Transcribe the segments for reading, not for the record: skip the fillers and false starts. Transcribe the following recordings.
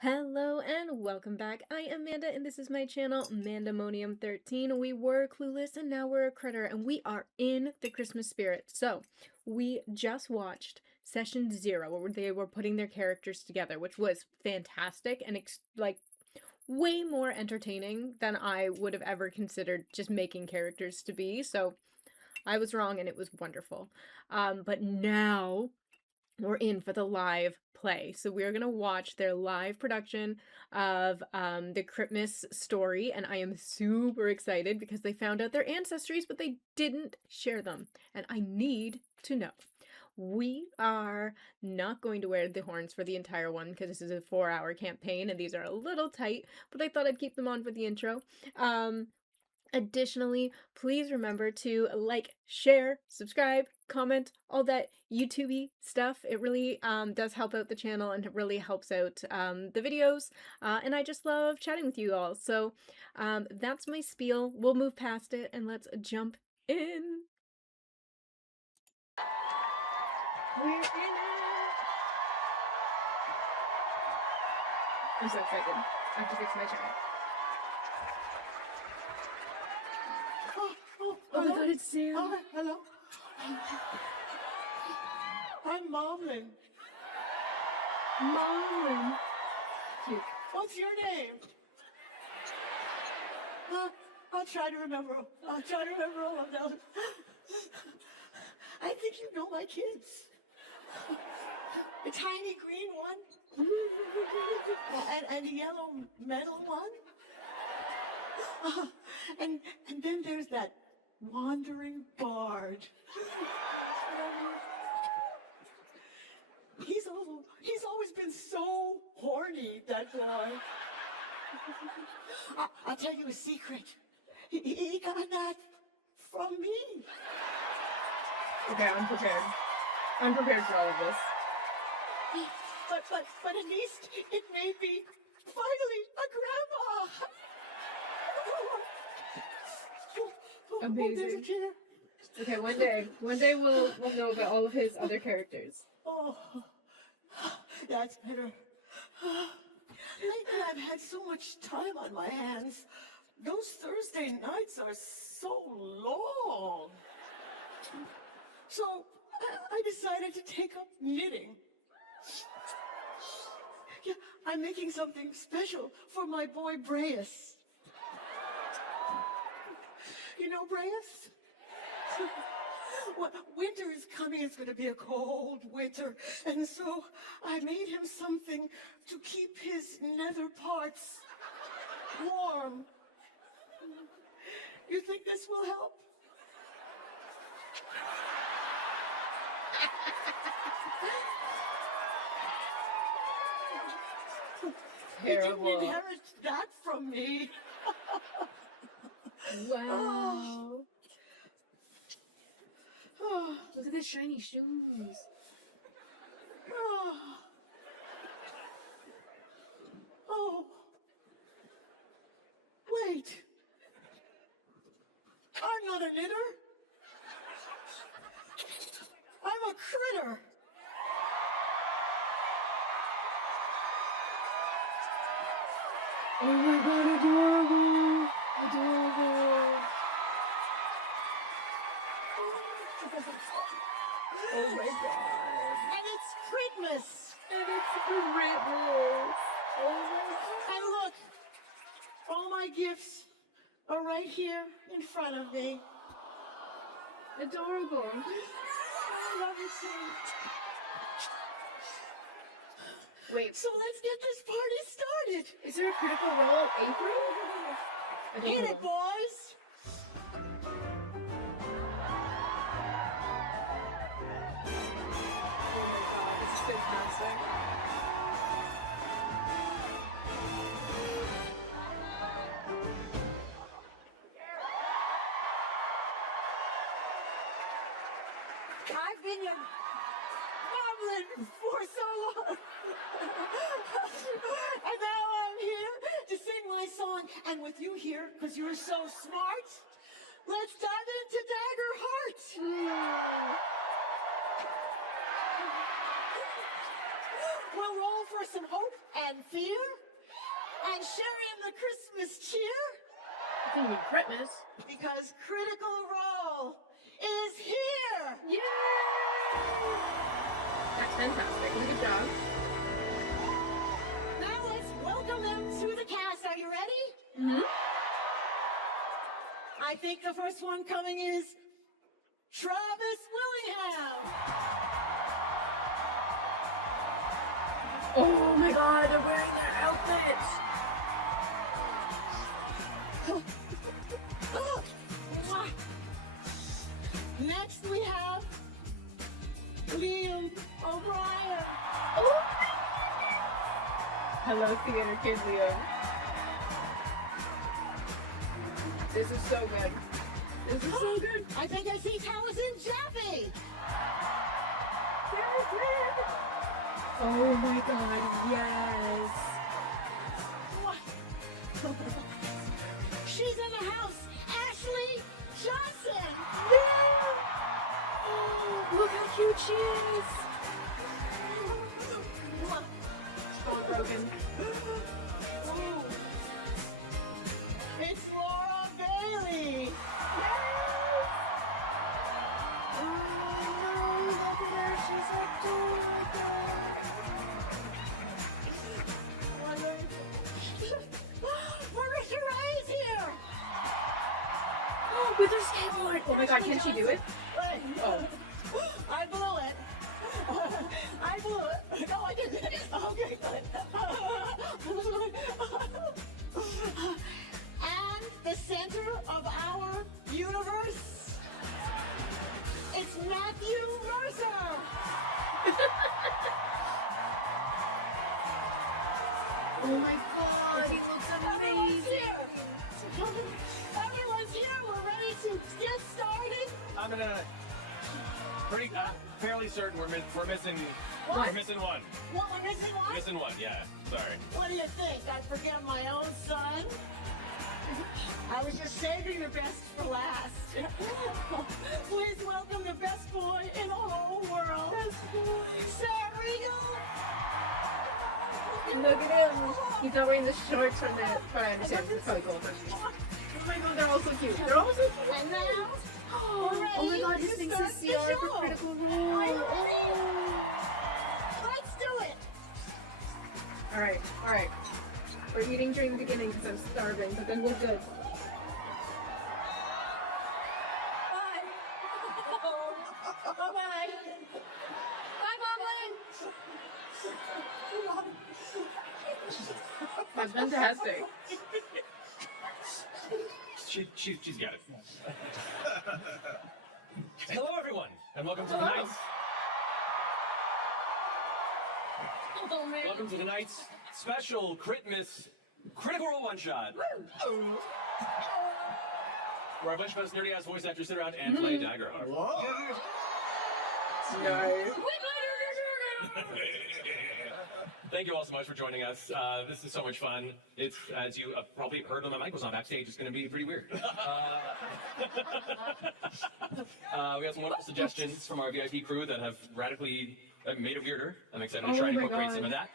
Hello and welcome back. I am Amanda and this is my channel, Mandemonium13. We were Clueless and now we're a critter and we are in the Christmas spirit. So, we just watched session 0 where they were putting their characters together, which was fantastic and way more entertaining than I would have ever considered just making characters to be. So, I was wrong and it was wonderful. But now we're in for the live play. So we're going to watch their live production of the Critmas Story, and I am super excited because they found out their ancestries, but they didn't share them, and I need to know. We are not going to wear the horns for the entire one because this is a 4-hour campaign and these are a little tight, but I thought I'd keep them on for the intro. Additionally, please remember to like, share, subscribe, comment, all that YouTube-y stuff. It really does help out the channel and it really helps out the videos. And I just love chatting with you all. So that's my spiel. We'll move past it and let's jump in. We're in it! I'm so excited. I have to fix my chair. Oh my god, it's Sam. Hi, hello. I'm Marlin. Marlin. Cute. What's your name? I'll try to remember all of them. I think you know my kids. The tiny green one. And the yellow metal one. And then there's that wandering bard. He's always been so horny, that boy. I'll tell you a secret. He got that from me. Okay, I'm prepared. I'm prepared for all of this. But at least it made me finally a grandma. Amazing. There's a chair. Okay, one day we'll know about all of his other characters. Oh, that's better. Lately I've had so much time on my hands. Those Thursday nights are so long. So I decided to take up knitting. Yeah, I'm making something special for my boy Breas. You know Breas? Well, winter is coming. It's going to be a cold winter. And so I made him something to keep his nether parts warm. You think this will help? Terrible. He didn't inherit that from me. Wow. Oh. Look at the shiny shoes. Oh. Wait. I'm not a knitter. I'm a critter. Oh my god, adorable! Adorable! Oh my god! And it's Critmas. And it's Christmas! Oh my god! And look, all my gifts are right here in front of me. Adorable! I love you so. Wait, So let's get this party started. is there a Critical Role apron? Hit it, boys. Oh my god, this is fantastic. I've been your goblin for so long. And now I'm here to sing my song. And with you here, because you're so smart, let's dive into Daggerheart. We'll roll for some hope and fear and share in the Christmas cheer It's gonna be Critmas. because Critical Role is here. Yay! That's fantastic. Good job. Now let's welcome them to the cast. Are you ready? Mm-hmm. I think the first one coming is Travis Willingham. Oh my god, they're wearing their outfits. Next we have Liam O'Brien. Oh. Hello, theater kid Leo. This is so good. This is so good. I think I see Taliesin Jaffe. Oh my god, yes. She's in the house. Ashley Johnson. Yeah. Oh, look how cute she is. All broken. Ooh. It's Laura Bailey. Oh no, look at her, she's adorable. Marissa Ray's here. Oh, with her skateboard. Oh my god, can she do it? Wait. Oh. I blew it. I blew it. No, I didn't. Okay, good. And the center of our universe, it's Matthew Mercer. Oh my god, he looks Everyone's amazing. here. Everyone's here. We're ready to get started. I'm gonna pretty fairly certain we're missing What? we're missing one. What, we're missing one? Missing one, yeah. Sorry. What do you think? I forget my own son? I was just saving the best for last. Please welcome the best boy in the whole world. Sarah Regal. Look at him. He's not wearing the shorts from that, but I understand it's probably cold. Oh my god, they're all so cute. They're all so cute. And now, Oh my god, this thing's a CR for Critical Role. Are you ready? Let's do it. Alright, alright. We're eating during the beginning because I'm starving, but then we're good. Bye. Bye-bye. Bye, Boblin. That's fantastic. She's got it. Hello, everyone, and welcome to tonight's. Oh, man. Welcome to tonight's special Critmas Critical Role one shot, where a bunch of us nerdy ass voice actors sit around and play Daggerheart. No. Thank you all so much for joining us. This is so much fun. It's, as you probably heard when my mic was on backstage, it's going to be pretty weird. We got some wonderful suggestions from our VIP crew that have radically made it weirder. I'm excited to try and Oh my incorporate God. some of that.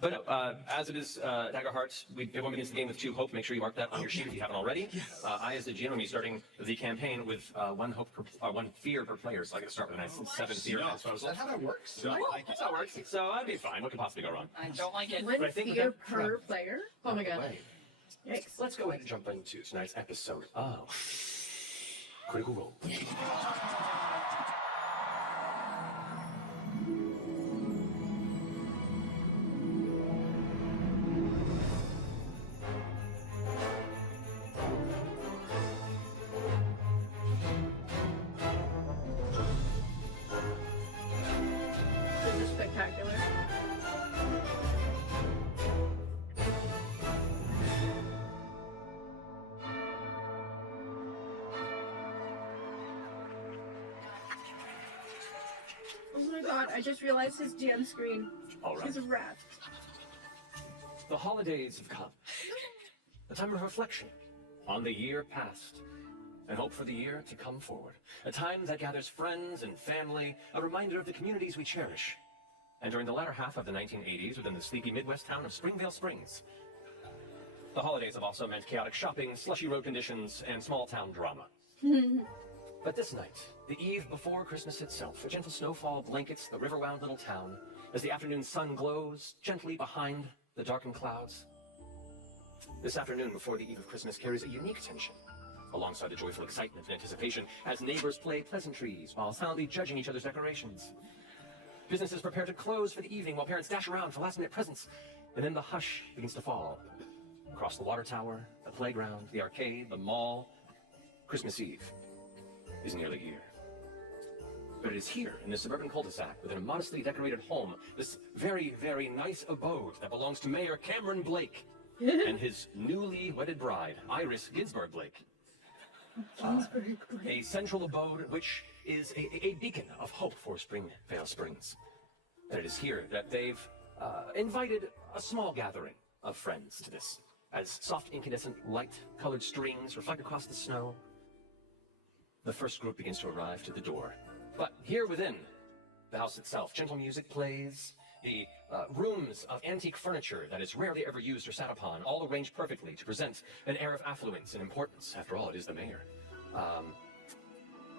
But as it is Daggerheart, everyone begins the game with 2 hope. Make sure you mark that on your sheet if you haven't already. I, as the GM, will be starting the campaign with 1 hope per, 1 fear per player. So I got to start with a nice 7 fear proposal. Is that how that works? So, that's how it works. So that'd be fine. What could possibly go wrong? I don't like it. One But I think fear that- per player? Oh my god. Right. Yikes. Let's go ahead and jump into tonight's episode of Critical Role. This is spectacular. Oh my god, I just realized his GM screen All right. is wrapped. The holidays have come. A time of reflection on the year past and hope for the year to come forward. A time that gathers friends and family, a reminder of the communities we cherish and during the latter half of the 1980s within the sleepy Midwest town of Springvale Springs. The holidays have also meant chaotic shopping, slushy road conditions, and small-town drama. But this night, the eve before Christmas itself, a gentle snowfall blankets the river-wound little town as the afternoon sun glows gently behind the darkened clouds. This afternoon before the eve of Christmas carries a unique tension, alongside the joyful excitement and anticipation as neighbors play pleasantries while silently judging each other's decorations. Businesses prepare to close for the evening while parents dash around for last-minute presents, and then the hush begins to fall. Across the water tower, the playground, the arcade, the mall, Christmas Eve is nearly here. But it is here, in this suburban cul-de-sac, within a modestly decorated home, this very, very nice abode that belongs to Mayor Cameron Blake and his newly wedded bride, Iris Ginsburg Blake. A central abode which is a beacon of hope for Springvale Springs. And it is here that they've invited a small gathering of friends to this, as soft incandescent light-colored strings reflect across the snow. The first group begins to arrive to the door. But here within the house itself, gentle music plays, the rooms of antique furniture that is rarely ever used or sat upon, all arranged perfectly to present an air of affluence and importance. After all, it is the mayor.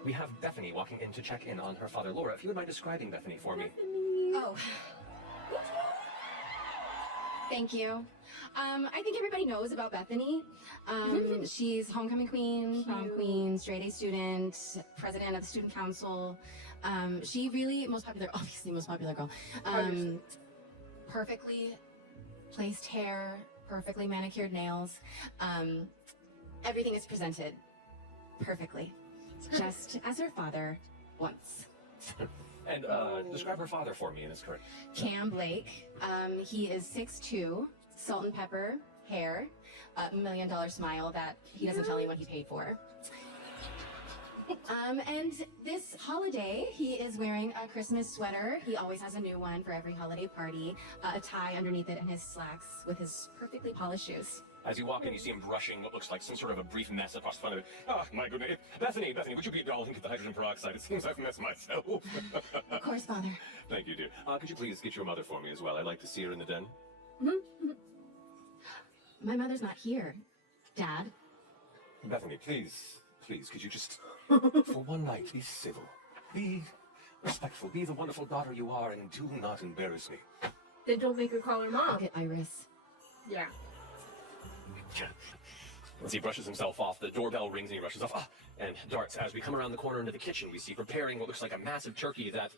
We have Bethany walking in to check in on her father. Laura, if you would mind describing Bethany for me. Oh. Thank you. I think everybody knows about Bethany. She's homecoming queen, prom queen, straight A student, president of the student council. She really, obviously most popular girl. Perfectly placed hair, perfectly manicured nails. Everything is presented perfectly, just as her father once. And describe her father for me in his current. Cam Blake. He is 6'2", salt and pepper hair, $1 million smile that he doesn't tell anyone he paid for. And this holiday, he is wearing a Christmas sweater. He always has a new one for every holiday party, a tie underneath it, and his slacks with his perfectly polished shoes. As you walk in, you see him brushing what looks like some sort of a brief mess across the front of it. Oh, my goodness. Bethany, would you be a doll and get the hydrogen peroxide? It seems I've messed myself. Of course, Father. Thank you, dear. Could you please get your mother for me as well? I'd like to see her in the den. My mother's not here, Dad. Bethany, please, could you just, for one night, be civil, be respectful, be the wonderful daughter you are, and do not embarrass me. Then don't make her call her mom. Look at Iris. Yeah. As he brushes himself off, the doorbell rings and he rushes off and darts. As we come around the corner into the kitchen, we see preparing what looks like a massive turkey that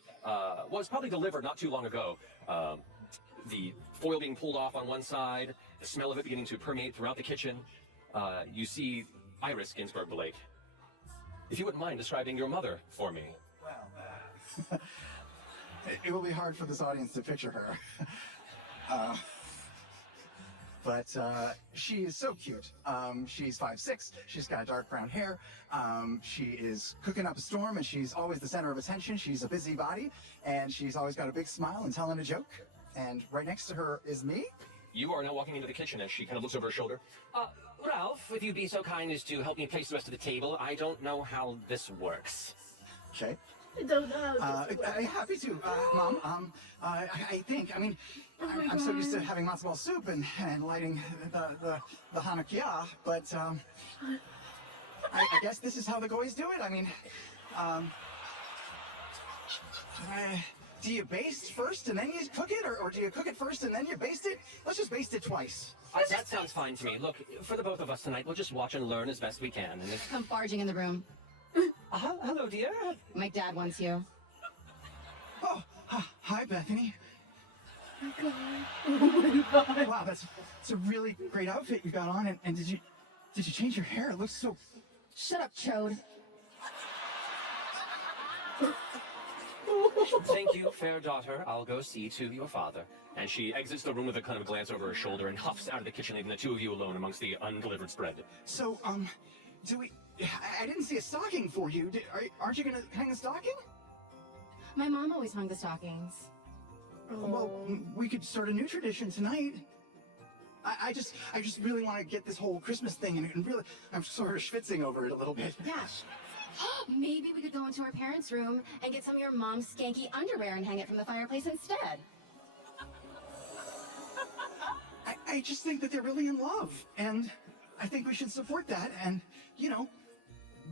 was probably delivered not too long ago. The foil being pulled off on one side, the smell of it beginning to permeate throughout the kitchen. You see Iris Ginsburg Blake. If you wouldn't mind describing your mother for me. Well, it will be hard for this audience to picture her. But she is so cute. She's 5'6", she's got dark brown hair, she is cooking up a storm, and she's always the center of attention. She's a busybody, and she's always got a big smile and telling a joke. And right next to her is me. You are now walking into the kitchen as she kind of looks over her shoulder. Ralph, if you'd be so kind as to help me place the rest of the table. I don't know how this works. Okay. I don't know. I'm happy to, Mom. I think, I mean, I'm so used to having matzo ball soup and lighting the Hanukkah, but I guess this is how the goys do it. I mean, do you baste first and then you cook it, or do you cook it first and then you baste it? Let's just baste it twice. That sounds fine to me. Look, for the both of us tonight, we'll just watch and learn as best we can. And if... Come barging in the room. Hello, dear. My dad wants you. Oh, hi, Bethany. Oh my god. Wow, that's a really great outfit you got on. And did you change your hair? It looks so... Shut up, chode. Thank you, fair daughter. I'll go see to your father. And she exits the room with a kind of glance over her shoulder and huffs out of the kitchen, leaving the two of you alone amongst the undelivered spread. So, do we... I didn't see a stocking for you. Aren't you gonna hang a stocking? My mom always hung the stockings. Well, we could start a new tradition tonight. I just really want to get this whole Christmas thing, and really, I'm sort of schwitzing over it a little bit. Dash. Maybe we could go into our parents' room and get some of your mom's skanky underwear and hang it from the fireplace instead. I just think that they're really in love, and I think we should support that. And you know,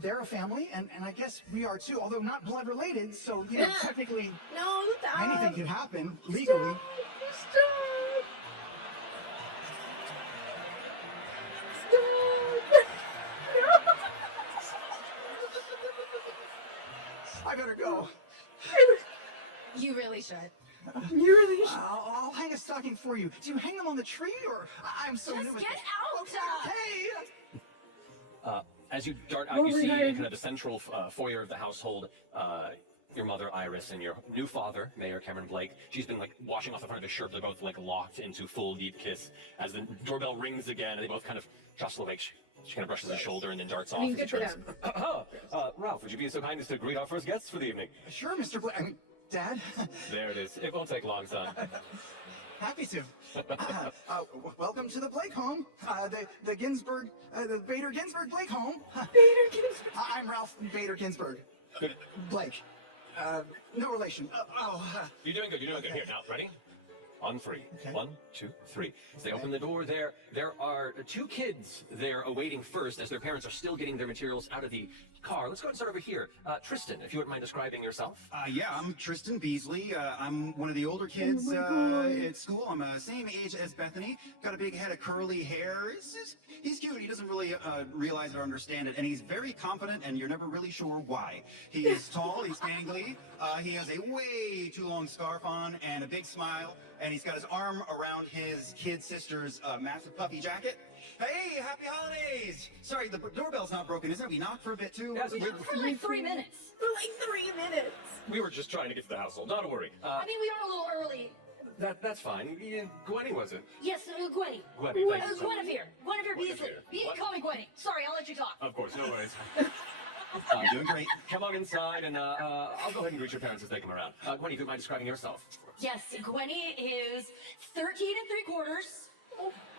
they're a family, and I guess we are too, although not blood related. So you know, technically, No, stop. anything could happen legally. Stop. I better go. You really should. You really should. I'll hang a stocking for you. Do you hang them on the tree, or I'm so Just new at get this. out! Okay. As you dart out, Oh you my see God. in kind of the central foyer of the household, your mother Iris and your new father, Mayor Cameron Blake. She's been like washing off the front of his shirt. They're both like locked into full deep kiss. As the doorbell rings again, and they both kind of jostle awake. She kind of brushes his shoulder and then darts off. mean, as he good for turns. Ralph, would you be so kind as to greet our first guests for the evening? Sure, Mr. Blake. I mean, Dad. There it is. It won't take long, son. Happy to. Welcome to the Blake home. The Ginsburg, the Bader Ginsburg Blake home. Bader Ginsburg. I'm Ralph Bader Ginsburg. Good. Blake. No relation. You're doing good. You're doing good. Here, now, ready? On three. Okay. 1, 2, 3. As they open the door there are 2 kids there awaiting first as their parents are still getting their materials out of the car. Let's go ahead and start over here. Tristan, if you wouldn't mind describing yourself. Yeah, I'm Tristan Beasley. I'm one of the older kids at school. I'm the same age as Bethany. Got a big head of curly hair. He's cute. He doesn't really realize or understand it, and he's very confident, and you're never really sure why. He's tall, he's gangly, he has a way too long scarf on and a big smile, and he's got his arm around his kid sister's massive puffy jacket. Hey, happy holidays! Sorry, the doorbell's not broken, is it? We knocked for a bit too? Yes, For like 3 minutes. For like 3 minutes. we were just trying to get to the household. Not to worry. I mean, we are a little early. That's fine. Yeah, Gwenny was it? Yes, Gwenny. Gwenny, thank you. Guinevere. Guinevere Beasley. Guinevere. You can What? call me Gwenny. Sorry, I'll let you talk. Of course, no worries. I'm doing great. Come on inside, and I'll go ahead and greet your parents as they come around. Gwenny, if you mind describing yourself. Yes, Gwenny is 13 3/4.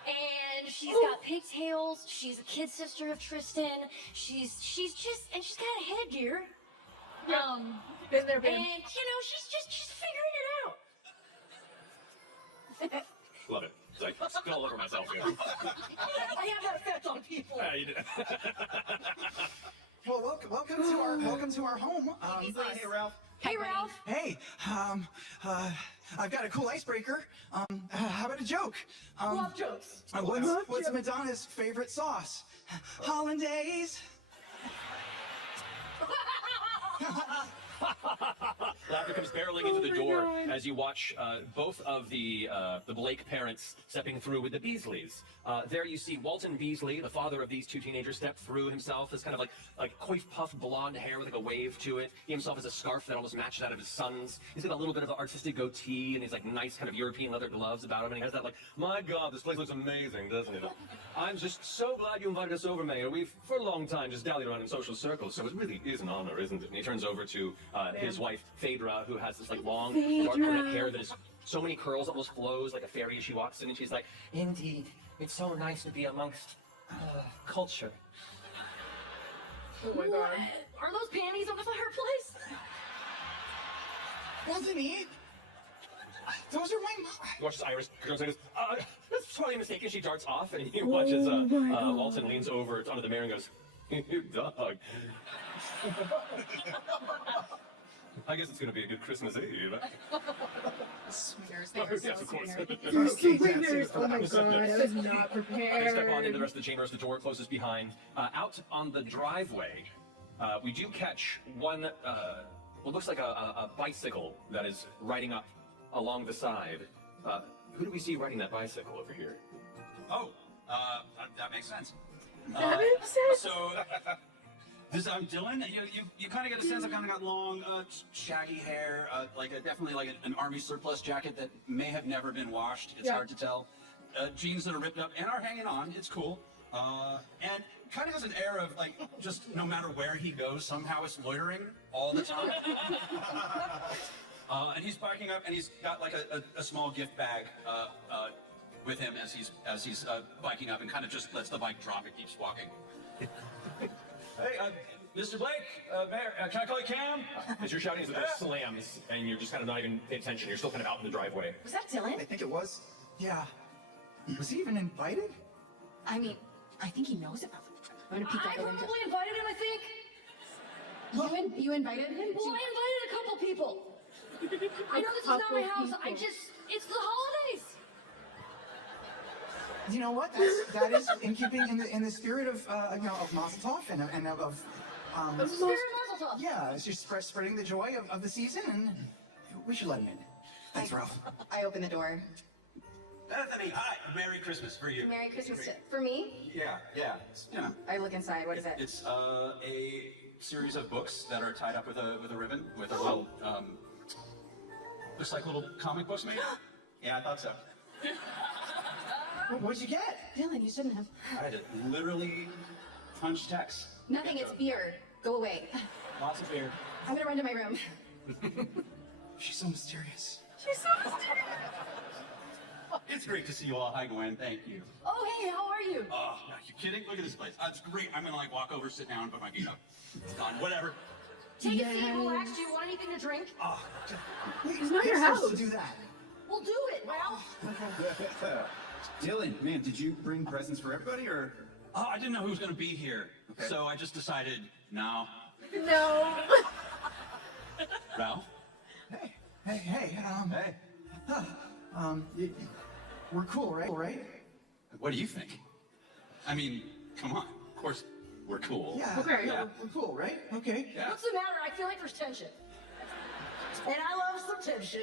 And she's got pigtails. She's a kid sister of Tristan. She's got a headgear. Been there, And been. you know, she's figuring it out. Love it. It's like, spit all over myself here. I have that effect on people. Yeah, you did. Well, welcome to our home. Hey, Ralph. Hey, Ralph. Hey, I've got a cool icebreaker. How about a joke? Love jokes. What's Madonna's favorite sauce? Hollandaise. Laughter comes barreling into the door God. as you watch both of the Blake parents stepping through with the Beasleys. There you see Walton Beasley, the father of these 2 teenagers, step through himself as kind of like coif puff blonde hair with like a wave to it. He himself has a scarf that almost matched that of his son's. He's got a little bit of an artistic goatee and he's like nice kind of European leather gloves about him, and he has that like, my God, this place looks amazing, doesn't it? I'm just so glad you invited us over, Mayor. We've for a long time just dallied around in social circles, so it really is an honor, isn't it? And he turns over to his wife Phaedra, who has this like long dark red hair that is so many curls, almost flows like a fairy as she walks in, and she's like, indeed, it's so nice to be amongst culture. Oh my God. What? Are those panties on the fireplace? Bethany. Those are my mom. He watches Iris, goes and goes, that's probably a mistake, and she darts off, and he watches my God. Walton leans over onto the mirror and goes, you dog. I guess it's going to be a good Christmas Eve. Swingers, Oh, yes, of course. You're so Okay, winners. Oh my God, I was not They prepared. step on into the rest of the chamber as the door closes behind. Out on the driveway, we do catch one, what looks like a bicycle that is riding up along the side. Who do we see riding that bicycle over here? Oh, that makes sense. That makes sense. So, I'm Dylan. You kind of get a sense I kind of got long, shaggy hair, definitely like an army surplus jacket that may have never been washed. It's Yeah. hard to tell. Jeans that are ripped up and are hanging on. It's cool. And kind of has an air of like just no matter where he goes, somehow it's loitering all the time. And he's biking up, and he's got like a small gift bag with him as he's biking up, and kind of just lets the bike drop and keeps walking. Hey, Mr. Blake, Mayor, can I call you Cam? As you're shouting as the door slams, and you're just kind of not even paying attention. You're still kind of out in the driveway. Was that I Dylan? think it was. Yeah. Was he even invited? I mean, I think he knows about it. I'm gonna peek I out the window. probably invited him, I think. You invited him? Well, I invited a couple people. I know this is not my house. It's the holidays. You know what? That is in keeping in the spirit of of Mazel Tov and of It's the spirit of Mazel Tov. yeah, it's just spreading the joy of the season, and we should let him in. Thanks, Ralph. I open the door. Bethany, hi. Merry Christmas for you. Merry Christmas for me. Yeah. You know, I look inside. What is it? it's a series of books that are tied up with a ribbon with a little just like little comic books maybe. Yeah, I thought so. What'd you get? Dylan, you shouldn't have. I had to literally punch text. Nothing. It's beer. Go away. Lots of beer. I'm gonna run to my room. She's so mysterious. She's so mysterious. It's great to see you all. Hi, Gwen. Thank you. Oh, hey, how are you? Oh, are you kidding? Look at this place. It's great. I'm gonna like walk over, sit down, put my feet up. It's done. Whatever. Take a seat, relax. Do you want anything to drink? Oh, Wait, It's not your you're supposed house. to do that. We'll do it, Ralph. Dylan, man, did you bring presents for everybody or? Oh, I didn't know who was gonna be here, so I just decided no. No. Ralph. Hey, Hey. we're cool, right? What do you think? I mean, come on. Of course, we're cool. Yeah. Okay. Yeah, we're cool, right? Okay. Yeah. What's the matter? I feel like there's tension. And I love some tension.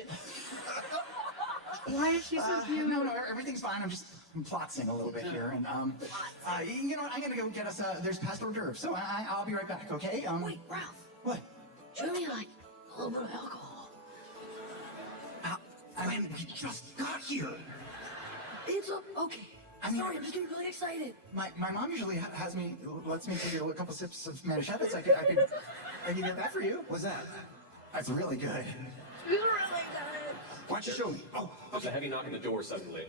Why is she so cute? No, everything's fine. I'm plotzing a little bit here, and you know what? I'm gonna go get us. There's past hors d'oeuvres, so I'll be right back. Okay? Wait, Ralph. What? Do you like a little bit of alcohol? I mean, we just got here. It's okay. I mean- Sorry, I'm just getting really excited. My mom usually lets me take a couple sips of Manischewitz. I could get that for you. What's that? That's really good. You're really good. Why don't you show me? Oh, There's a heavy knock on the door suddenly.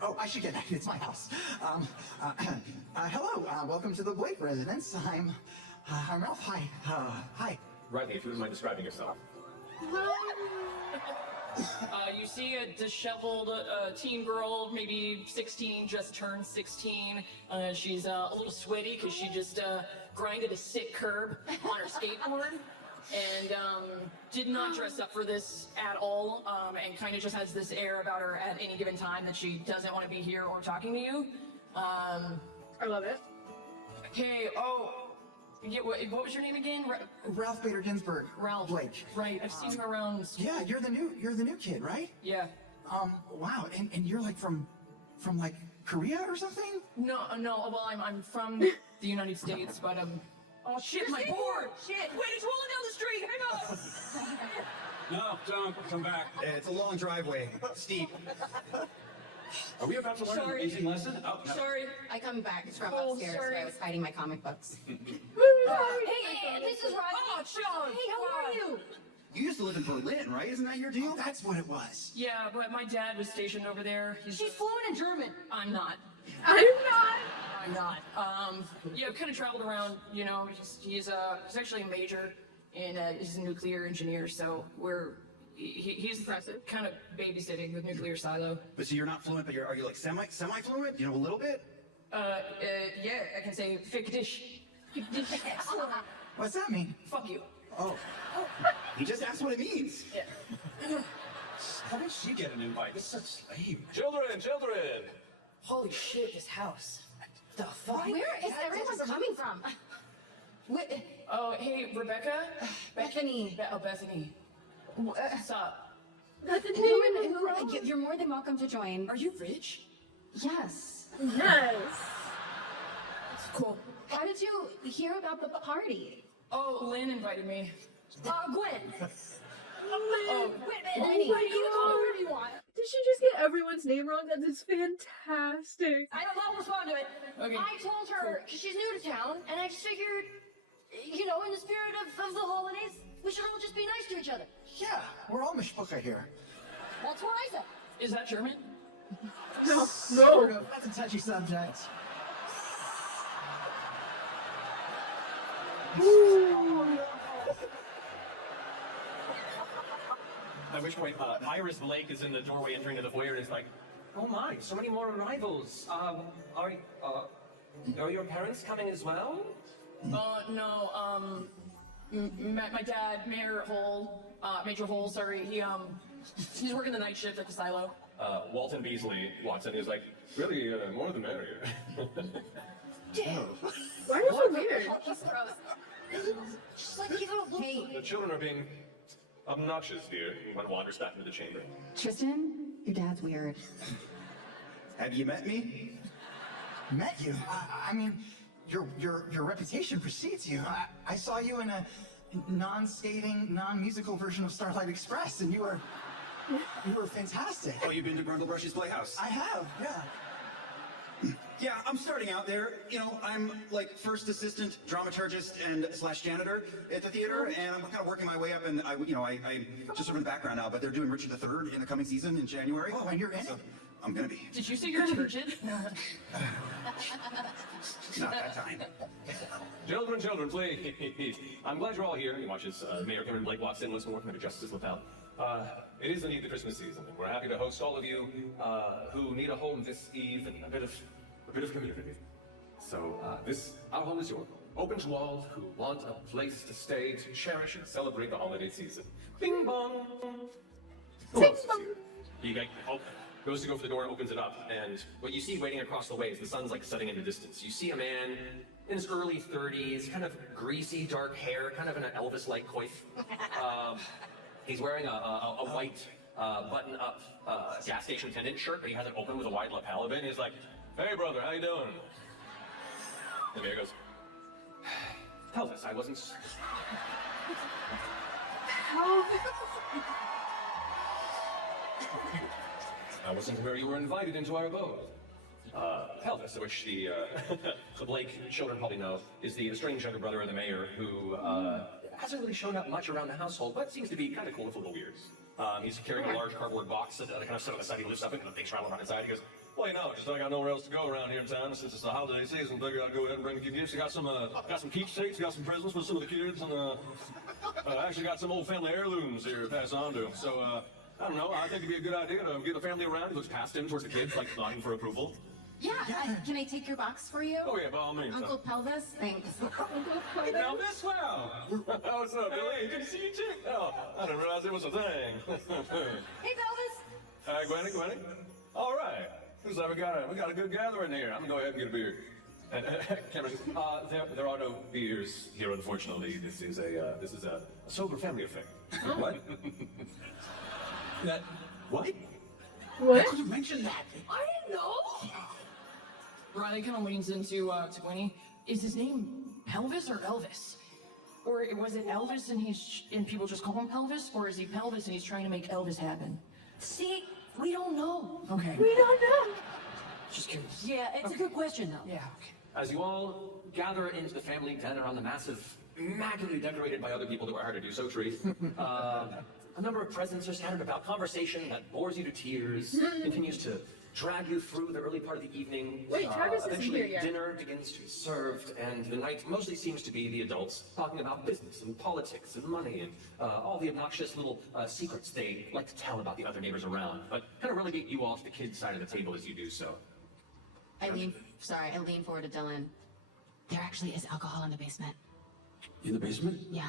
Oh, I should get that. It's my house. Hello. Welcome to the Blake residence. I'm Ralph. Hi. Riley, if you wouldn't mind describing yourself. You see a disheveled teen girl, maybe 16, just turned 16. She's a little sweaty because she just grinded a sick curb on her skateboard. And did not dress up for this at all, and kind of just has this air about her at any given time that she doesn't want to be here or talking to you. I love it. Hey, yeah, what was your name again? Ralph Bader Ginsburg. Ralph. Blake. Right, I've seen you around school. Yeah, you're the new kid, right? Yeah. Wow. And you're like from like Korea or something? No, well, I'm from the United States, but oh shit, my board! Shit! Wait, it's rolling down the street! Hang on! no, don't come back. It's a long driveway, steep. Are we about to learn an Sorry. amazing lesson? Oh, no. Sorry. I come back from Oh, upstairs sorry. where I was hiding my comic books. Hey, this is Rodney. Oh, Sean! Hey, how are you? You used to live in Berlin, right? Isn't that your deal? Oh, that's what it was. Yeah, but my dad was stationed over there. She's fluent in German. I'm not. I'm not. I'm not. Yeah, I've kind of traveled around, you know, he's actually a major in, he's a nuclear engineer, so he's Impressive. kind of babysitting with nuclear silo. But so you're not fluent, but are you like semi-fluent? You know, a little bit? Yeah, I can say fake dish. Excellent. What's that mean? Fuck you. Oh, He just asked what it means. Yeah. How did she get an invite? This is such lame. Children! Holy shit, this house. The fuck? Where is everyone coming from? Oh, hey, Rebecca? Bethany. Bethany. What's up? You're more than welcome to join. Are you rich? Yes. Yes. Cool. How did you hear about the party? Oh, Lynn invited me. Gwen. Oh, Wait, you can call me whatever you want. Did she just get everyone's name wrong? That is fantastic. I don't know how to respond to it. Okay. I told her, because she's new to town, and I just figured, you know, in the spirit of the holidays, we should all just be nice to each other. yeah. We're all mishpucha here. That's what I said. is that German? No. Sort of. That's a touchy subject. At which point, Iris Blake is in the doorway entering into the foyer and is like, Oh my, so many more arrivals. Are your parents coming as well? No, my dad, Major Hole, sorry, he's working the night shift at the silo. Walton Beasley walks in. He's like, really, more the merrier. Why are you so weird? He's gross. Just like you don't look. Hey, The children are being obnoxious here. One wanders back into the chamber. Tristan, your dad's weird. Have you met me? Met you? I mean, your reputation precedes you. I saw you in a non-skating, non-musical version of Starlight Express, and you were fantastic. Oh, you've been to Brundlebrush's Playhouse? I have, yeah. Yeah, I'm starting out there. You know, I'm like first assistant dramaturgist and / janitor at the theater, and I'm kind of working my way up. And I just sort of in the background now, but they're doing Richard III in the coming season in January. Oh, and you're in it? I'm gonna be. Did you say you're turgid? Not that time. Children, please. I'm glad you're all here. He watches Mayor Cameron Blake walks in once more, kind of adjusts his lapel. It is indeed the Christmas season, and we're happy to host all of you who need a home this eve and a bit of community. So our home is your home. Open to all who want a place to stay, to cherish and celebrate the holiday season. Bing bong. Who else is here? Goes to go for the door, opens it up, and what you see waiting across the way is the sun's like setting in the distance. You see a man in his early 30s, kind of greasy, dark hair, kind of in an Elvis-like coif. He's wearing a white button-up gas station attendant shirt, but he has it open with a wide lapel of it, and he's like, "Hey, brother, how you doing?" The mayor goes, "Elvis, I wasn't..." I wasn't where you were invited into our abode. Pelvis, which the Blake children probably know, is the estranged younger brother of the mayor who hasn't really shown up much around the household, but seems to be kind of cool with little weirds. He's carrying a large cardboard box that kind of set on the side. He lifts up and kind of things rattling around inside. He goes, "Well, you know, just like I got nowhere else to go around here in town since it's the holiday season. Figured I'd go ahead and bring a few gifts. You got some keepsakes, got some presents for some of the kids, and I actually got some old family heirlooms here to pass on to them. So, I don't know, I think it'd be a good idea to get the family around." He looks past him towards the kids, like nodding for approval. Yeah, can I take your box for you? Oh yeah, by all means. Uncle Pelvis, thanks. Hey, Elvis, wow. What's up, Billy? Hey, good to see you too. Oh, I didn't realize it was a thing. Hey, Pelvis. Hi, Gwenny. All right. Looks like we got a good gathering here. I'm gonna go ahead and get a beer. And Cameron, there are no beers here, unfortunately. This is a sober family affair. What? What? What? Could you mention that? I didn't know. Riley kind of leans into to Winnie. Is his name Pelvis or Elvis? Or was it Elvis and people just call him Pelvis? Or is he Pelvis and he's trying to make Elvis happen? See, we don't know. Okay. We don't know. Just curious. Yeah, it's a good question though. Yeah, okay. As you all gather into the family dinner on the massive, immaculately decorated by other people that were hired to do so tree, a number of presents are scattered about. Conversation that bores you to tears continues to drag you through the early part of the evening. Wait, Travis isn't Eventually, here yet. dinner begins to be served, and the night mostly seems to be the adults talking about business and politics and money and all the obnoxious little secrets they like to tell about the other neighbors around, but kind of relegate you all to the kids' side of the table as you do so. I lean forward to Dylan. There actually is alcohol in the basement. In the basement? Yeah.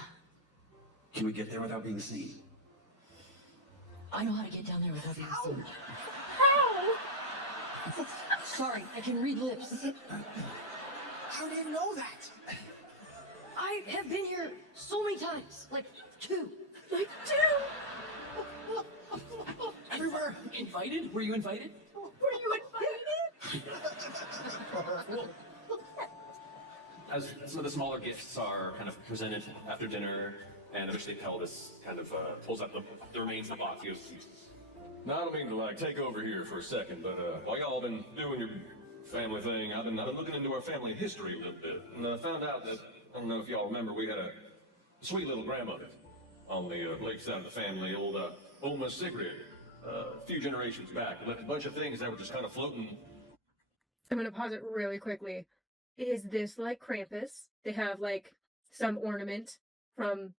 Can we get there without being seen? I know how to get down there without being seen. Sorry, I can read lips. How do you know that? I have been here so many times, like two. Everywhere. Invited? Were you invited? Were you invited? As some of the smaller gifts are kind of presented after dinner, and eventually Pelvis kind of pulls out the remains of the box. He goes, "Now, I don't mean to take over here for a second, but while y'all been doing your family thing, I've been looking into our family history a little bit, and I found out that, I don't know if y'all remember, we had a sweet little grandmother on the Blake side of the family, old Miss Sigrid, a few generations back. Left a bunch of things that were just kind of floating." I'm gonna pause it really quickly. Is this like Krampus? They have like some ornament from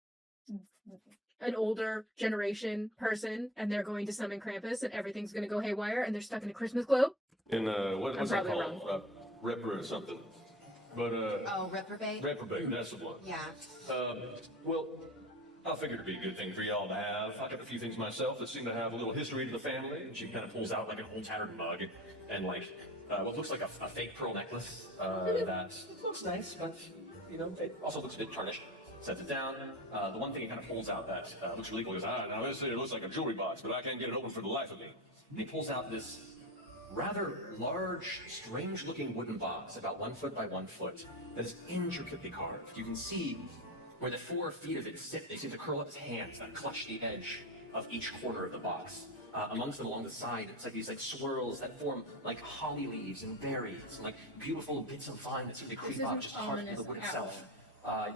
an older generation person and they're going to summon Krampus and everything's going to go haywire and they're stuck in a Christmas globe. In what's that probably called? Repro or something. But Oh, reprobate? reprobate, that's the one. Yeah. Well, I figured it'd be a good thing for y'all to have. I got a few things myself that seem to have a little history to the family. And she kind of pulls out like an old tattered mug and like what looks like a fake pearl necklace that looks nice, but you know, it also looks a bit tarnished. Sets it down. The one thing he kind of pulls out that looks really cool is, Now this it looks like a jewelry box, but I can't get it open for the life of me. and he pulls out this rather large, strange-looking wooden box, about 1 foot by 1 foot, that is intricately carved. You can see where the 4 feet of it sit. They seem to curl up his hands that clutch the edge of each corner of the box. Amongst them along the side, it's like these like swirls that form like holly leaves and berries, and like beautiful bits of vine that seem to creep This is up an just carved into the wood ominous itself.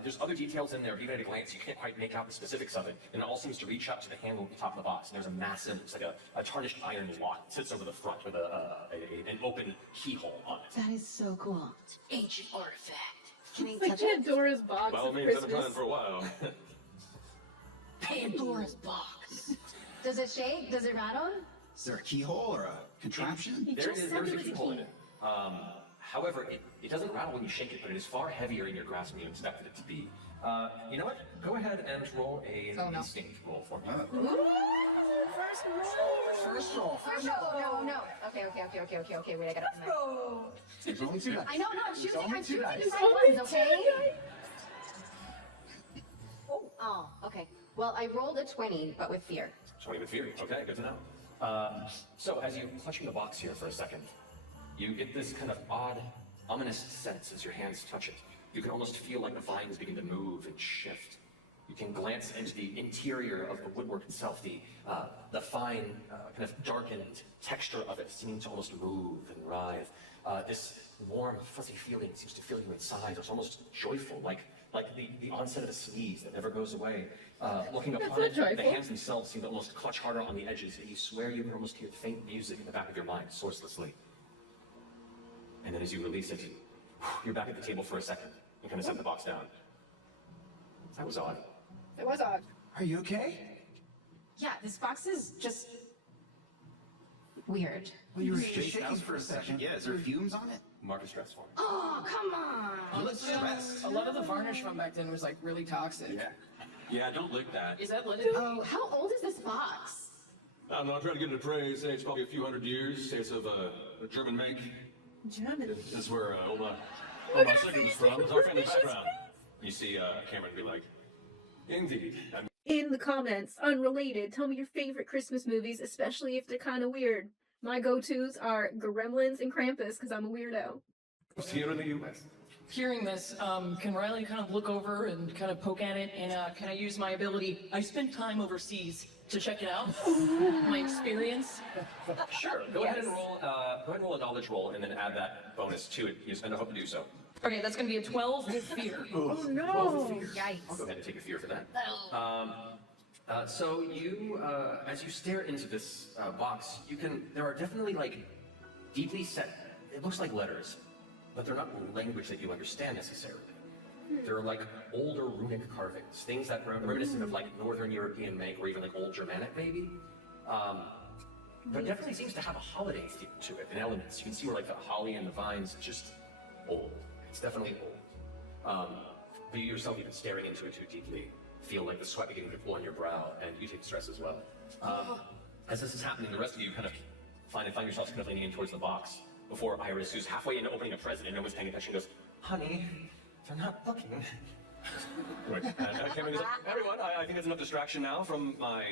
There's other details in there, but even at a glance, you can't quite make out the specifics of it. And it all seems to reach up to the handle at the top of the box. And there's a massive, it's like a tarnished iron lock that sits over the front with an open keyhole on it. That is so cool. Ancient artifact. Can I It's like touch it? Pandora's box By all of means, I've been Christmas. planning for a while. Pandora's box. Does it shake? Does it rattle? Is there a keyhole or a contraption? He There just is said a there was a keyhole in key. it. However, it doesn't rattle when you shake it, but it is far heavier in your grasp than you expected it to be. You know what? Go ahead and roll a Oh, no. instinct roll for me. First roll. First roll. No. Okay. Wait, I gotta. Roll. There's only 2 dice. I know, I'm choosing only two the dice. right ones, okay? Oh, okay. Well, I rolled a 20, but with fear. 20 with fear. Okay, good to know. So as you clutching the box here for a second, you get this kind of odd, ominous sense as your hands touch it. You can almost feel like the vines begin to move and shift. You can glance into the interior of the woodwork itself, the fine, kind of darkened texture of it seeming to almost move and writhe. This warm, fuzzy feeling seems to fill you inside. It's almost joyful, like the onset of a sneeze that never goes away. Looking upon not it, the joyful. hands themselves seem to almost clutch harder on the edges, and you swear you can almost hear faint music in the back of your mind, sourcelessly. And then as you release it, you're back at the table for a second. You kind of set the box down. That was odd. It was odd. Are you okay? Yeah, this box is just weird. Well, you were Just just shaking shaking for a second. Yeah, is there fumes on it? Mark a stress for me. Oh, come on. You look stressed. A lot of the varnish from back then was like really toxic. Yeah, don't lick that. Is that leaded? Oh, how old is this box? I don't know, I tried to get it appraised. Say it's probably a few hundred years. Say it's of a German make. German. This is where all my second was from. It's our family background. You see Cameron be like, indeed. In the comments, unrelated, tell me your favorite Christmas movies, especially if they're kind of weird. My go-tos are Gremlins and Krampus, because I'm a weirdo. Here in the U.S. Hearing this, can Riley kind of look over and kind of poke at it, and can I use my ability? I spent time overseas to check it out. My experience. Sure. Go ahead and roll a knowledge roll, and then add that bonus to it. You spend a hope to do so. Okay, that's gonna be a 12 with fear. Oh no! I'll Yikes. go ahead and take a fear for that. So you, as you stare into this box, there are definitely like deeply set, it looks like letters, but they're not language that you understand necessarily. They're like older runic carvings, things that are reminiscent of like Northern European make, or even like old Germanic maybe. But it definitely seems to have a holiday theme to it, and elements. You can see where like the holly and the vines, just old. It's definitely old. But you yourself, even staring into it too deeply, feel like the sweat beginning to flow on your brow, and you take stress as well. As this is happening, the rest of you kind of find yourselves kind of leaning in towards the box before Iris, who's halfway into opening a present and no one's paying attention, goes, "Honey, they're not looking." Right. And Cameron goes, "Everyone, I think that's enough distraction now from my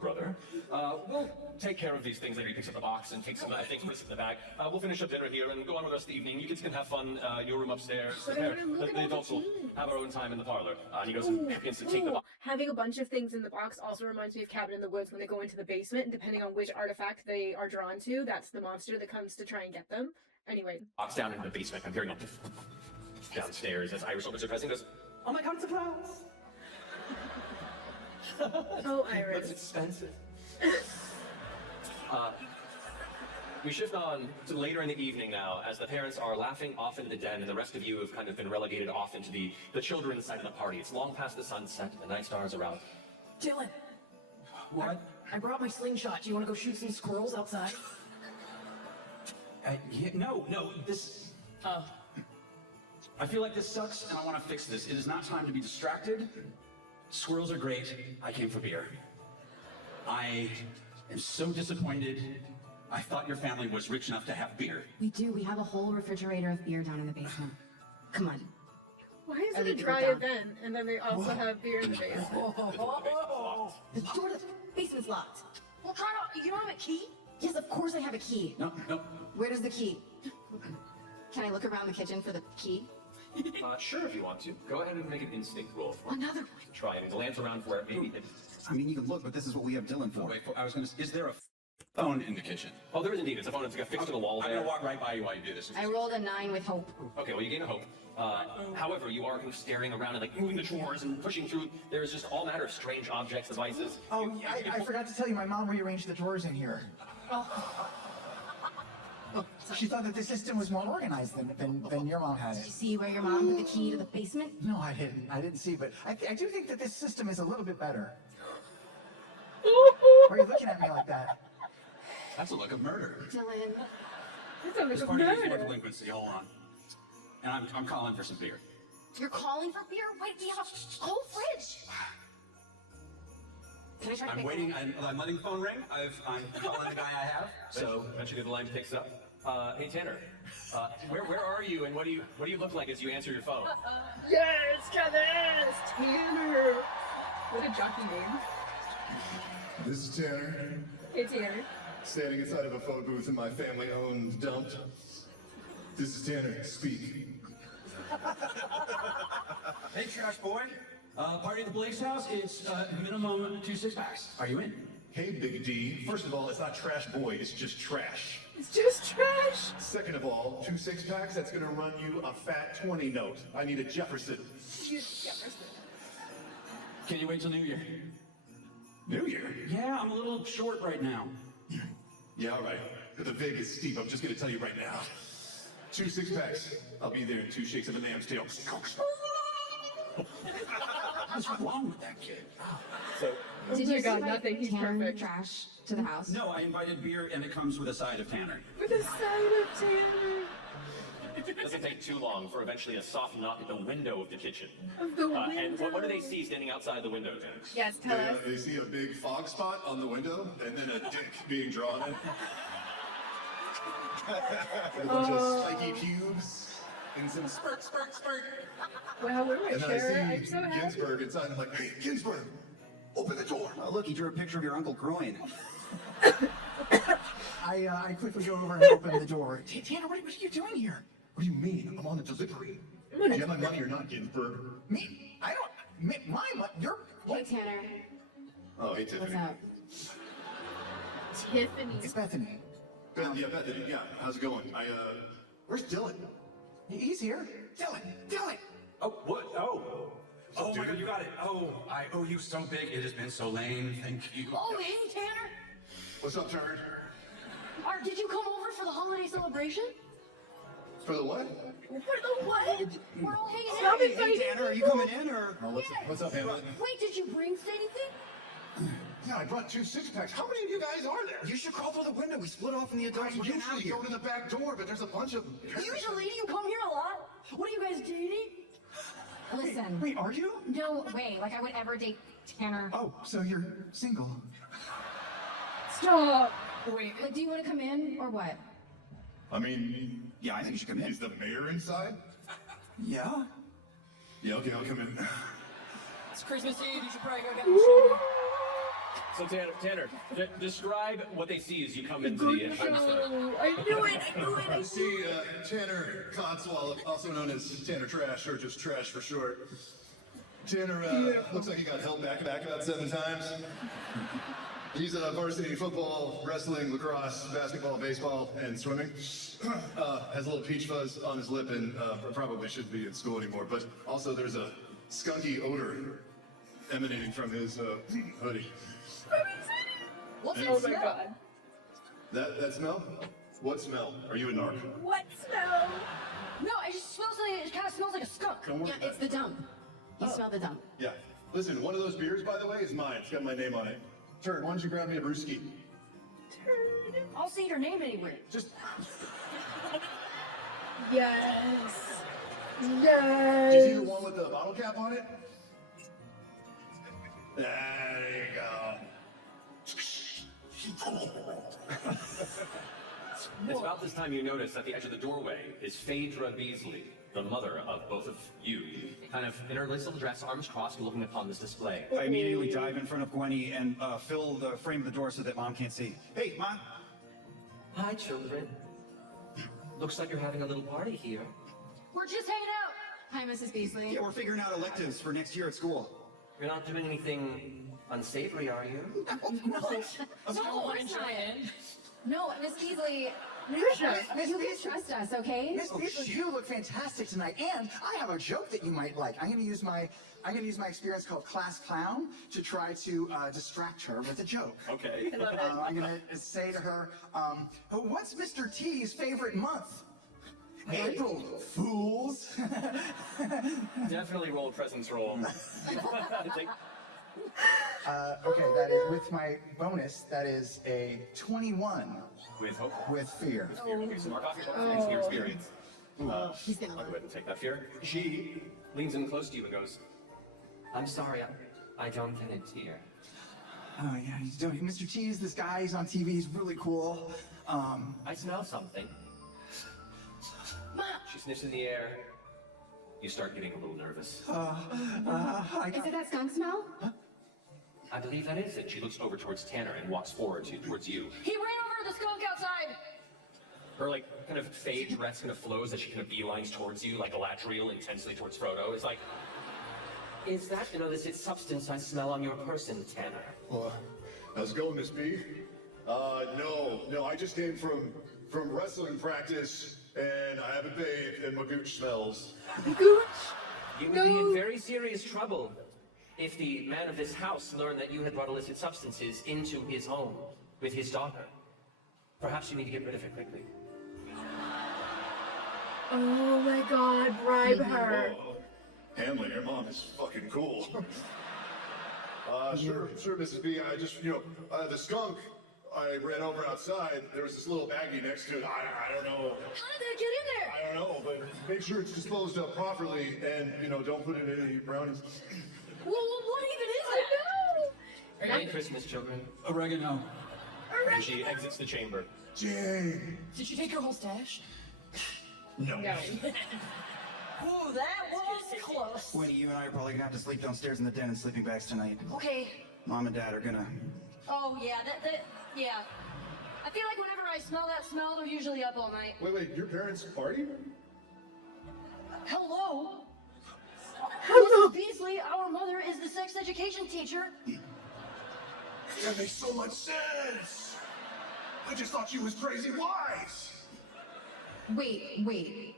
brother. We'll take care of these things later." He picks up the box and takes some things, puts it in the bag. We'll finish up dinner here and go on with the rest of the evening. You kids can have fun. Your room upstairs. But I wanna look at The all the adults will things. have our own time in the parlor. And he goes and begins to take the box. Having a bunch of things in the box also reminds me of Cabin in the Woods when they go into the basement, and depending on which artifact they are drawn to, that's the monster that comes to try and get them. Anyway, Box down in the basement. I'm hearing downstairs as Iris opens her present and goes, "Oh my god, it's a surprise!" oh That's Iris. expensive. We shift on to later in the evening now, as the parents are laughing off into the den, and the rest of you have kind of been relegated off into the children's side of the party. It's long past the sunset, the night stars are out. Dylan, What? I brought my slingshot. Do you want to go shoot some squirrels outside? Yeah, no, this... I feel like this sucks, and I want to fix this. It is not time to be distracted. Squirrels are great. I came for beer. I am so disappointed. I thought your family was rich enough to have beer. We do. We have a whole refrigerator of beer down in the basement. Come on. Why is I it a need to go dry down. event and then they also have beer in the basement? The door to the basement's locked. Well, try to. You don't have a key? Yes, of course I have a key. No. Where does the key? Can I look around the kitchen for the key? Sure, if you want to. Go ahead and make an instinct roll for it. Another one. Try it. Glance around for it. Maybe. I mean, you can look, but this is what we have Dylan for. Wait, I was gonna... Is there a phone in the kitchen? Oh, there is indeed. It's a phone. It's affixed to the wall I'm there. gonna walk right by you while you do this. I rolled a 9 with hope. Okay, well, you gain a hope. However, you are kind of staring around and like moving the drawers and pushing through. There is just all manner of strange objects, devices. Oh, I forgot to tell you, my mom rearranged the drawers in here. She thought that the system was more organized than your mom had Did it. you see where your mom put the key to the basement? No, I didn't. I didn't see, but I do think that this system is a little bit better. Why are you looking at me like that? That's a look of murder. Dylan. That sounds This like a party is more murder. delinquency. Hold on. And I'm calling for some beer. You're calling for beer? Wait, we have a whole fridge. Can I try to I'm make waiting. I'm letting the phone ring. I'm calling the guy I have. So eventually the line picks up. Hey Tanner, where are you and what do you look like as you answer your phone? Yes, Kevin! Tanner! What a jockey name. This is Tanner, Hey, Tanner. standing inside of a phone booth in my family-owned dump. This is Tanner, speak. Hey, trash boy. Party at the Blake's house. It's minimum 2 6-packs. Are you in? Hey, Big D. First of all, it's not trash boy, it's just trash. It's just trash. Second of all, 2 6-packs, that's gonna run you a fat 20 note. I need a Jefferson. Can you wait till New Year? New Year? Yeah, I'm a little short right now. Yeah, all right. But the vig is steep, I'm just gonna tell you right now. 2 6-packs, I'll be there in 2 shakes of a lamb's tail. What's wrong with that kid? So Did my you God, invite nothing. He's Tanner perfect. trash to the house? No, I invited beer and it comes with a side of Tanner. With a side of Tanner. it doesn't take too long for eventually a soft knock at the window of the kitchen. Of the window. And what do they see standing outside the window, Tanner? Yes, tell us. They see a big fog spot on the window, and then a dick being drawn in. And a bunch of spiky pubes, and some spurt. Wow, what do I And then share? I I'm see so happy. Ginsburg inside, I'm like, hey, Ginsburg, open the door. Oh, look, he drew a picture of your Uncle Groin. I quickly go over and open the door. Tanner, what are you doing here? What do you mean? I'm on a delivery. Do you have my money or not, Ginsburg? Me? I don't. You're. Hey, Tanner. Oh, hey, What's Tiffany. up? Tiffany. It's Bethany. Yeah, Bethany, yeah, how's it going? Where's Dylan? He's here. Dylan. Oh, what? Oh my God, you got it. Oh, I owe you so big. It has been so lame. Thank you. Oh, hey, Tanner. What's up, Turd? Did you come over for the holiday celebration? For the what? For the what? We're all hanging Stop out. it, baby. Tanner, are you coming in or? Oh, what's up, Hamlet? Wait, did you bring anything? Yeah, I brought 2 6-packs. How many of you guys are there? You should crawl through the window. We split off in the I adults. We're getting out of usually here. go to the back door, but there's a bunch of... Usually you come here a lot. What are you guys dating? Listen. Wait, are you? No way. Like I would ever date Tanner. Oh, so you're single? Stop. Wait. Like, do you want to come in or what? I mean, Yeah, I think you should come in. is the mayor inside? Yeah. Yeah, okay, I'll come in. It's Christmas Eve. You should probably go get the shooting. So Tanner, describe what they see as you come into the entrance. I knew it. I see Tanner Codswallop, also known as Tanner Trash, or just Trash for short. Tanner looks like he got held back about 7 times. He's varsity football, wrestling, lacrosse, basketball, baseball, and swimming. Has a little peach fuzz on his lip and probably shouldn't be in school anymore. But also there's a skunky odor emanating from his hoodie. What's Oh my God. That smell? What smell? Are you a narc? What smell? No, it just smells like, it kind of smells like a skunk. Don't worry Yeah, about it's the dump. You smell the dump. Yeah. Listen, one of those beers, by the way, is mine. It's got my name on it. Turd, why don't you grab me a brewski? I'll see your name anywhere. Just... Yes. Do you Yes. see the one with the bottle cap on it? There you go. It's about this time you notice at the edge of the doorway is Phaedra Beasley, the mother of both of you, kind of in her little dress, arms crossed, looking upon this display. I immediately dive in front of Gwenny and fill the frame of the door so that Mom can't see. Hey, Mom! Hi, children. Looks like you're having a little party here. We're just hanging out. Hi, Mrs. Beasley. Yeah, we're figuring out electives for next year at school. You're not doing anything unsavory, are you? No, of course not. No, Miss Beasley, you can trust us, okay? Miss Beasley, you look fantastic tonight, and I have a joke that you might like. I'm gonna use my experience called Class Clown to try to distract her with a joke. Okay. I'm gonna say to her, what's Mr. T's favorite month? April, fools. Definitely roll a presence roll. Okay, that is with my bonus. That is a 21 With hope. with fear. Okay, so mark off your hope and your experience. He's gonna I'll go ahead and take that fear. She leans in close to you and goes, I'm sorry, I don't get it here. Oh yeah, he's doing. Mr. T is this guy. He's on TV. He's really cool. I smell something. she sniffs in the air. You start getting a little nervous. Is it that skunk smell? I believe that is it. She looks over towards Tanner and walks forward towards you. He ran over the skunk outside. Her like kind of fade dress kind of flows as she kind of beelines towards you, like Galadriel intensely towards Frodo. It's like, Is that an illicit substance I smell on your person, Tanner? Well, how's it going, Miss B? No, I just came from wrestling practice, and I haven't bathed, and my gooch smells. Gooch. You would be in very serious trouble if the man of this house learned that you had brought illicit substances into his home with his daughter. Perhaps you need to get rid of it quickly. Oh my God! Bribe her. Hamlin, your mom is fucking cool. Sure, Mrs. B. I just, the skunk I ran over outside, there was this little baggie next to it. I don't know. How did that get in there? I don't know, but make sure it's disposed of properly and, don't put in any brownies. Well, what even is that? Merry Christmas, children. Oregano. and she exits the chamber. Jane! Did you take your whole stash? No. Ooh, that was close. Gwenny, you and I are probably gonna have to sleep downstairs in the den in sleeping bags tonight. Okay. Mom and Dad are gonna... Oh, yeah, yeah. I feel like whenever I smell that smell, they're usually up all night. Wait, your parents party? Hello? Mrs. Beasley, our mother, is the sex education teacher. That makes so much sense! I just thought she was crazy wise! Wait.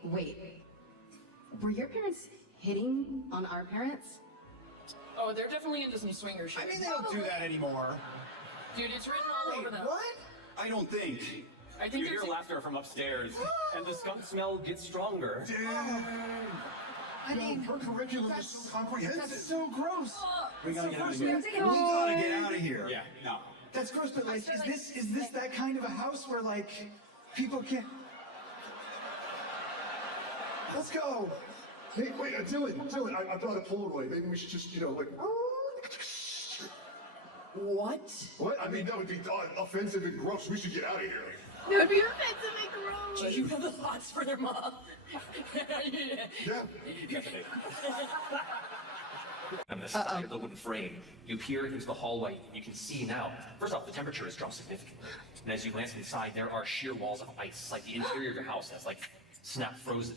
Were your parents hitting on our parents? Oh, they're definitely into some swinger shit. I mean, they don't do that anymore. Dude, it's written all over them. What? I don't think. I think You hear laughter from upstairs, and the skunk smell gets stronger. I mean, Her curriculum is so comprehensive. that's so gross. We gotta get out of here. have to We go. gotta get out of here. Yeah, no. That's gross, but like, is this that kind of a house where like people can't? Let's go. Hey, wait, Dylan, I brought a Polaroid. Maybe we should just, like... What? What? I mean, that would be offensive and gross. We should get out of here. That would be offensive and gross. Do you have the hots for their mom? Yeah. On the side of the wooden frame, you peer into the hallway, and you can see now. First off, the temperature has dropped significantly. And as you glance inside, there are sheer walls of ice, like the interior of your house has, like, snap frozen.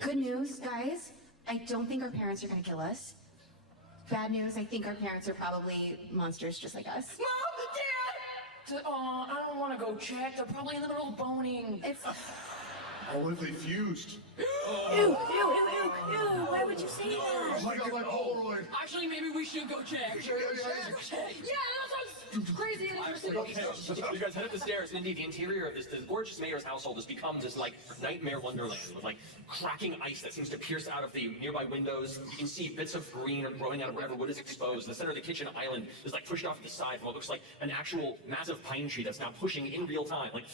Good news, guys. I don't think our parents are gonna kill us. Bad news, I think our parents are probably monsters just like us. Dad! Oh, I don't want to go check. They're probably in the middle of boning. It's... Oh, what if they fused? Ew, why would you say that? Oh my god, my Polaroid! Actually, maybe we should go check. Yeah. Yeah, that's what crazy and interesting. Okay, you guys head up the stairs, and indeed, the interior of this gorgeous mayor's household has become this, like, nightmare wonderland with, like, cracking ice that seems to pierce out of the nearby windows. You can see bits of green are growing out of wherever wood is exposed. The center of the kitchen island is, like, pushed off to the side from what looks like an actual massive pine tree that's now pushing in real time, like,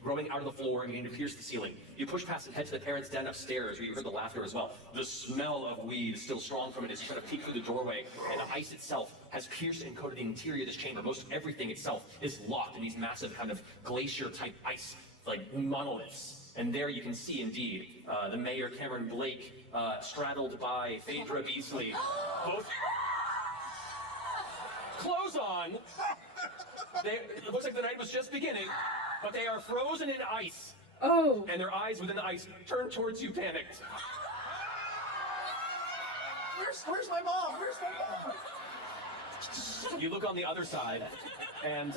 growing out of the floor and beginning to pierce the ceiling. You push past and head to the parents' den upstairs, where you heard the laughter as well. The smell of weed is still strong from it as you try to peek through the doorway, and the ice itself has pierced and coated the interior of this chamber. Most everything itself is locked in these massive kind of glacier-type ice, like monoliths. And there you can see, indeed, the mayor, Cameron Blake, straddled by Phaedra Beasley. Both clothes on. It looks like the night was just beginning, but they are frozen in ice. Oh. And their eyes within the ice turn towards you, panicked. Where's my mom? Where's my mom? You look on the other side, and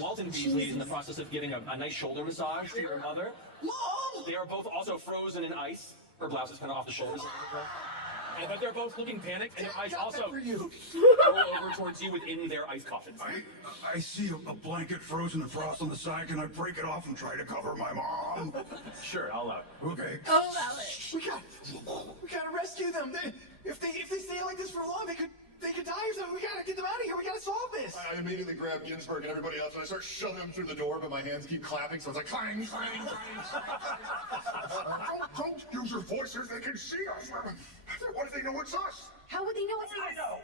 Walton Beasley is in the process of giving a nice shoulder massage to your mother. Mom! They are both also frozen in ice. Her blouse is kind of off the shoulders. But they're both looking panicked, and their eyes also roll over towards you within their ice coffins. I see a blanket frozen in frost on the side. Can I break it off and try to cover my mom? Sure, I'll allow it. Okay. Oh, allow it. We gotta rescue them. If they stay like this for long, they could die or something. We gotta get them out of here. We gotta solve this. I immediately grab Ginsburg and everybody else, and I start shoving them through the door, but my hands keep clapping, so it's like clang, clang, clang. Don't use your voices. They can see us. What if they know it's us? How would they know it's us? know.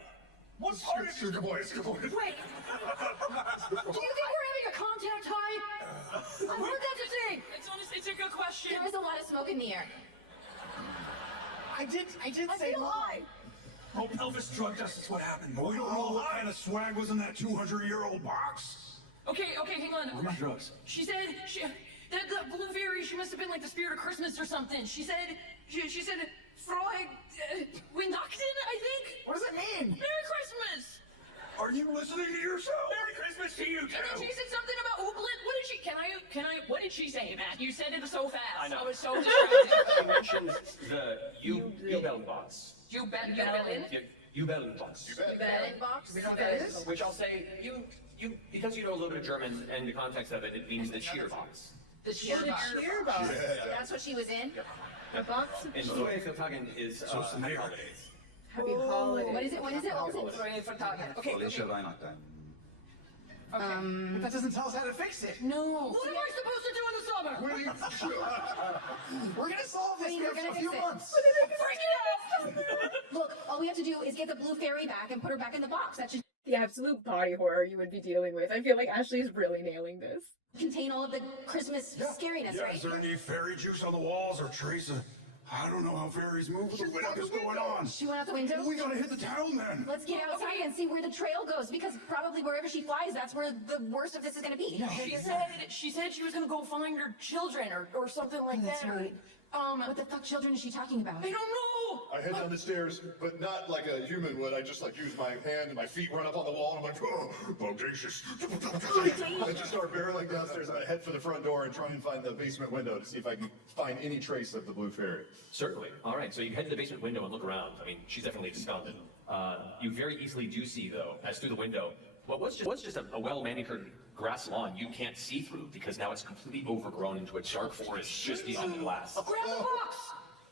What part is Good boy, good boy. Wait, do you think we're having a contact high? I've heard that's a thing. It's a good question. There is a lot of smoke in the air. I did I say feel high. Oh, Elvis drugged us. That's what happened. We don't know what kind of swag was in that 200-year-old box. Okay, hang on. What about drugs? She said that the blue fairy. She must have been like the spirit of Christmas or something. She said Freud Weihnachten, I think. What does that mean? Merry Christmas. Are you listening to yourself? Merry Christmas to you, And then she said something about ooblet. What did she? Can I? What did she say, Matt? You said it so fast. I know. I was so distracted. She mentioned the U-Bell box. You bet. U-Bell box. Which I'll say, you because you know a little bit of German and the context of it, it means the cheer box. The cheer box. Cheer box. That's what she was in? A box of And cheer. Freie Vertagen is So it's the mayor days. Happy holidays. What is it? What is it? Freie Vertagen. Okay. But that doesn't tell us how to fix it. No. What am I supposed to do in the summer? We're gonna solve this. Wait, We we're have gonna a few fix it. months. Look, all we have to do is get the blue fairy back and put her back in the box. That should The absolute body horror you would be dealing with. I feel like Ashley's really nailing this. contain all of the Christmas scariness, Yeah, right? is there any fairy juice on the walls or trace of... I don't know how fairies move. What the fuck is going on? She went out the window? We gotta hit the town then. Let's get outside and see where the trail goes, because probably wherever she flies, that's where the worst of this is gonna be. She said she was gonna go find her children or something like That's that. right. What the fuck children is she talking about? I don't know. I head down the stairs, but not like a human would. I just like use my hand and my feet run up on the wall, and I'm like, oh, bodacious. I just start barreling downstairs, and I head for the front door and try and find the basement window to see if I can find any trace of the blue fairy. Certainly. All right, so you head to the basement window and look around. I mean, she's definitely absconded. You very easily do see, though, as through the window, what was just a well-manicured grass lawn you can't see through because now it's completely overgrown into a dark forest just beyond the glass. Grab the box.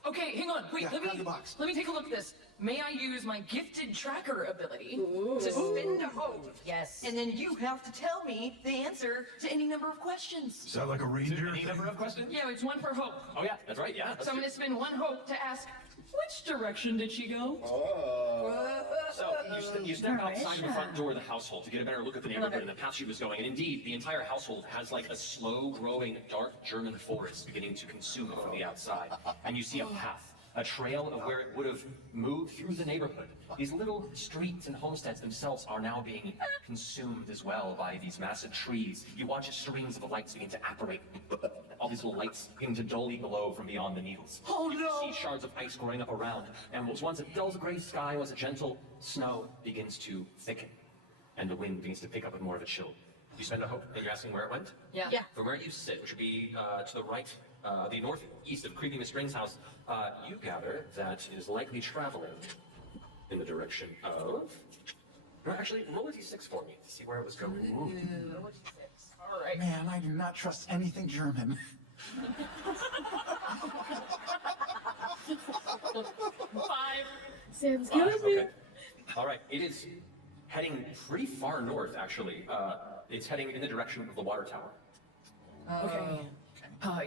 Okay, hang on. Wait, Yeah, let grab the box. me take a look at this. May I use my gifted tracker ability to spin the hope? Yes. And then you have to tell me the answer to any number of questions. Is that like a reindeer Any thing? number of questions? Yeah, it's one per hope. Oh, yeah, that's right, yeah. So I'm gonna spin one hope to ask, which direction did she go? So you step outside the front door of the household to get a better look at the neighborhood and the path she was going. And indeed, the entire household has like a slow-growing dark German forest beginning to consume it from the outside. And you see a path, a trail of where it would have moved through the neighborhood. These little streets and homesteads themselves are now being consumed as well by these massive trees. You watch strings of lights begin to apparate. All these little lights begin to dully glow from beyond the needles. Oh, you no. can see shards of ice growing up around, and what was once a dull gray sky was a gentle snow begins to thicken, and the wind begins to pick up with more of a chill. You spend a hope, and you're asking where it went? Yeah. From where you sit, which would be to the right, the northeast of Critmas Springs house, you gather that it is likely traveling in the direction of No, actually, roll a d6 for me to see where it was going. All right. Man, I do not trust anything German. 5. Sounds good. Okay. All right. It is heading pretty far north, actually. It's heading in the direction of the water tower. Okay.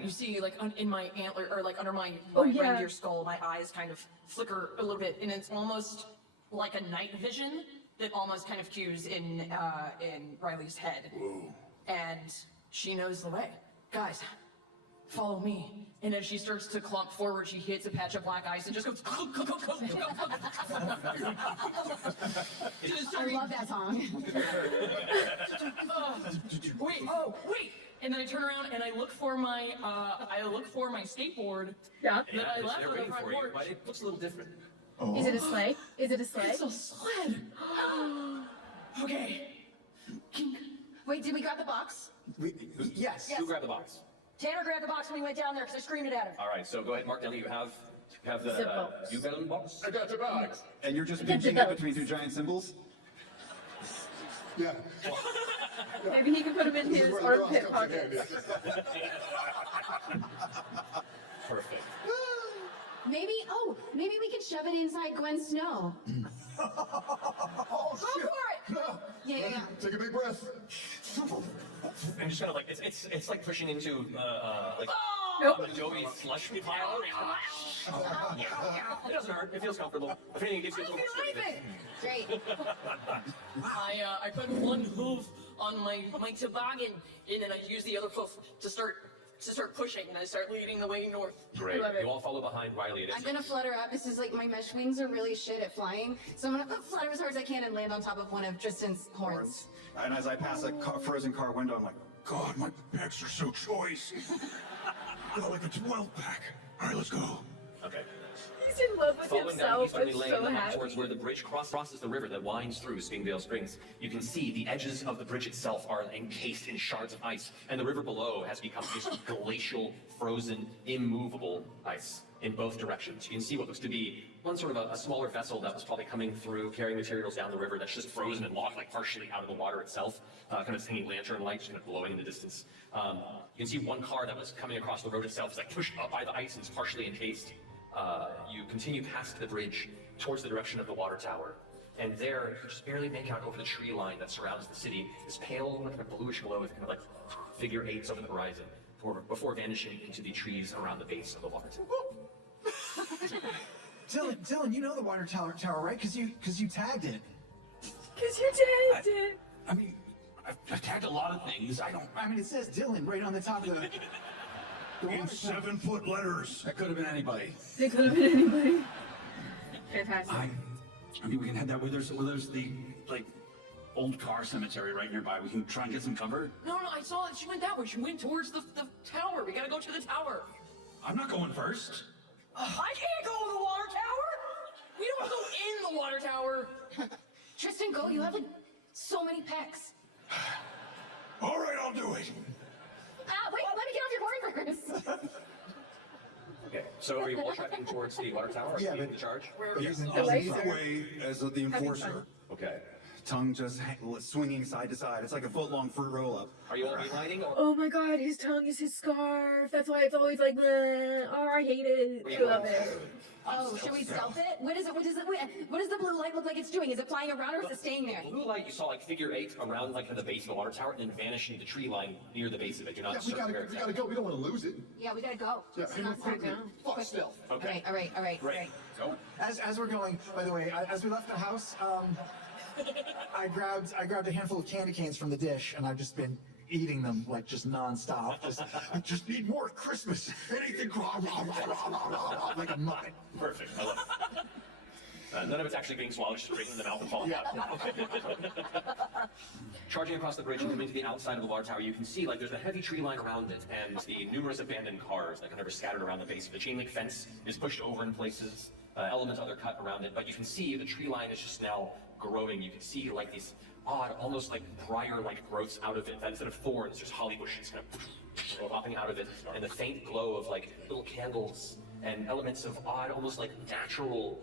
You see, like in my antler, or like under my yeah. reindeer skull, my eyes kind of flicker a little bit, and it's almost like a night vision that almost kind of cues in Riley's head. Whoa. And she knows the way. Guys, follow me. And as she starts to clump forward, she hits a patch of black ice and just goes. I love that song. Wait! And then I turn around and I look for my skateboard Yeah. that I It's left there on the waiting front for you, porch. but it looks a little different. Is it a sleigh? Is it a sleigh? It's a sled. Okay. Wait, did we grab the box? Yes. Who grabbed the box? Tanner grabbed the box when he went down there because I screamed it at him. All right, so go ahead, Mark Down. You have the Zippo. you got on the box. I got the box. And you're just Get the pinching it boat. between two giant symbols? Yeah. Maybe he can put him in his armpit pocket. Perfect. Maybe we can shove it inside Gwen Snow. Oh, shit. Yeah. Take a big breath. And just kind of like it's like pushing into like Nope. a doughy slush pile. It doesn't hurt. It feels comfortable. If anything, it gives you a little more stimulus. Great. I put one hoof on my toboggan, and then I use the other hoof to start pushing, and I start leading the way north. Great. Love it. You all follow behind Riley. It is I'm gonna flutter up. This is like my mesh wings are really shit at flying, so I'm gonna flutter as hard as I can and land on top of one of Tristan's horns. And as I pass a frozen car window, I'm like, God, my pecs are so choice. Got like a 12-pack. All right, let's go. okay. He's in love with Following down himself. easterly I'm lane so up happy. towards where the bridge crosses the river that winds through Springvale Springs, you can see the edges of the bridge itself are encased in shards of ice, and the river below has become this glacial, frozen, immovable ice in both directions. You can see what looks to be one sort of a smaller vessel that was probably coming through, carrying materials down the river that's just frozen and locked like partially out of the water itself, kind of hanging lantern light, just kind of glowing in the distance. You can see one car that was coming across the road itself is like pushed up by the ice and is partially encased. You continue past the bridge towards the direction of the water tower, and there you just barely make out over the tree line that surrounds the city this pale, kind of bluish glow with kind of like figure eights over the horizon before vanishing into the trees around the base of the water tower. Dylan, you know the water tower, right? Because you tagged it. Because you tagged it. I mean, I've tagged a lot of things. I mean, it says Dylan right on the top of the In water tower. 7-foot letters. That could have been anybody. It could have been anybody. Fantastic. I mean, we can head that way. There's the like old car cemetery right nearby. We can try and get some cover. No, I saw it. She went that way. She went towards the tower. We gotta go to the tower. I'm not going first. I can't go to the water tower. We don't go in the water tower. Tristan, go. You have like so many pecs. All right, I'll do it. Wait, let me get off your board first. Okay, so are you all tracking towards the water tower? Are you leading the charge? yes, I like that that. way as the enforcer. Okay. Tongue just swinging side to side. It's like a foot-long fruit roll-up. Are you all relining? Or Oh my god, his tongue is his scarf. That's why it's always like, "Bleh." Oh, I hate it. I love it. Oh, should we stealth it? What is it? What does the blue light look like it's doing? Is it flying around or is it staying there? Blue light, you saw like figure eight around like the base of the water tower and then vanishing the tree line near the base of it. You're not Yeah, we certain where gotta exactly. go. We don't want to lose it. Yeah, we gotta go. Yeah, This is not quickly. time. Fuck stealth. Okay. All right. Great. Go. As we're going, by the way, as we left the house, I grabbed a handful of candy canes from the dish, and I've just been eating them like just nonstop. I just need more Christmas. Anything. Like a muppet. Perfect. I love it. None of it's actually being swallowed, just straight in the mouth and falling out. Charging across the bridge and coming to the outside of the water tower, you can see like there's a heavy tree line around it and the numerous abandoned cars that kind of are scattered around the base. The chain link fence is pushed over in places, elements other cut around it, but you can see the tree line is just now growing. You can see like these odd, almost like briar-like growths out of it. That instead of thorns, there's holly bushes kind of popping out of it, and the faint glow of like little candles and elements of odd, almost like natural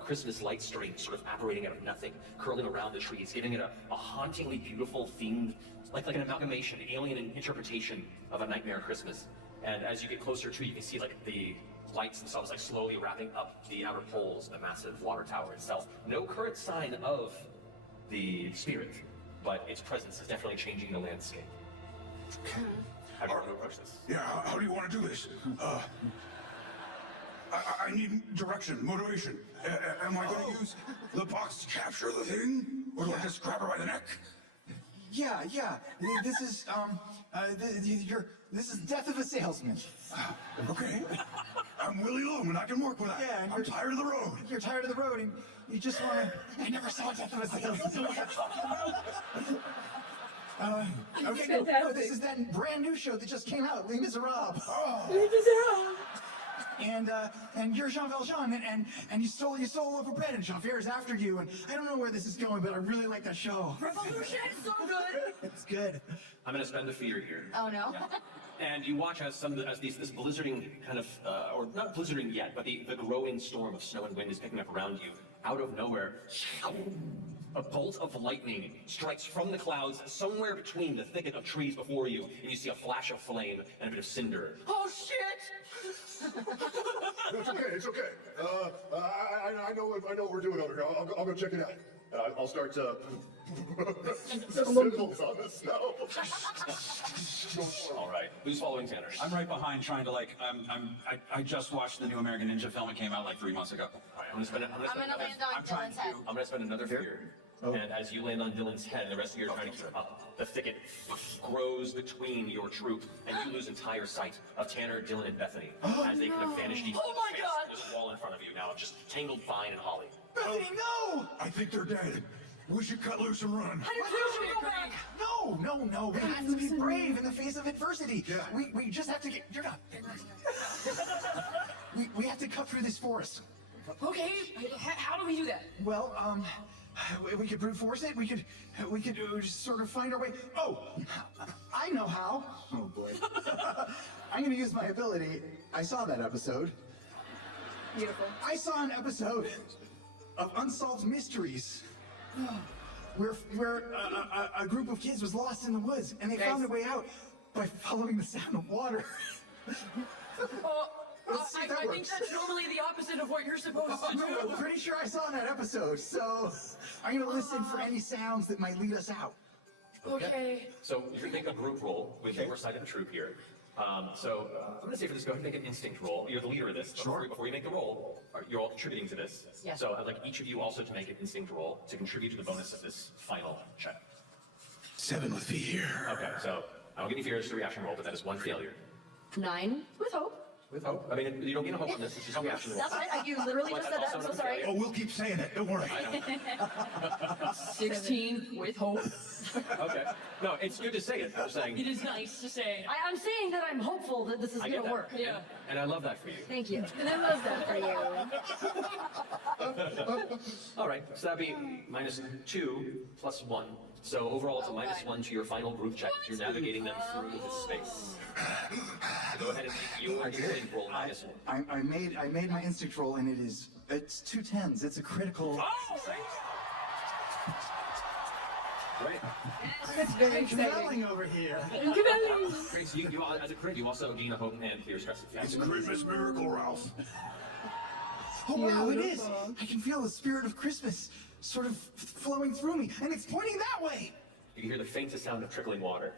Christmas light strings sort of apparating out of nothing, curling around the trees, giving it a hauntingly beautiful themed, like an amalgamation, alien interpretation of A Nightmare Christmas. And as you get closer to it, you can see like the lights themselves like slowly wrapping up the outer poles, the massive water tower itself. No current sign of the spirit, but its presence is definitely changing the landscape. How do you want to approach this? Yeah, how do you want to do this? I need direction, motivation. Am I going to use the box to capture the thing? Or do I just grab her by the neck? Yeah. This is, this is Death of a Salesman. Okay. I'm Willie Loam and I can work with that. Yeah, and I'm tired of the road. You're tired of the road and you just want to... I never saw Death of a Salesman. Okay, no, this is that brand new show that just came out, Les Miserables. Les Miserables. And you're Jean Valjean, and you stole a loaf of bread, and Jean-Pierre is after you, and I don't know where this is going, but I really like that show. Revolution is so good. It's good. I'm going to spend a fear here. Oh no. And you watch as this blizzarding kind of, or not blizzarding yet, but the growing storm of snow and wind is picking up around you. Out of nowhere, a bolt of lightning strikes from the clouds somewhere between the thicket of trees before you, and you see a flash of flame and a bit of cinder. Oh shit! No, it's okay. I know what we're doing over here. I'll go check it out. I'll start the symbols on the snow. All right, who's following Tanner? I'm right behind, trying to I just watched the new American Ninja film. It came out like 3 months ago. All right, I'm gonna land on Dylan's head. I'm gonna spend another fear. And as you land on Dylan's head, and the rest of you are trying to keep up, the thicket grows between your troop, and you lose entire sight of Tanner, Dylan, and Bethany as they kind of vanish deep into space. There's a wall in front of you now of just tangled vine and holly. Bethany, no! I think they're dead. We should cut loose and run. No. We have to be brave in the face of adversity. Yeah. We just have to get... You're not... we have to cut through this forest. Okay, how do we do that? Well, we could brute force it. We could just sort of find our way. Oh, I know how. Oh boy. I'm gonna use my ability. I saw that episode. Beautiful. I saw an episode of Unsolved Mysteries where a group of kids was lost in the woods and they found their way out by following the sound of water. I think that's normally the opposite of what you're supposed to do. I'm pretty sure I saw that episode, so I'm gonna listen for any sounds that might lead us out. Okay. So you can make a group roll with your side of the troop here. I'm gonna say for this, go ahead and make an instinct roll. You're the leader of this. Sure. Before you make the roll, you're all contributing to this. Yeah. So I'd like each of you also to make an instinct roll to contribute to the bonus of this final check. 7 with fear. Okay, so I don't give you fear as a reaction roll, but that is one failure. 9 with hope. With hope. I mean, you don't get a hope on this. It's just a reaction roll. That's right. You literally just said that. I'm so sorry. Oh, we'll keep saying it. Don't worry. 16 with hope. Okay. No, it's good to say it. I'm saying. It is nice to say. I'm saying that I'm hopeful that this is I going get to that. work. Yeah. And I love that for you. Thank you. And I love that for you. All right, so that'd be -2 plus 1. So overall, it's a -1 to your final group check. You're navigating them through the space. Go ahead and make your instinct roll -1. I made my instinct roll and it's 2 10s. It's a critical. Oh! Great. That's very exciting. Compelling over here. Great. So you, as a crit, you also gain a hope and fear stress. It's a Christmas miracle, Ralph. Oh wow, it is! I can feel the spirit of Christmas sort of flowing through me, and it's pointing that way! You can hear the faintest sound of trickling water.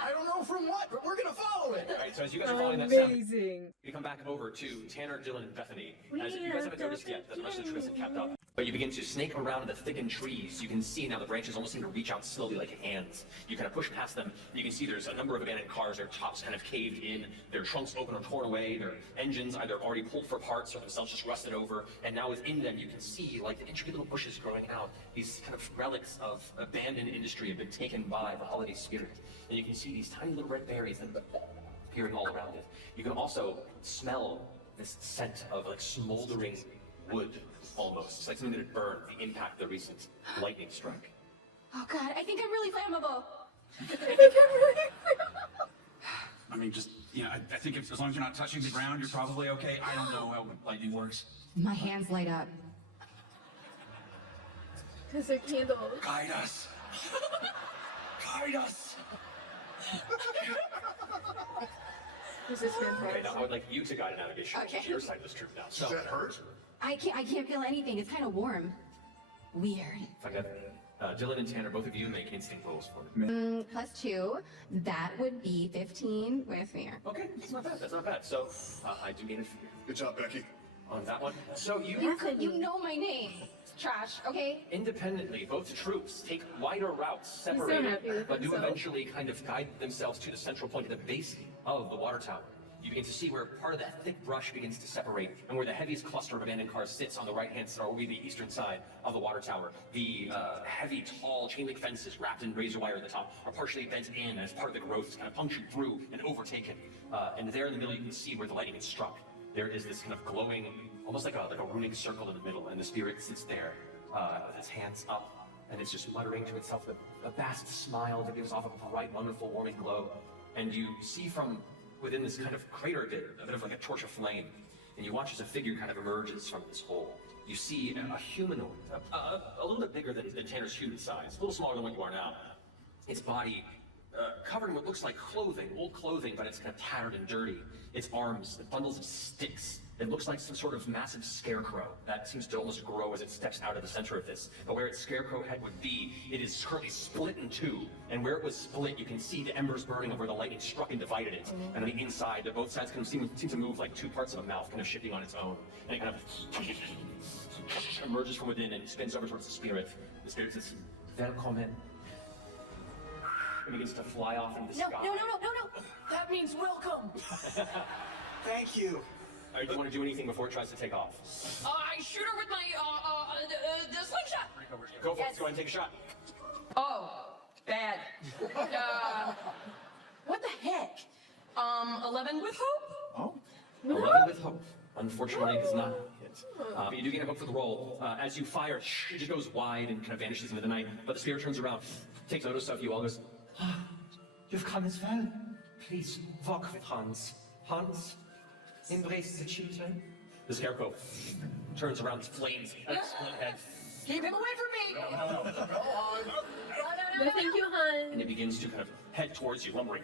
I don't know from what, but we're gonna follow it! All right, so as you guys are following that sound, Amazing. you come back over to Tanner, Dylan, and Bethany. As you guys haven't noticed yet that the rest of the troop isn't capped up. But you begin to snake around the thickened trees. You can see now the branches almost seem to reach out slowly like hands. You kind of push past them. You can see there's a number of abandoned cars. Their tops kind of caved in. Their trunks open or torn away. Their engines either already pulled for parts or themselves just rusted over. And now within them you can see like the intricate little bushes growing out. These kind of relics of abandoned industry have been taken by the holiday spirit. And you can see these tiny little red berries that appearing all around it. You can also smell this scent of like smoldering wood. Almost. It's like something that had burned, the impact of the recent lightning strike. Oh god, I think I'm really flammable. I mean, just, I think as long as you're not touching the ground, you're probably okay. I don't know how lightning works. My hands light up. Because they're candles. Guide us. Guide us. This is Okay, fantastic. now I would like you to guide a navigation Okay. to your side of this troop now. So, Does that hurt? I can't feel anything. It's kind of warm. Weird. if I got Dylan and Tanner, both of you make instinct rolls for me. +2. That would be 15 with fear. Okay, that's not bad. That's not bad. So I do gain a fear Good job, Becky. on that one. So You know my name. Trash, okay? independently, both troops take wider routes, so separated, happy with but do himself. eventually kind of guide themselves to the central point at the base of the water tower. You begin to see where part of that thick brush begins to separate, and where the heaviest cluster of abandoned cars sits on the right-hand side, or will be the eastern side of the water tower. The heavy, tall chain link fences wrapped in razor wire at the top are partially bent in as part of the growth is kind of punctured through and overtaken. And there in the middle, you can see where the lightning is struck. There is this kind of glowing, almost like a runic circle in the middle, and the spirit sits there with its hands up, and it's just muttering to itself a vast smile that gives off a bright, wonderful, warming glow. And you see from within this kind of crater a bit of like a torch of flame, and you watch as a figure kind of emerges from this hole. You see a humanoid, a little bit bigger than Tanner's human size, a little smaller than what you are now. Its body covered in what looks like clothing, old clothing, but it's kind of tattered and dirty. Its arms, bundles of sticks. It looks like some sort of massive scarecrow that seems to almost grow as it steps out of the center of this. But where its scarecrow head would be, it is currently split in two. And where it was split, you can see the embers burning of where the lightning struck and divided it. And on the inside, both sides kind of seem to move like two parts of a mouth, kind of shifting on its own. And it kind of emerges from within and spins over towards the spirit. The spirit says, "Welcome." And begins to fly off into the No, sky. no. That means welcome. Thank you. All right, do you want to do anything before it tries to take off? I shoot her with my the slingshot. Go for Yes. it. Go ahead and take a shot. Oh, bad. What the heck? 11 with hope. 11 with hope. Unfortunately, it does not hit. But you do get a hope for the roll. As you fire, it just goes wide and kind of vanishes into the night. But the spirit turns around, takes notice of you all, goes, "You've come as well. Please walk with Hans. Hans, embrace the children." The scarecrow turns around, flames, split head, Keep him away from me. No, thank you, hun. and it begins to kind of head towards you, lumbering.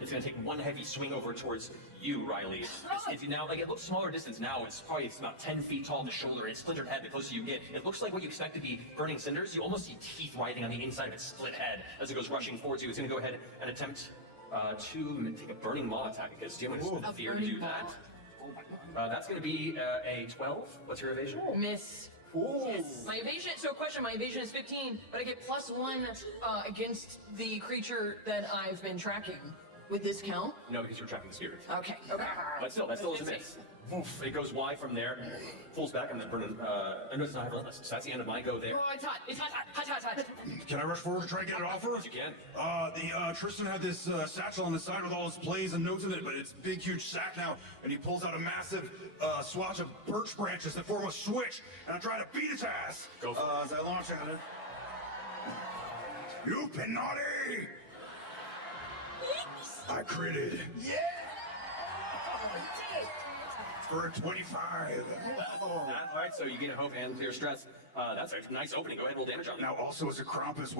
It's going to take one heavy swing over towards you, Riley. It's now, like, it looks smaller distance now. It's about 10 feet tall in the shoulder. Its splintered head, the closer you get, it looks like what you expect to be burning cinders. You almost see teeth writhing on the inside of its split head as it goes rushing towards you. It's going to go ahead and attempt to take a burning maw attack against you. I'm going to spend fear to do that. That's going to be a 12. What's your evasion? Miss. Yes. My evasion. So, question. My evasion is 15, but I get +1 against the creature that I've been tracking. Would this count? No, because you're tracking the spirit. Okay. But still, that still is a miss. Oof, it goes wide from there, pulls back, and then burning. No, it's not relentless. So that's the end of my go there. Oh, it's hot. It's hot. Can I rush forward to try and get it off her? Yes, you can. Tristan had this satchel on the side with all his plays and notes in it, but it's a big, huge sack now, and he pulls out a massive swatch of birch branches that form a switch, and I try to beat its ass. Go for it. As I launch at it. You've been naughty! I critted. Yeah! For a 25. Alright, so you gain a hope and clear stress. That's a nice opening. Go ahead and roll damage on me. Now, also as a Krampus,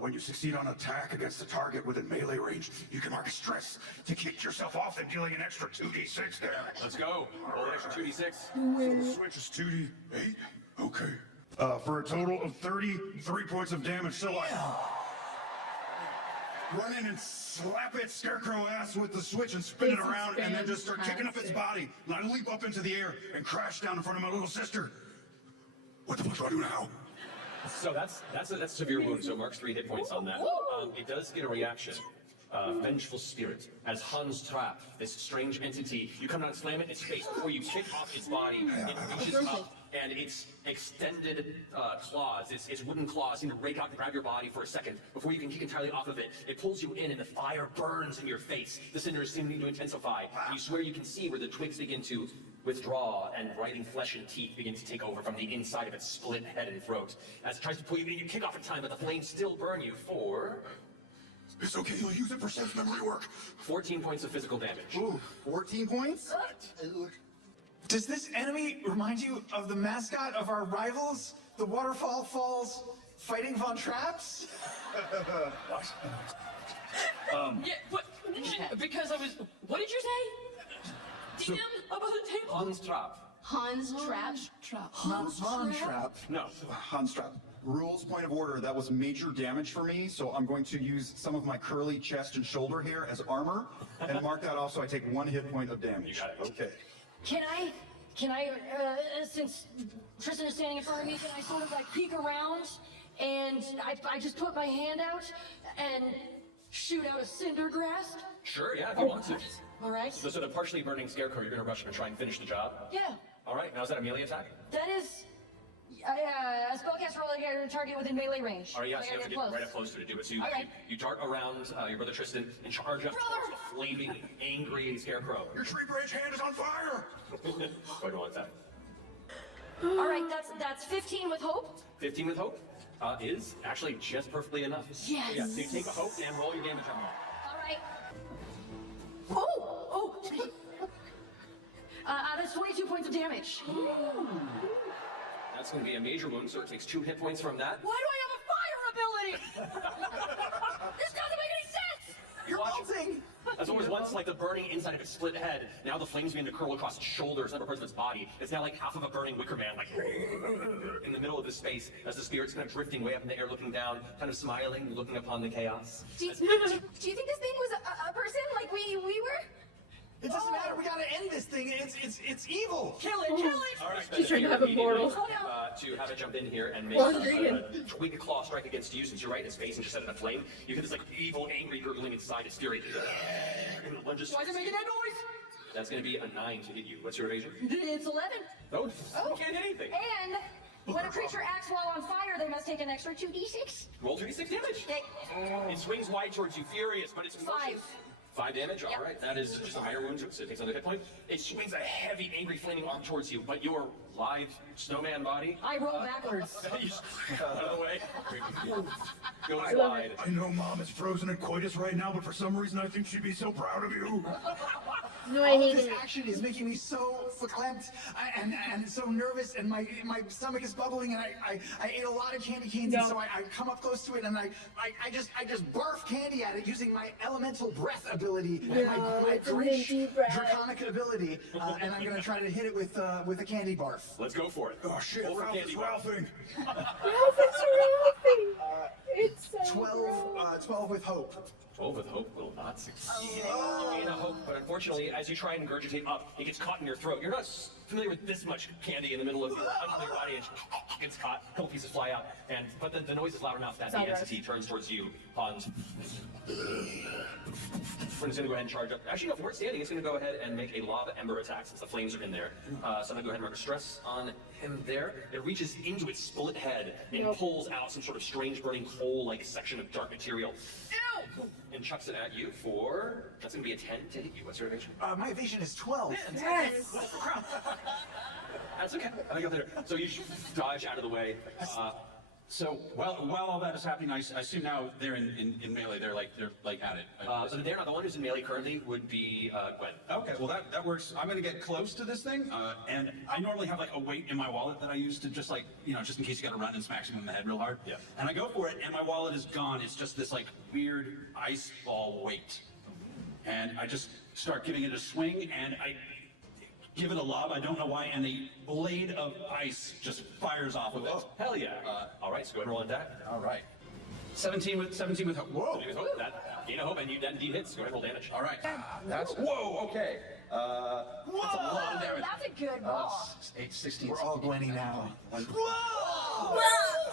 when you succeed on attack against a target within melee range, you can mark a stress to kick yourself off and dealing an extra 2d6 damage. Let's go. Roll an extra 2d6. So the switch is 2d8? Okay. For a total of 33 points of damage, so I run in and slap its scarecrow ass with the switch and spin it around and then just start kicking up its body. And I leap up into the air and crash down in front of my little sister. What the fuck do I do now? So that's a severe wound, so it marks 3 hit points on that. It does get a reaction. Vengeful Spirit. As Hans trap, this strange entity, you come down and slam it in its face. Before you kick off its body, it reaches up, and its extended claws, its wooden claws, seem to rake out and grab your body for a second. Before you can kick entirely off of it, it pulls you in, and the fire burns in your face. The cinders seem to intensify, and you swear you can see where the twigs begin to withdraw, and writhing flesh and teeth begin to take over from the inside of its split head and throat. As it tries to pull you in, you kick off in time, but the flames still burn you for It's okay, you'll use it for sense memory work. 14 points of physical damage. Ooh, 14 points? Does this enemy remind you of the mascot of our rivals, the Waterfall Falls Fighting Von Traps? Yeah, but because I was. What did you say? DM about the table. Hans Trap. Hans Trap. Hans Von Trap. No. Hans Trap. Rules, point of order, that was major damage for me, so I'm going to use some of my curly chest and shoulder hair as armor, and mark that off so I take 1 hit point of damage. You got it. Okay. Can I, since Tristan is standing in front of me, can I sort of like peek around and I just put my hand out and shoot out a cinder grasp? Sure, yeah, if you want to. All right. So the partially burning scarecrow, you're going to rush him and try and finish the job? Yeah, All right, now is that a melee attack? that is a spellcaster roll a target within melee range. All right, yeah, I so you gotta have to get get right up close to it to do it. So you, All right. you dart around your brother Tristan and charge up towards the flaming, angry scarecrow. Your tree branch hand is on fire! Quite a long attack. All right, that's 15 with hope. 15 with hope is actually just perfectly enough. Yes. Yeah, so you take a hope and roll your damage on that. All right. Oh. That's 22 points of damage. That's going to be a major wound, so it takes 2 hit points from that. Why do I have a fire ability? This doesn't make any sense. You're melting! As what was once like the burning inside of its split head, now the flames begin to curl across its shoulders and other parts of its body. It's now like half of a burning wicker man, like in the middle of this space, as the spirit's kind of drifting way up in the air, looking down, kind of smiling, looking upon the chaos. Do you think this thing was a person like we were? It doesn't matter. We gotta end this thing. It's evil. Kill it, kill it. All right, She's trying to have a portal. To have it jump in here and make Well, a twig claw strike against you, since you're right in its face and just set it aflame. You get this like evil, angry gurgling inside its fury. And it lunges. Why is it making that noise? That's going to be a 9 to hit you. What's your evasion? It's 11. No, you can't hit anything. And when a creature acts while on fire, they must take an extra 2d6. Roll 2d6 damage. It swings wide towards you, furious, but it's 5. 5 damage, Yep. all right. That is just a higher wound, so it takes another hit point. It swings a heavy, angry, flaming arm towards you, but your lithe snowman body. I roll backwards. You just out of the way. Goes I love wide. I know Mom is frozen in coitus right now, but for some reason I think she'd be so proud of you. No, I All hate this it. action is making me so verklempt and so nervous, and my stomach is bubbling, and I ate a lot of candy canes, and so I come up close to it, and I just barf candy at it using my elemental breath ability, and my it's a Grinch minty breath. draconic ability, and I'm gonna try to hit it with a candy barf. Let's go for it. Oh shit, Roll for Ralph candy is bar. Ralphing. Ralph is Ralphing. It's so 12 with hope. 12 with hope will not succeed. You gain a hope, but unfortunately, as you try and regurgitate up, it gets caught in your throat. You're not familiar with this much candy in the middle of your body, and it gets caught. A couple pieces fly out, but the noise is loud enough that the entity turns towards you, Hans. It's going to go ahead and charge up. Actually, no, from where it's standing, it's going to go ahead and make a lava ember attack since the flames are in there. So I'm going to go ahead and mark a stress on him there. It reaches into its split head and pulls out some sort of strange burning coal-like section of dark material. Ew! And chucks it at you for, that's going to be a 10 to hit you. What's your evasion? My evasion is 12. Yes. That's okay. I got there. So you dodge out of the way. So while all that is happening, I assume now they're in melee. They're like at it. So they're not the one who's in melee currently. Would be Gwen. Okay, well that works. I'm gonna get close to this thing, and I normally have like a weight in my wallet that I use to just like just in case you gotta run and smack someone in the head real hard. Yeah. And I go for it, and my wallet is gone. It's just this like weird ice ball weight, and I just start giving it a swing, and I give it a lob. I don't know why, and the blade of ice just fires off of it. Hell yeah. All right, so go ahead and roll an attack. All right. 17 with hope. Whoa. That gain a hope, and that indeed hits. Go ahead and roll damage. All right. That's whoa. Okay. That's a lot of damage. That's a good ball. 8, 16. We're all Gwenny now.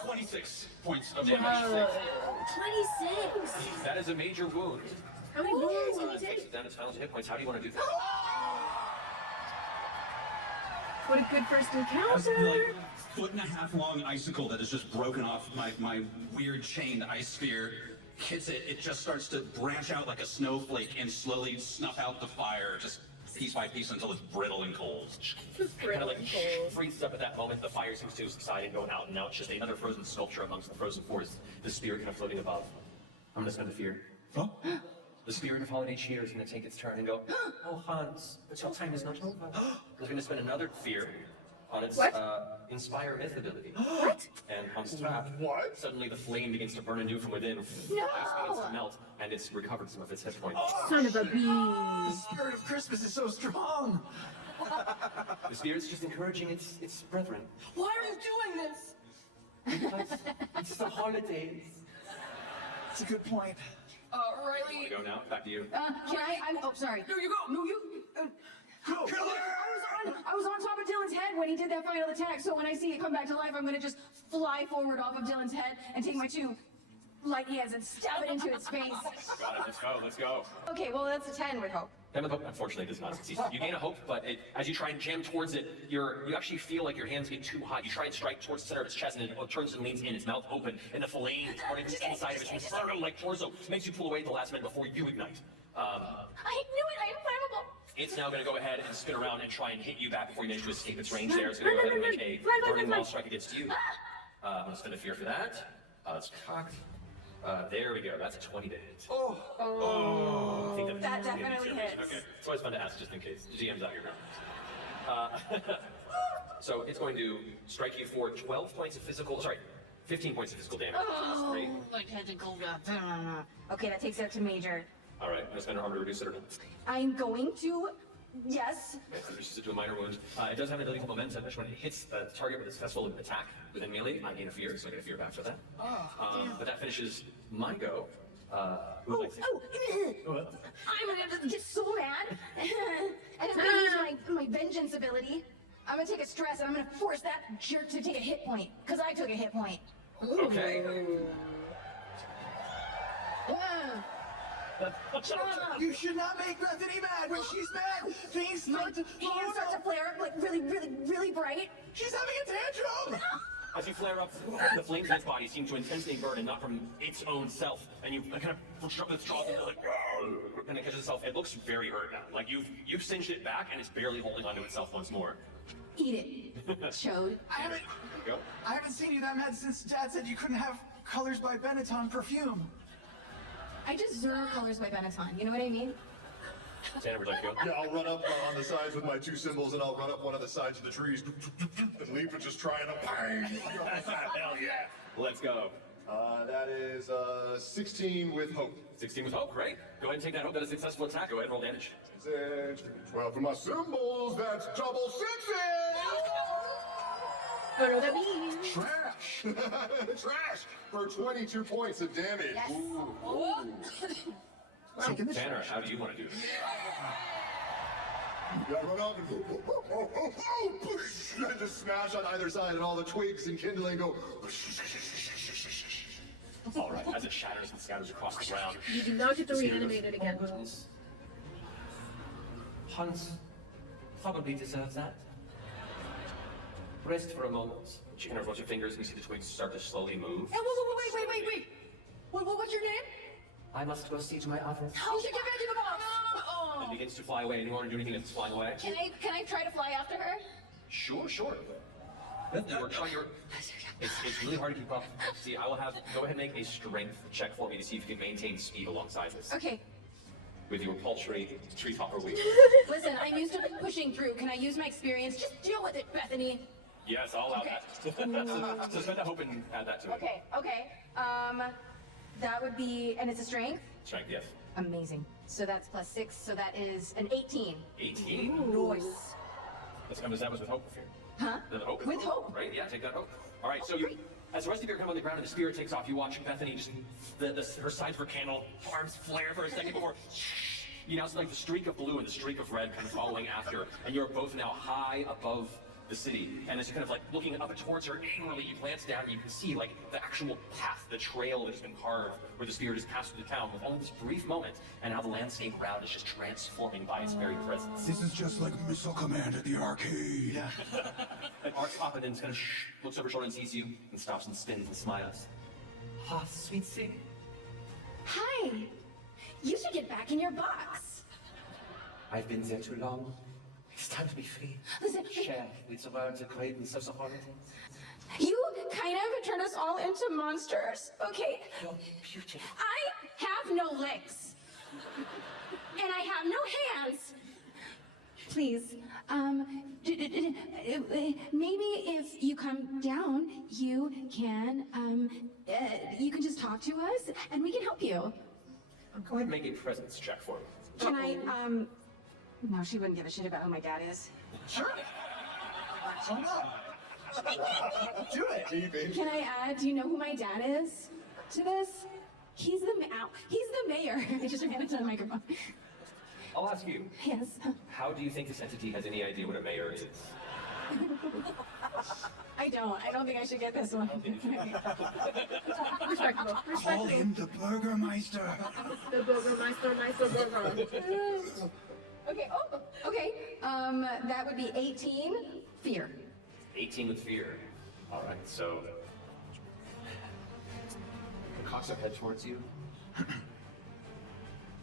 26 points of damage. 26. That is a major wound. How many wounds can you Takes take? it down its final hit points. How do you want to do that? What a good first Like encounter. foot and a half long icicle that is just broken off my weird chained ice sphere hits it. It just starts to branch out like a snowflake and slowly snuff out the fire, just piece by piece until it's brittle and cold. Kind of like freezes up at that moment. The fire seems to subside and going out, and now it's just another frozen sculpture amongst the frozen forest. The spirit kind of floating above. I'm gonna spend a fear. Oh? The spirit of holiday cheer is going to take its turn and go, oh, Hans, but your time is not over. It's going to spend another fear on its inspire myth ability. What? And Hans' trap. What? Suddenly the flame begins to burn anew from within. No! Ice begins to melt, and it's recovered some of its hit points. Son of a bee. The spirit of Christmas is so strong. The spirit's just encouraging its brethren. Why are you doing this? Because it's the holidays. That's a good point. Riley. Go now. Back to you. Can I? Oh, sorry. No, you go. No, you. I was on top of Dylan's head when he did that final attack, so when I see it come back to life, I'm gonna just fly forward off of Dylan's head and take my 2 light hands and stab it into its face. Got it. Let's go. Let's go. Okay, well, that's a 10 with hope. Then with hope, unfortunately, does not succeed. You gain a hope, but as you try and jam towards it, you actually feel like your hands get too hot. You try and strike towards the center of its chest, and it turns and leans in, its mouth open, and the flame running inside of its inferno-like torso makes you pull away at the last minute before you ignite. I knew it! I am flammable! It's now going to go ahead and spin around and try and hit you back before you manage to escape its range there. It's going to go ahead and make a burning wall strike against you. I'm going to spend a fear for that. It's cocked. There we go. That's a 20 to hit. Oh. I think That definitely hits. Okay. It's always fun to ask just in case. The GM's out your ground. So it's going to strike you for 12 points of physical, 15 points of physical damage. Oh, Great. my tentacle got. Okay, that takes it up to major. All right. I'm going to spend an armor to reduce it or not. I'm going to. Yes. Okay, so reduces it to a minor wound. It does have an ability called momentum, which when it hits the target with a successful attack within melee, I gain a fear, so I get a fear back for that. But that finishes my go. Who would like to- I'm gonna get so mad. And I'm gonna use my vengeance ability. I'm gonna take a stress and I'm gonna force that jerk to take a hit point. Because I took a hit point. Okay. You should not make Bethany mad. When she's mad, things start to Hands start to flare up like really, really, really bright. She's having a tantrum. As you flare up, the flames in its body seem to intensely burn and not from its own self. And you kind of shove its jaws and like, and it catches itself. It looks very hurt now. Like you've singed it back and it's barely holding onto itself once more. Eat it. Chode. I haven't seen you that mad since Dad said you couldn't have Colors by Benetton perfume. I deserve Colors by Benetton. You know what I mean? Tanner, would you like to go? Yeah, I'll run up on the sides with my 2 symbols, and I'll run up one of the sides of the trees and leap and just try and bang. Hell yeah. Let's go. That is 16 with hope. 16 with hope, great. Go ahead and take that hope. That is a successful attack. Go ahead and roll damage. 12 for my symbols. That's double 6s. Follow the bee. Trash. Trash for 22 points of damage. Yes. Tanner, how do you want to do this? You gotta run out and go, and just smash on either side, and all the twigs and kindling go. All right, as it shatters and scatters across the ground. You do not get to reanimate it again. Hans probably deserves that. Rest for a moment. She kind of rolls her fingers, and you see the twigs start to slowly move. Hey, wait. What's your name? I must go see to my office. You should get back to the box. And begins to fly away. Anyone want to do anything that's flying away? Can I try to fly after her? Sure. It's really hard to keep up. See, I will have go ahead and make a strength check for me to see if you can maintain speed alongside this. Okay. With your paltry tree topper weight. Listen, I'm used to pushing through. Can I use my experience? Just deal with it, Bethany. Yes, I'll allow that. So spend a hope and add that to it. Okay. That would be, and it's a strength? Strength, yes. Amazing. So that's plus 6, so that is an 18. 18. Nice. Let's come to that was with hope or fear. Huh? The hope is With hope. Right? Yeah, take that hope. All right, so you, as the rest of you are coming on the ground and the spirit takes off, you watch Bethany just her sides of her candle, arms flare for a second before you now see like the streak of blue and the streak of red kind of following after, and you're both now high above the city. And as you're kind of like looking up towards her angrily, you glance down and you can see like the actual path, the trail that has been carved where the spirit has passed through the town with only this brief moment, and now the landscape around is just transforming by its very presence. This is just like Missile Command at the arcade. Yeah. And Art's up and then kind of looks over her shoulder and sees you and stops and spins and smiles. Ah, sweet thing. Hi. You should get back in your box. I've been there too long. It's time to be free. Listen, Share with the world's acquaintance of the holidays. you kind of turned us all into monsters, okay? You're beautiful. I have no legs. And I have no hands. Please, maybe if you come down, you can just talk to us and we can help you. Go ahead and make a presence check for me. Can I, no, she wouldn't give a shit about who my dad is. Sure. Why not? Do it. Can I add, do you know who my dad is to this? He's the mayor. I just ran into the microphone. I'll ask you. Yes. How do you think this entity has any idea what a mayor is? I don't think I should get this one. Respectable. Call him the Burgermeister. The Burgermeister, Meister Burger. Okay, okay. That would be 18, fear. 18 with fear. All right, so it cocks her head towards you.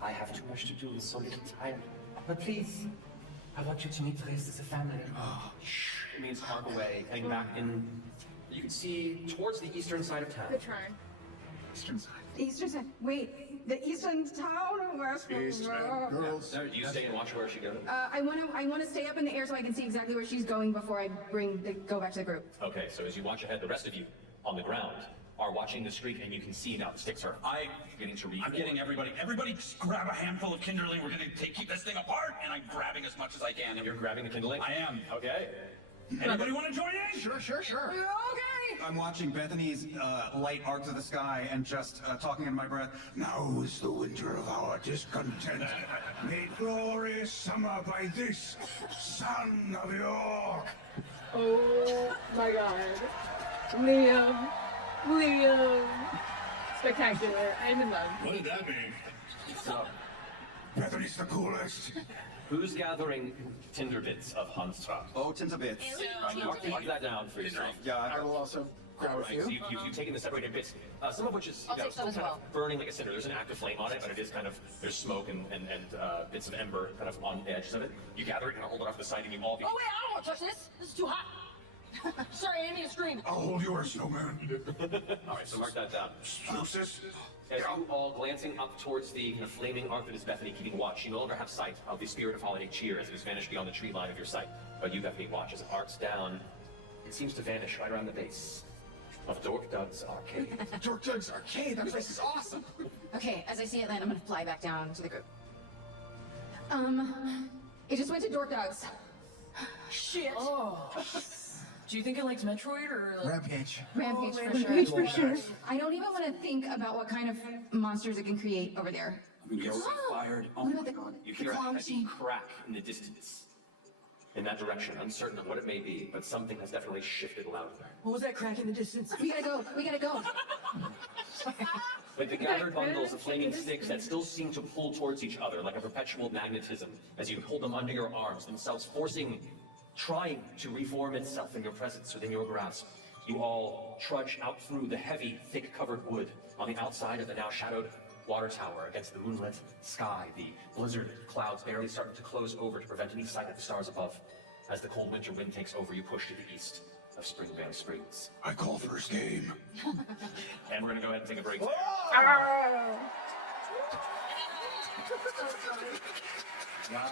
I have too much to do with so little time. But please, I want you to meet the rest of the family. Oh, shh. It means arm away, heading back in. You can see towards the eastern side of town. Good try. Eastern side. Eastern side. Wait, the eastern town or west? Girls. Do you stay and watch where she goes? I want to stay up in the air so I can see exactly where she's going before I go back to the group. Okay, so as you watch ahead, the rest of you on the ground are watching the street, and you can see now the sticks are beginning to reform. I'm getting everybody just grab a handful of kindling. We're gonna keep this thing apart, and I'm grabbing as much as I can. You're grabbing the kindling? I am. Okay. Anybody want to join in? Sure. Okay. I'm watching Bethany's light arc to the sky and just talking in my breath. Now is the winter of our discontent, made glorious summer by this son of York. Oh my god. Liam. Spectacular. I'm in love. What did that mean? So, Bethany's the coolest. who's gathering tinder bits of Hanstra? Oh, tins of bits. Mark that down for yourself. Yeah, I will also grab a Right, few. so you've taken the separated bits, some of which is I'll take some as still kind well. of burning like a cinder. There's an active flame on it, but it is kind of, there's smoke and bits of ember kind of on the edges of it. You gather it and hold it off the side, and you all Oh wait, I don't want to touch this. This is too hot. Sorry, I didn't mean to scream. I'll hold yours, snowman. All right, so mark that down. Lucis. As you all glancing up towards the kind of flaming arc that is Bethany keeping watch, you no longer have sight of the spirit of holiday cheer as it has vanished beyond the tree line of your sight. But you, Bethany, watch as it arcs down. It seems to vanish right around the base of Dork Doug's Arcade. Dork Doug's Arcade. That place is awesome. Okay, as I see it land, I'm gonna fly back down to the group. It just went to Dork Dogs. Shit. Oh. Do you think it likes Metroid or like... Rampage. Rampage for Rampage sure. for sure. I don't even want to think about what kind of monsters it can create over there. You're fired. Oh What my about the- god. You the hear a claw heavy machine? crack in the distance. In that direction, uncertain of what it may be, but something has definitely shifted louder. What was that crack in the distance? We gotta go. Like the gathered bundles of flaming sticks that still seem to pull towards each other like a perpetual magnetism as you hold them under your arms, themselves trying to reform itself in your presence, within your grasp. You all trudge out through the heavy, thick-covered wood on the outside of the now shadowed water tower against the moonlit sky, the blizzard clouds barely starting to close over to prevent any sight of the stars above. As the cold winter wind takes over, you push to the east of Springvale Springs. I call first game. And we're gonna go ahead and take a break there.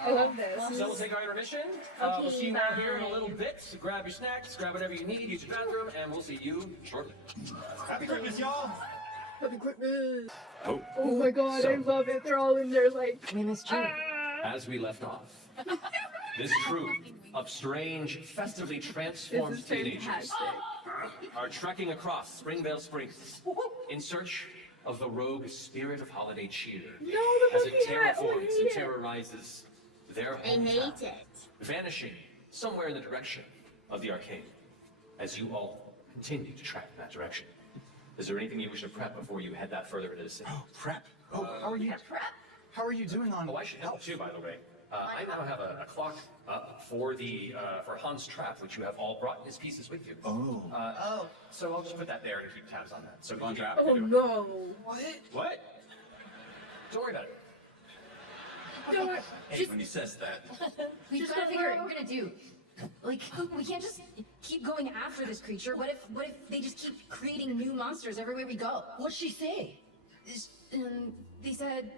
I love this. So we'll take our intermission. We'll see you all here in a little bit. So grab your snacks, grab whatever you need, use your bathroom, and we'll see you shortly. Happy Christmas, y'all. Happy Christmas. Oh, Oh my god, I love it. They're all in there like. We missed you. as we left off, this troop of strange, festively This transformed is teenagers fantastic. are trekking across Springvale Springs in search of the rogue spirit of holiday cheer No, the as it monkey hat. Oh, I terraforms hate and it. terrorizes their I hometown, hate it. vanishing somewhere in the direction of the arcade as you all continue to track in that direction. Is there anything you wish to prep before you head that further into the city? Oh, prep. Oh, how are you? How are you doing on? Oh, I should help too, by the way. I now have a clock up for for Hans' trap, which you have all brought his pieces with you. Oh. So I'll just put that there and keep tabs on that. So go on trap. Oh no. What? Don't worry about it. Don't worry. Hey, when he says that. We've Just got to don't figure out worry. what we're gonna do. Like, we can't just keep going after this creature. What if they just keep creating new monsters everywhere we go? What'd she say? They said,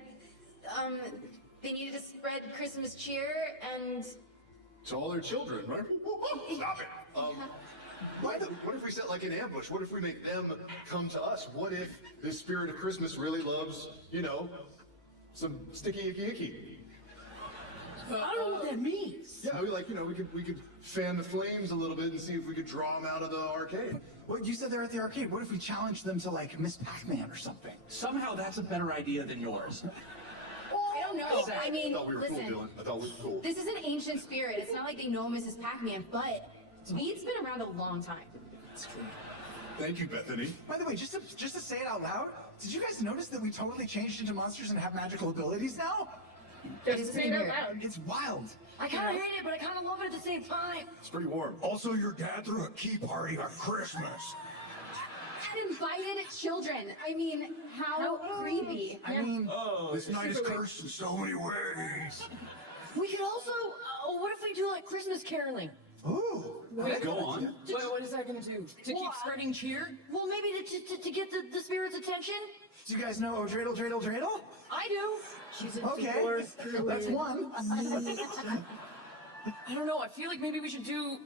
they needed to spread Christmas cheer and... To all their children, right? Stop it. What if we set like an ambush? What if we make them come to us? What if the spirit of Christmas really loves, you know, some sticky icky icky? I don't know what that means. Yeah, we could fan the flames a little bit and see if we could draw them out of the arcade. Well, you said they're at the arcade. What if we challenge them to like Miss Pac-Man or something? Somehow that's a better idea than yours. I don't know. I mean, I thought we were listen. cool, Dylan. I thought we were cool. This is an ancient spirit. It's not like they know Mrs. Pac-Man, but Weed's been around a long time. That's true. Thank you, Bethany. By the way, just to say it out loud, did you guys notice that we totally changed into monsters and have magical abilities now? Just say it out loud. It's wild. I kind of hate it, but I kind of love it at the same time. It's pretty warm. Also, your dad threw a key party on Christmas. And invited children. I mean, how creepy. I mean, This night is cursed in so many ways. We could also, what if we do like Christmas caroling? ooh. Go on. What is that gonna do? To keep spreading cheer? Well, maybe to get the spirit's attention? Do you guys know Oh Dreidel, Dreidel, Dreidel? I do. Okay, that's one. I don't know. I feel like maybe we should do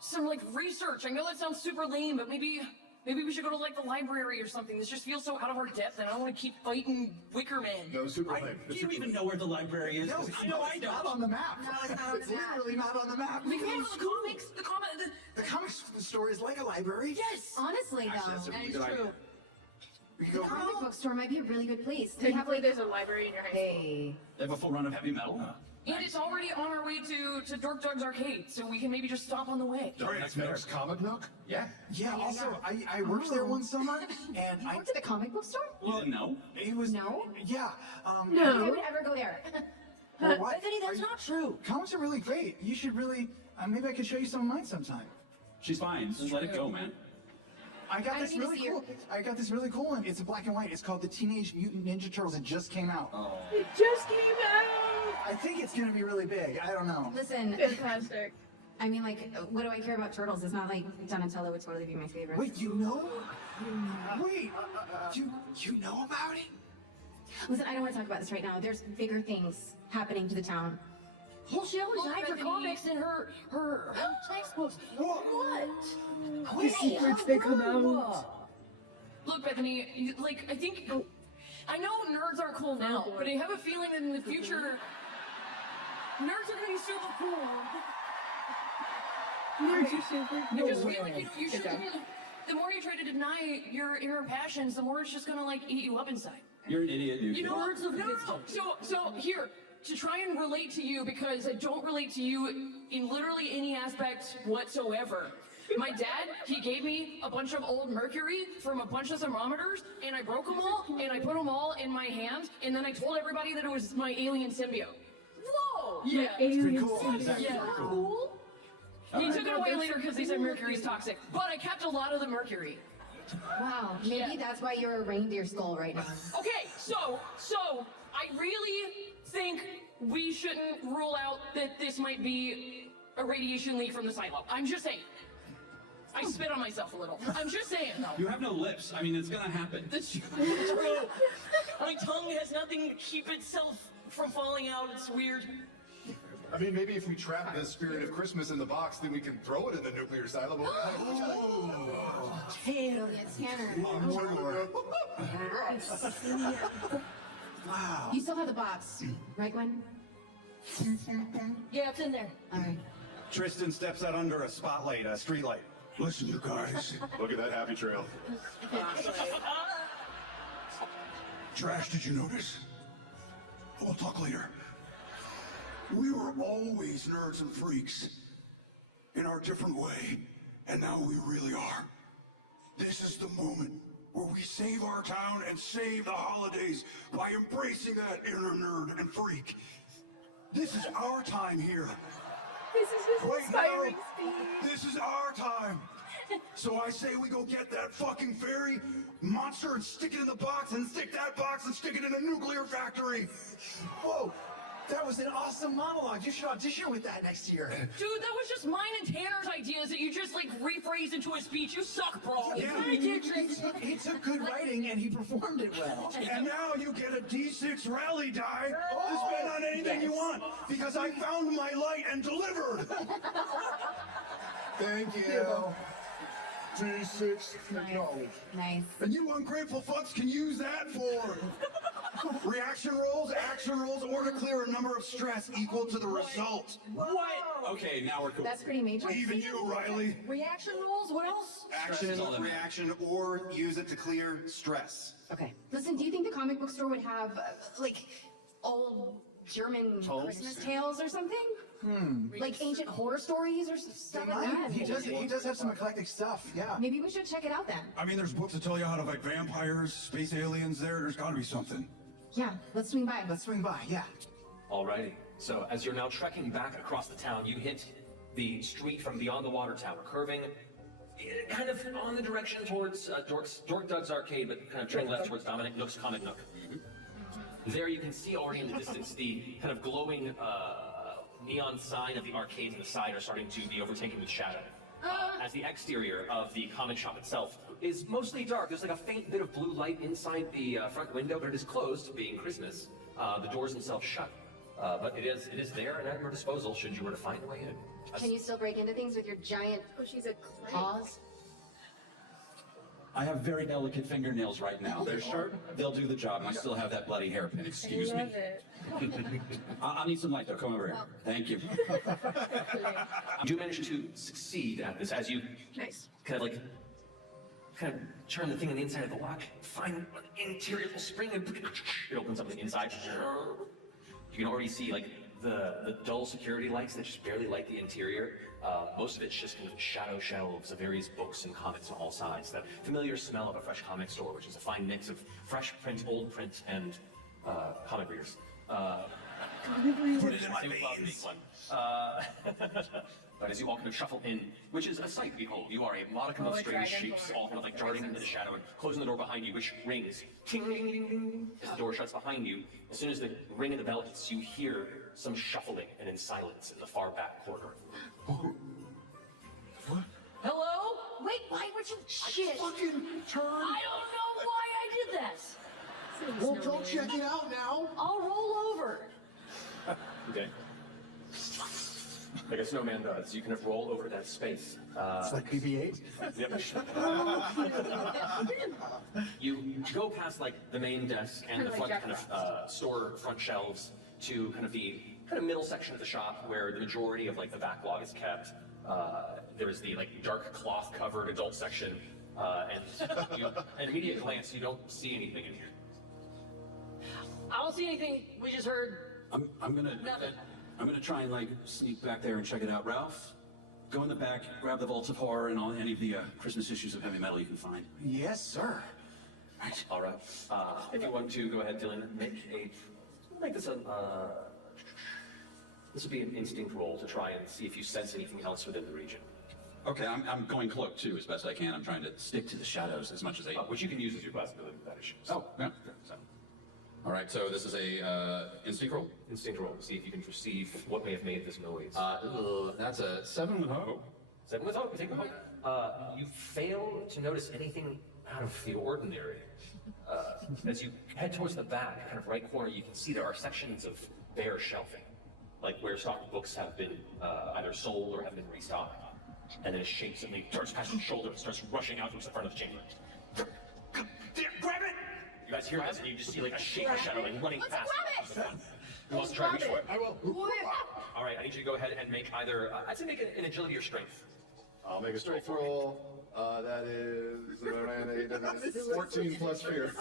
some like research. I know that sounds super lame, but maybe we should go to like the library or something. This just feels so out of our depth, and I don't want to keep fighting Wicker Man. No, super lame. Do you even know where the library is? 'Cause I know I It's not don't. on the map. No, it's not on the It's map. literally not on the map. We can go to the comics. The comics store is like a library. Yes. Honestly, though, That's a That really is good true. idea. We can the go. comic book store might be a really good place. They have Technically, like, there's a library in your high school. hey, They have a full run of heavy metal. And it's already on our way to Dork Dog's arcade, so we can maybe just stop on the way. Dark Nook's Comic Nook? Yeah. Yeah. Also, I worked there one summer, and you I went to the comic book store? You didn't know? it was No? Yeah. No. I would ever go there. Well, what? Bethany, that's not true. Comics are really great. You should really. Maybe I could show you some of mine sometime. She's fine. Just let it go, man. I got I this need to really see cool. I got this really cool one. It's a black and white. It's called the Teenage Mutant Ninja Turtles. It just came out. It just came out. I think it's gonna be really big. I don't know. Listen, Fantastic. I mean, like, what do I care about turtles? It's not like Donatello would totally be my favorite. Wait, you know? Wait, you know about it? Listen, I don't want to talk about this right now. There's bigger things happening to the town. Well, she always Look, hides her Bethany. comics in her textbooks. What? The secrets that come out. Look, Bethany, like, I know nerds are cool now, but I have a feeling that in the future, nerds are gonna be super cool. Nerds are super I cool. just feel like you Good should. job. The more you try to deny your inner passions, the more it's just gonna like eat you up inside. You're an idiot. You know, no. So here to try and relate to you because I don't relate to you in literally any aspect whatsoever. My dad, he gave me a bunch of old mercury from a bunch of thermometers, and I broke them all, and I put them all in my hand, and then I told everybody that it was my alien symbiote. Whoa! Yeah. Alien cool. symbiote. Yeah. Cool. He took it away later because they said mercury's toxic, but I kept a lot of the mercury. Wow, maybe that's why you're a reindeer skull right now. Okay, so I really think we shouldn't rule out that this might be a radiation leak from the silo. I'm just saying. I spit on myself a little. I'm just saying. You have no lips. I mean, it's gonna happen. That's true. My tongue has nothing to keep itself from falling out. It's weird. I mean, maybe if we trap the spirit of Christmas in the box, then we can throw it in the nuclear silo. Tanner. Tanner. Wow. You still have the box, right, Gwen? Yeah, it's in there. All right. Tristan steps out under a spotlight, a street light. Listen, you guys. Look at that happy trail. Trash, did you notice? We'll talk later. We were always nerds and freaks in our different way, and now we really are. This is the moment where we save our town and save the holidays by embracing that inner nerd and freak. This is our time here. This is his Right inspiring now, speech. this is our time. So I say we go get that fucking fairy monster and stick it in the box and stick that box and stick it in a nuclear factory. Whoa. That was an awesome monologue. You should audition with that next year. Dude, that was just mine and Tanner's ideas that you just like rephrased into a speech. You suck, bro. Yeah, he took good writing and he performed it well. And now you get a D6 rally die to spend on anything you want, because I found my light and delivered. Thank you. D6 acknowledged. Nice. And you ungrateful fucks can use that for reaction rolls, action rolls, or to clear a number of stress equal to the result. What? Okay, now we're cool. That's pretty major. Even you, Riley. Reaction rolls? What else? Action, reaction, or use it to clear stress. Okay. Listen, do you think the comic book store would have, like, old German Christmas tales or something? Like ancient horror stories or stuff like that? He does have some eclectic stuff, yeah. Maybe we should check it out then. I mean, there's books that tell you how to fight vampires, space aliens there. There's gotta be something. Yeah, let's swing by. Let's swing by, yeah. Alrighty. So as you're now trekking back across the town, you hit the street from beyond the water tower, curving kind of on the direction towards Dork Doug's arcade, but kind of turning left towards Dominic Nook's Comic Nook. There you can see already in the distance the kind of glowing neon sign of the arcade to the side are starting to be overtaken with shadow. As the exterior of the comic shop itself is mostly dark. There's like a faint bit of blue light inside the front window, but it is closed, being Christmas. The doors themselves shut. But it is there and at your disposal should you were to find a way in. Can you still break into things with your giant paws? I have very delicate fingernails right now. They're sharp, they'll do the job, and I still have that bloody hairpin. Excuse me. I'll need some light though. Come over here. Thank you. You do manage to succeed at this as you kind of turn the thing on the inside of the lock, find an interior little spring, and it opens up on the inside. You can already see like the dull security lights that just barely light the interior. Most of it's just kind of shadow shelves of various books and comics on all sides. That familiar smell of a fresh comic store, which is a fine mix of fresh print, old print, and comic readers. Put it in my veins. But as you all kind of shuffle in, which is a sight to behold, you are a modicum of strange shapes, all kind of like darting into the shadow and closing the door behind you, which rings. Ting, ding, ding, ding, as the door shuts behind you. As soon as the ring of the bell hits, you hear some shuffling and in silence in the far back corner. Hello? Wait, why would you? Shit. Fucking turn. I don't know why I did that. Well, go check it out now. I'll roll over. Okay. Like a snowman does, you kind of roll over that space. It's like BB-8. Yep. You go past like the main desk and the front kind of store front shelves to kind of the middle section of the shop where the majority of like the backlog is kept. There is the like dark cloth covered adult section, and at immediate glance you don't see anything in here. I don't see anything. We just heard I'm gonna try and like sneak back there and check it out. Ralph, go in the back, grab the Vaults of Horror and any of the Christmas issues of heavy metal you can find. Yes, sir. Right. All right. If you want to go ahead, Dylan, make this a. This would be an instinct roll to try and see if you sense anything else within the region. Okay, I'm going cloak too as best I can. I'm trying to stick to the shadows as much as I can. Which you can use as your class ability without issue. Oh, yeah. So. All right, so this is a instinct roll? Instinct roll. See if you can perceive what may have made this noise. That's a 7 with hope. 7 with hope. You take the hope. You fail to notice anything out of the ordinary. As you head towards the back, kind of right corner, you can see there are sections of bare shelving, like where stocked books have been either sold or have been restocked. And then a shape suddenly turns past your shoulder and starts rushing out towards the front of the chamber. Grab it! You guys hear this, and you just see like a shape shadowing running past. Who wants to try to reach for it? I will. All right, I need you to go ahead and make either, I'd say make an agility or strength. I'll make a strength roll. That is 14 plus fear.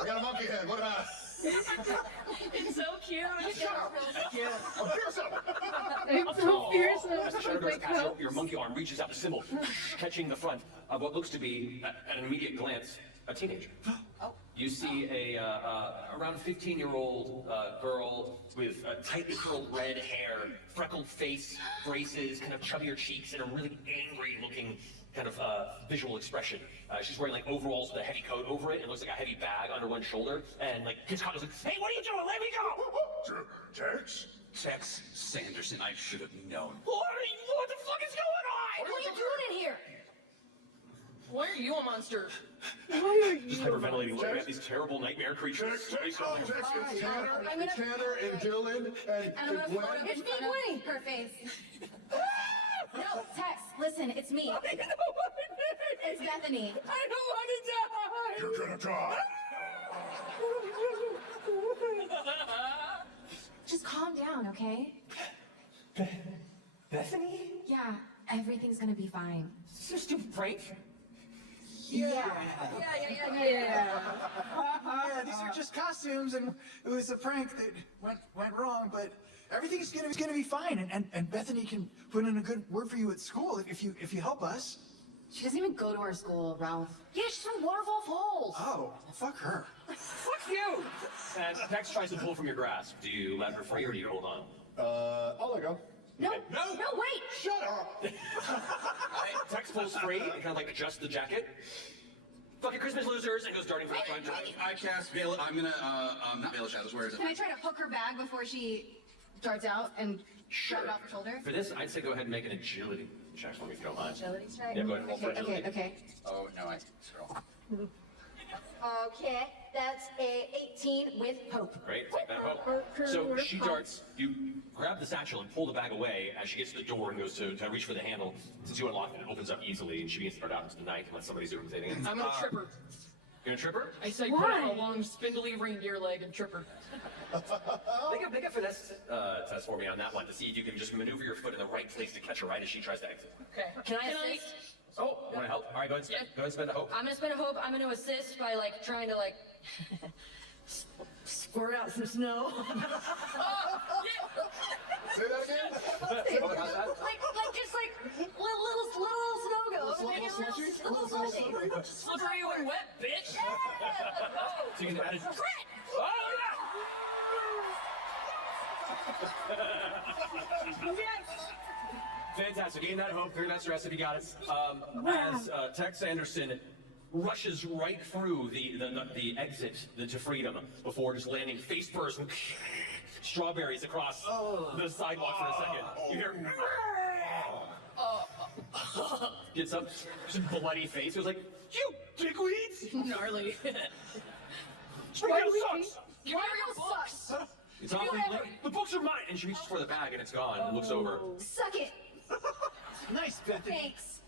I got a monkey head. What about it? It's so cute. I'm so fearsome. As the shadow goes past, your monkey arm reaches out the symbol, catching the front of what looks to be, at an immediate glance, a teenager. You see a around 15-year-old girl with tightly curled red hair, freckled face, braces, kind of chubbier cheeks, and a really angry-looking kind of visual expression. She's wearing like overalls with a heavy coat over it, and looks like a heavy bag under one shoulder, and like gets caught. Like, hey, what are you doing? Let me go! Tex? Tex Sanderson, I should have known. What the fuck is going on? What are you doing in here? Why are you a monster? Just hyperventilating, looking at these terrible nightmare creatures. Tex, it's Tanner, I'm gonna- Tanner and Dylan and I'm gonna Gwen. float up It's in me, front of Gwenny. her face. No, Tex, listen, it's me. It's Bethany. I don't want to die. You're gonna die. Just calm down, okay? Bethany? Yeah, everything's gonna be fine. Is this a stupid prank? Yeah, these are just costumes, and it was a prank that went wrong, but everything's gonna be fine, and Bethany can put in a good word for you at school if you help us. She doesn't even go to our school, Ralph. Yeah, she's from Waterfall Falls. Oh, well, fuck her. Fuck you! And Tex tries to pull from your grasp. Do you let her free or do you hold on? I'll let go. No, wait. Shut up! Tex pulls free and kind of like adjusts the jacket. Fuck your Christmas losers, and goes darting for the front door. I cast Veil. I'm gonna, not Veil of Shadows. Where is it? Can I try to hook her bag before she darts out and shove it off her shoulder? For this, I'd say go ahead and make an agility check for me if you don't mind. Agility strike? Yeah, go ahead and roll for agility. Okay. Oh, no, I scroll. Okay, that's a 18 with hope. Great, take that hope. So she darts, you grab the satchel and pull the bag away as she gets to the door and goes to reach for the handle. Since you unlock it, it opens up easily and she begins to dart out into the night unless somebody's irritating it. I'm gonna trip her. You're gonna trip her? I say put out a long, spindly reindeer leg and trip her. Make a finesse test for me on that one to see if you can just maneuver your foot in the right place to catch her right as she tries to exit. Okay. Can I assist? Oh, want to help? All right, go ahead and spend a hope. I'm gonna spend a hope. I'm gonna assist by like trying to like squirt out some snow. Say that again? Oh, how's that? like just like little snow goes. Make it a little slushy. Slippery when wet, bitch. So you can add a... Fantastic. Gain that hope. Clear that stress if you got it. As Tex Sanderson rushes right through the exit to freedom before just landing face first and strawberries across the sidewalk for a second. You hear... Gets up, just bloody face. It was like, you dickweeds! Gnarly. Springvale sucks! Waterville sucks. It's off the books are mine! And she reaches for the bag and it's gone and looks over. Suck it. Nice, Bethany. Thanks.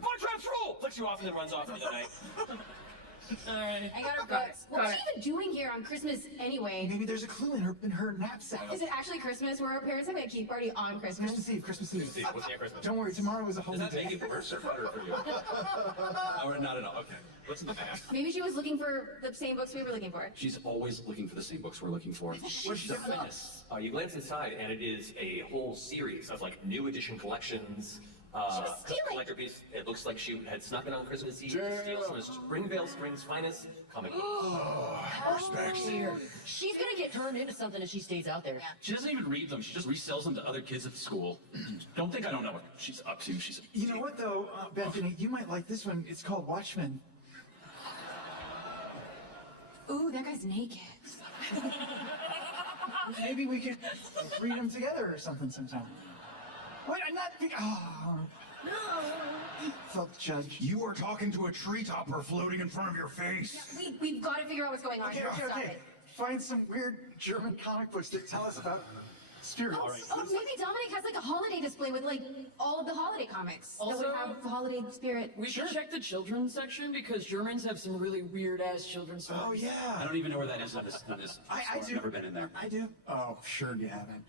One traps rule! Flicks you off and then runs off into the night. Alright. I got her books. What's she even doing here on Christmas anyway? Maybe there's a clue in her knapsack. Is it actually Christmas? Were our parents having a cake party on Christmas? Christmas Eve. What's the Christmas? Don't worry, tomorrow is a holy Does that day. make it worse or better for you? Oh, not at all. Okay. What's in the bag? Maybe she was looking for the same books we were looking for. She's always looking for the same books we're looking for. She's a witness. You glance inside, and it is a whole series of like new edition collections. Collector piece. It looks like she had snuck it on Christmas Eve to steal some of Springvale Springs' finest comic books. She's gonna get turned into something if she stays out there. She doesn't even read them. She just resells them to other kids at the school. Don't think I don't know what she's up to. She's You know what though, Bethany, you might like this one. It's called Watchmen. Ooh, that guy's naked. Maybe we could read them together or something sometime. What? I'm not. Oh. No. Felt judged. You are talking to a tree topper floating in front of your face. We've got to figure out what's going on here. Stop it. Find some weird German comic books that tell us about spirits. Oh, maybe Dominic has like a holiday display with like all of the holiday comics that would have holiday spirit. We should check the children's section because Germans have some really weird ass children's stories. Oh yeah. I don't even know where that is in this I store. do. I've never been in there. I do. Oh, sure you haven't.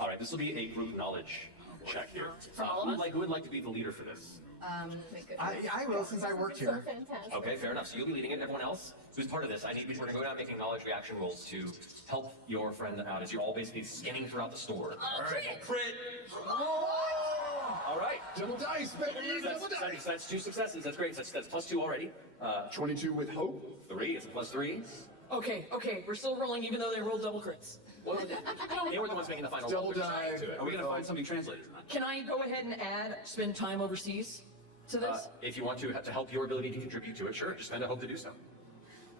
All right, this will be a group knowledge check here. Who would like to be the leader for this? I will since I worked here. Okay, fair enough. So you'll be leading it. Everyone else who's part of this, we're going to go down making knowledge reaction rolls to help your friend out as you're all basically scanning throughout the store. Crit! All right. Double dice, baby! Double dice! That's 2 successes. That's great. That's +2 already. 22 with hope. 3 is a +3. Okay, we're still rolling even though they rolled double crits. Well, they were the ones making the final Double roll. dive. Are we gonna find something translated? Can I go ahead and add spend time overseas to this? If you want to help your ability to contribute to it, sure, just spend a hope to do so.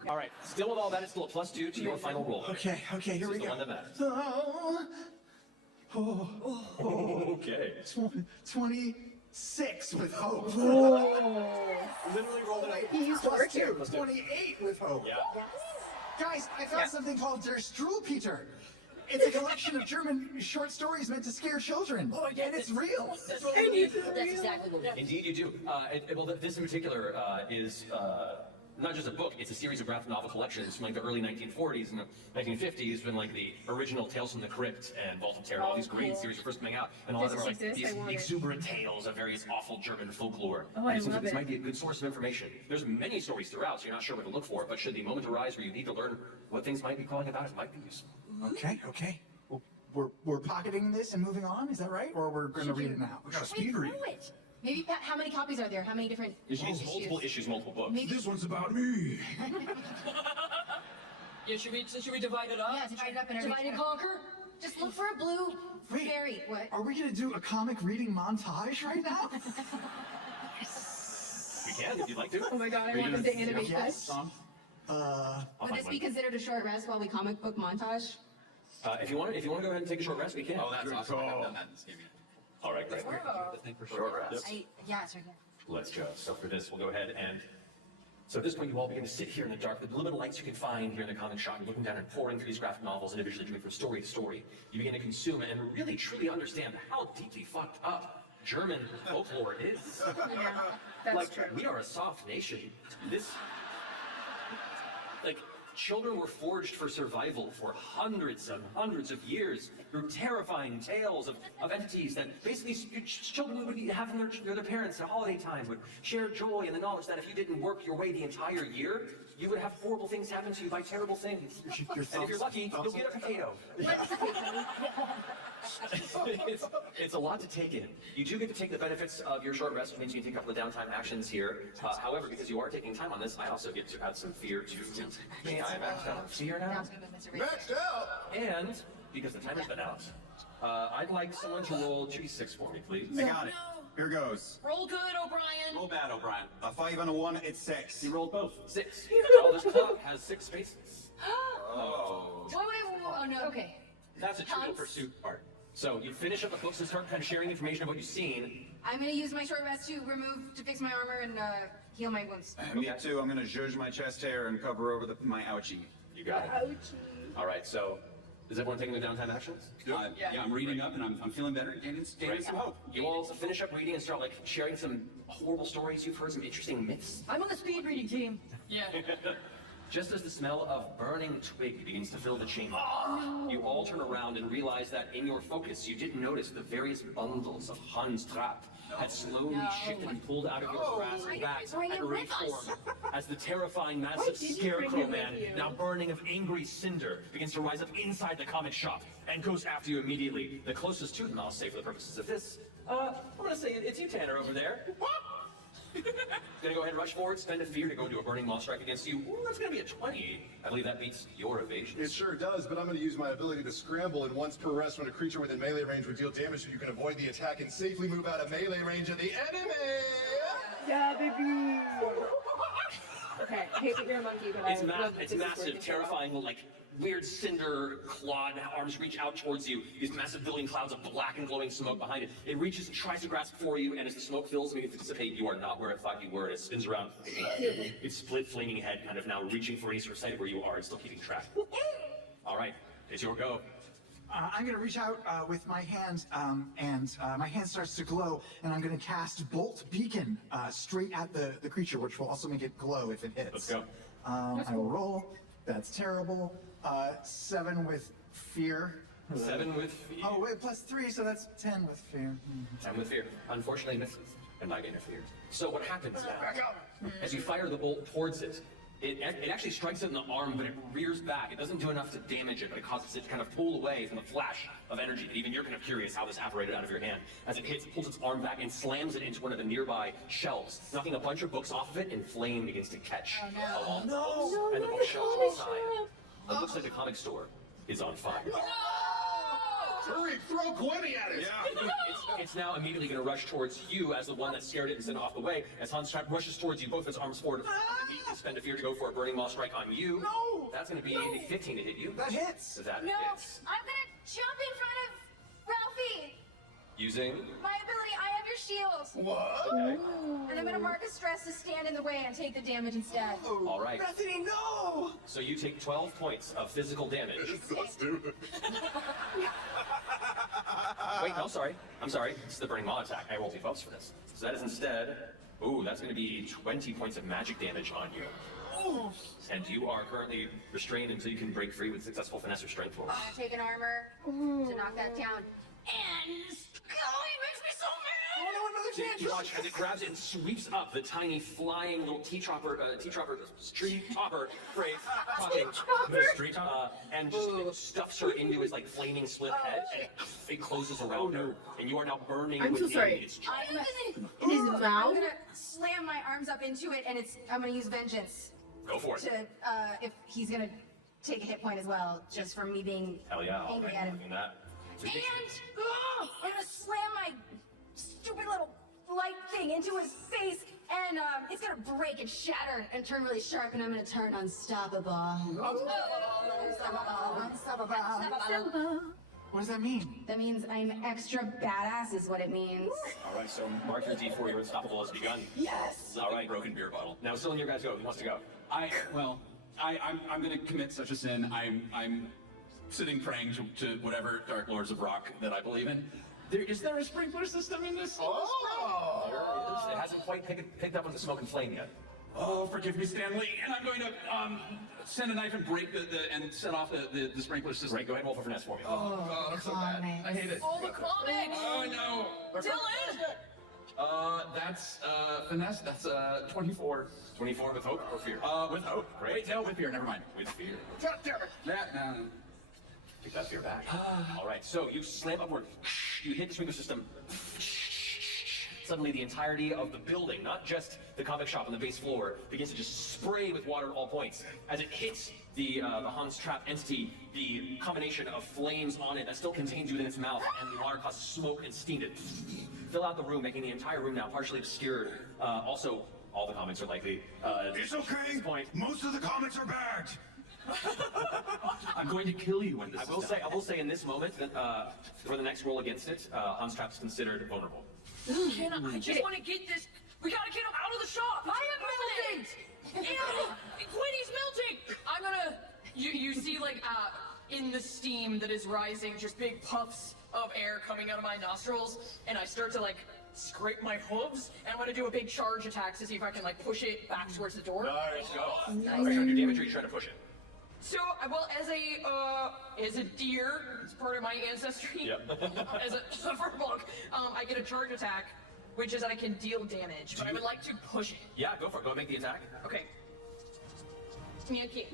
All right, still with all that, it's still a +2 to your final roll. Okay, here we The go. one that matters. Okay. 26 with hope. Literally rolled it out. He used to work here. 28 with hope. Yeah. Guys, I found something called Der Struwelpeter. It's a collection of German short stories meant to scare children. Oh, and it's real. That's exactly what we Indeed, you do. Well, this in particular is not just a book, it's a series of graphic novel collections from like the early 1940s and the 1950s when like the original Tales from the Crypt and Vault of Terror, all these great series were first coming out. And a lot of them are like these exuberant tales of various awful German folklore. Oh, I it seems love like this it. might be a good source of information. There's many stories throughout, so you're not sure what to look for, but should the moment arise where you need to learn what things might be calling about, it might be useful. Okay. Well, we're pocketing this and moving on, is that right? Or we're going to read it now? We got a speed read. Maybe how many copies are there? How many different It's multiple issues, multiple books. Maybe- This one's about me. Yeah, should we divide it up? Yeah, divide it up and Divide and conquer? Just look for a blue fairy. What? Are we going to do a comic reading montage right now? We can, if you'd like to. Oh my god, I want them to animate this. Would this be considered a short rest while we comic book montage? If you want to go ahead and take a short rest, we can. Oh, that's awesome. I haven't done that in this game yet. All right, great. Short rest. Yeah, it's right here. Let's go. So for this, we'll go ahead and... So at this point, you all begin to sit here in the dark. The limited lights you can find here in the comic shop, you're looking down and pouring through these graphic novels, individually moving from story to story. You begin to consume and really, truly understand how deeply fucked up German folklore is. Yeah, that's Like, true. we are a soft nation. This... Like, children were forged for survival for hundreds and hundreds of years through terrifying tales of entities that basically children would have from their parents at holiday time would share joy in the knowledge that if you didn't work your way the entire year, you would have horrible things happen to you by terrible things. And if you're lucky, you'll get a potato. It's a lot to take in. You do get to take the benefits of your short rest, which means you can take a couple of downtime actions here. However, because you are taking time on this, I also get to add some fear to me. I have maxed out on fear now. Maxed out! And, because the timer's been out, I'd like someone to roll 2d6 for me, please. I got it. Here goes. Roll good, O'Brien. Roll bad, O'Brien. A 5 and a 1, it's 6. You rolled both. 6. Oh, this clock has 6 spaces. Oh. Wait, oh no. Okay. That's a Trivial Pursuit part. So you finish up the books and start kind of sharing information of what you've seen. I'm gonna use my short rest to fix my armor and heal my wounds. Me too. I'm gonna zhuzh my chest hair and cover over my ouchie. You got it. Ouchie. All right, so is everyone taking the downtime actions? Yeah, I'm reading up and I'm feeling better, gaining some hope. You all finish up reading and start like sharing some horrible stories you've heard, some interesting myths. I'm on the speed reading team. Yeah. Just as the smell of burning twig begins to fill the chamber, you all turn around and realize that in your focus, you didn't notice the various bundles of Hans Trapp had slowly shifted and pulled out of your grasp back and reformed as the terrifying massive scarecrow man, now burning of angry cinder, begins to rise up inside the comic shop and goes after you immediately. The closest to them, I'll say for the purposes of this, I'm gonna say it's you, Tanner, over there. Gonna go ahead and rush forward, spend a fear to go into a burning maul strike against you. Ooh, that's gonna be a 20. I believe that beats your evasion. It sure does, but I'm going to use my ability to scramble, and once per rest when a creature within melee range would deal damage, so you can avoid the attack and safely move out of melee range of the enemy! Yeah, baby! Okay, I hate that you're a monkey, but It's, I love that it's this is massive, working. terrifying, like weird cinder clawed arms reach out towards you. These massive billowing clouds of black and glowing smoke behind it. It reaches and tries to grasp for you, and as the smoke fills and begins to dissipate, you are not where it thought you were. It spins around. Its split, flaming head kind of now reaching for any sort of sight of where you are and still keeping track. All right, it's your go. I'm going to reach out with my hand, and my hand starts to glow, and I'm going to cast Bolt Beacon straight at the creature, which will also make it glow if it hits. Let's go. I will roll. That's terrible. 7 with fear. 7 with fear. Oh, wait, plus 3, so that's 10 with fear. 10 with fear. Unfortunately misses, and I interfered. So what happens now? As you fire the bolt towards it, it actually strikes it in the arm, but it rears back. It doesn't do enough to damage it, but it causes it to kind of pull away from the flash of energy that even you're kind of curious how this apparated out of your hand. As it hits, it pulls its arm back and slams it into one of the nearby shelves, knocking a bunch of books off of it, and flame begins to catch along the books and the bookshelves inside. It looks like a comic store. is on fire. Hurry, throw Quimmy at it! Yeah. It's now immediately going to rush towards you as the one that scared it and sent it off the way. As Hans Trap rushes towards you, both of its arms forward, immediately spend a fear to go for a burning maul strike on you. No! That's going to be a 15 to hit you. That hits! That No, hits. I'm gonna jump in front of Ralphie. Using? My ability, I have your shield. What? Okay. And I'm gonna mark a stress to stand in the way and take the damage instead. All right. Bethany, no! So you take 12 points of physical damage. It's so stupid. Wait, no, sorry. I'm sorry. This is the burning maw attack. I rolled 2 buffs for this. So that is instead, ooh, that's going to be 20 points of magic damage on you. And you are currently restrained until you can break free with successful finesse or strength roll. Take an armor to knock that down. And oh, he makes me so mad! Oh no, another tantrum! Watch as it grabs it and sweeps up the tiny flying little tree topper phrase, talking, and just stuffs her into his like flaming split head, and it closes around her, and you are now burning. I'm so within sorry. its jaw. In his I'm mouth? gonna slam my arms up into it, and I'm gonna use vengeance Go for it. to if he's gonna take a hit point as well, just from me being Hell yeah! All angry right, at him. looking at that. So And you take- I'm gonna slam my stupid little light thing into his face, and it's gonna break and shatter and turn really sharp, and I'm gonna turn unstoppable. Unstoppable. What does that mean? That means I'm extra badass, is what it means. All right, so mark your D4. Your unstoppable has begun. Yes. All right, broken beer bottle. Now, still in your guys go. Who wants to go? I'm going to commit such a sin. I'm sitting praying to whatever Dark Lords of Rock that I believe in. Is there a sprinkler system in this? There is. It hasn't quite picked up with the smoke and flame yet. Oh, forgive me, Stanley. And I'm going to send a knife and break and set off the sprinkler system. Right, go ahead and roll for finesse for me. Oh, God, I'm so bad. I hate it. All the comics! Oh, no. Dylan! That's finesse. That's 24. 24 with hope or fear? With hope. Great. Wait, no, with fear. Never mind. With fear. God damn it. No. Take that fear back. All right, so you slam upward. You hit the sprinkler system. Suddenly, the entirety of the building, not just the comic shop on the base floor, begins to just spray with water at all points. As it hits the Hans Trap entity, the combination of flames on it that still contains you within its mouth, and the water causes smoke and steam to fill out the room, making the entire room now partially obscured. Also, all the comics are likely. It's okay. Point. Most of the comics are bagged. I'm going to kill you when this is done. I will say in this moment that for the next roll against it, Hans Trap is considered vulnerable. I just want to get this. We gotta get him out of the shop. I am melting. And Quinny's melting. I'm gonna. You see, like, in the steam that is rising, just big puffs of air coming out of my nostrils, and I start to like scrape my hooves, and I'm gonna do a big charge attack to see if I can like push it back towards the door. Nice, go. Are you trying to do damage or are you trying to push it? So, well, as a deer, it's part of my ancestry. Yep. As a furbolg, I get a charge attack, which is that I can deal damage, but I would like to push it. Yeah, go for it. Go and make the attack. Okay. Okay.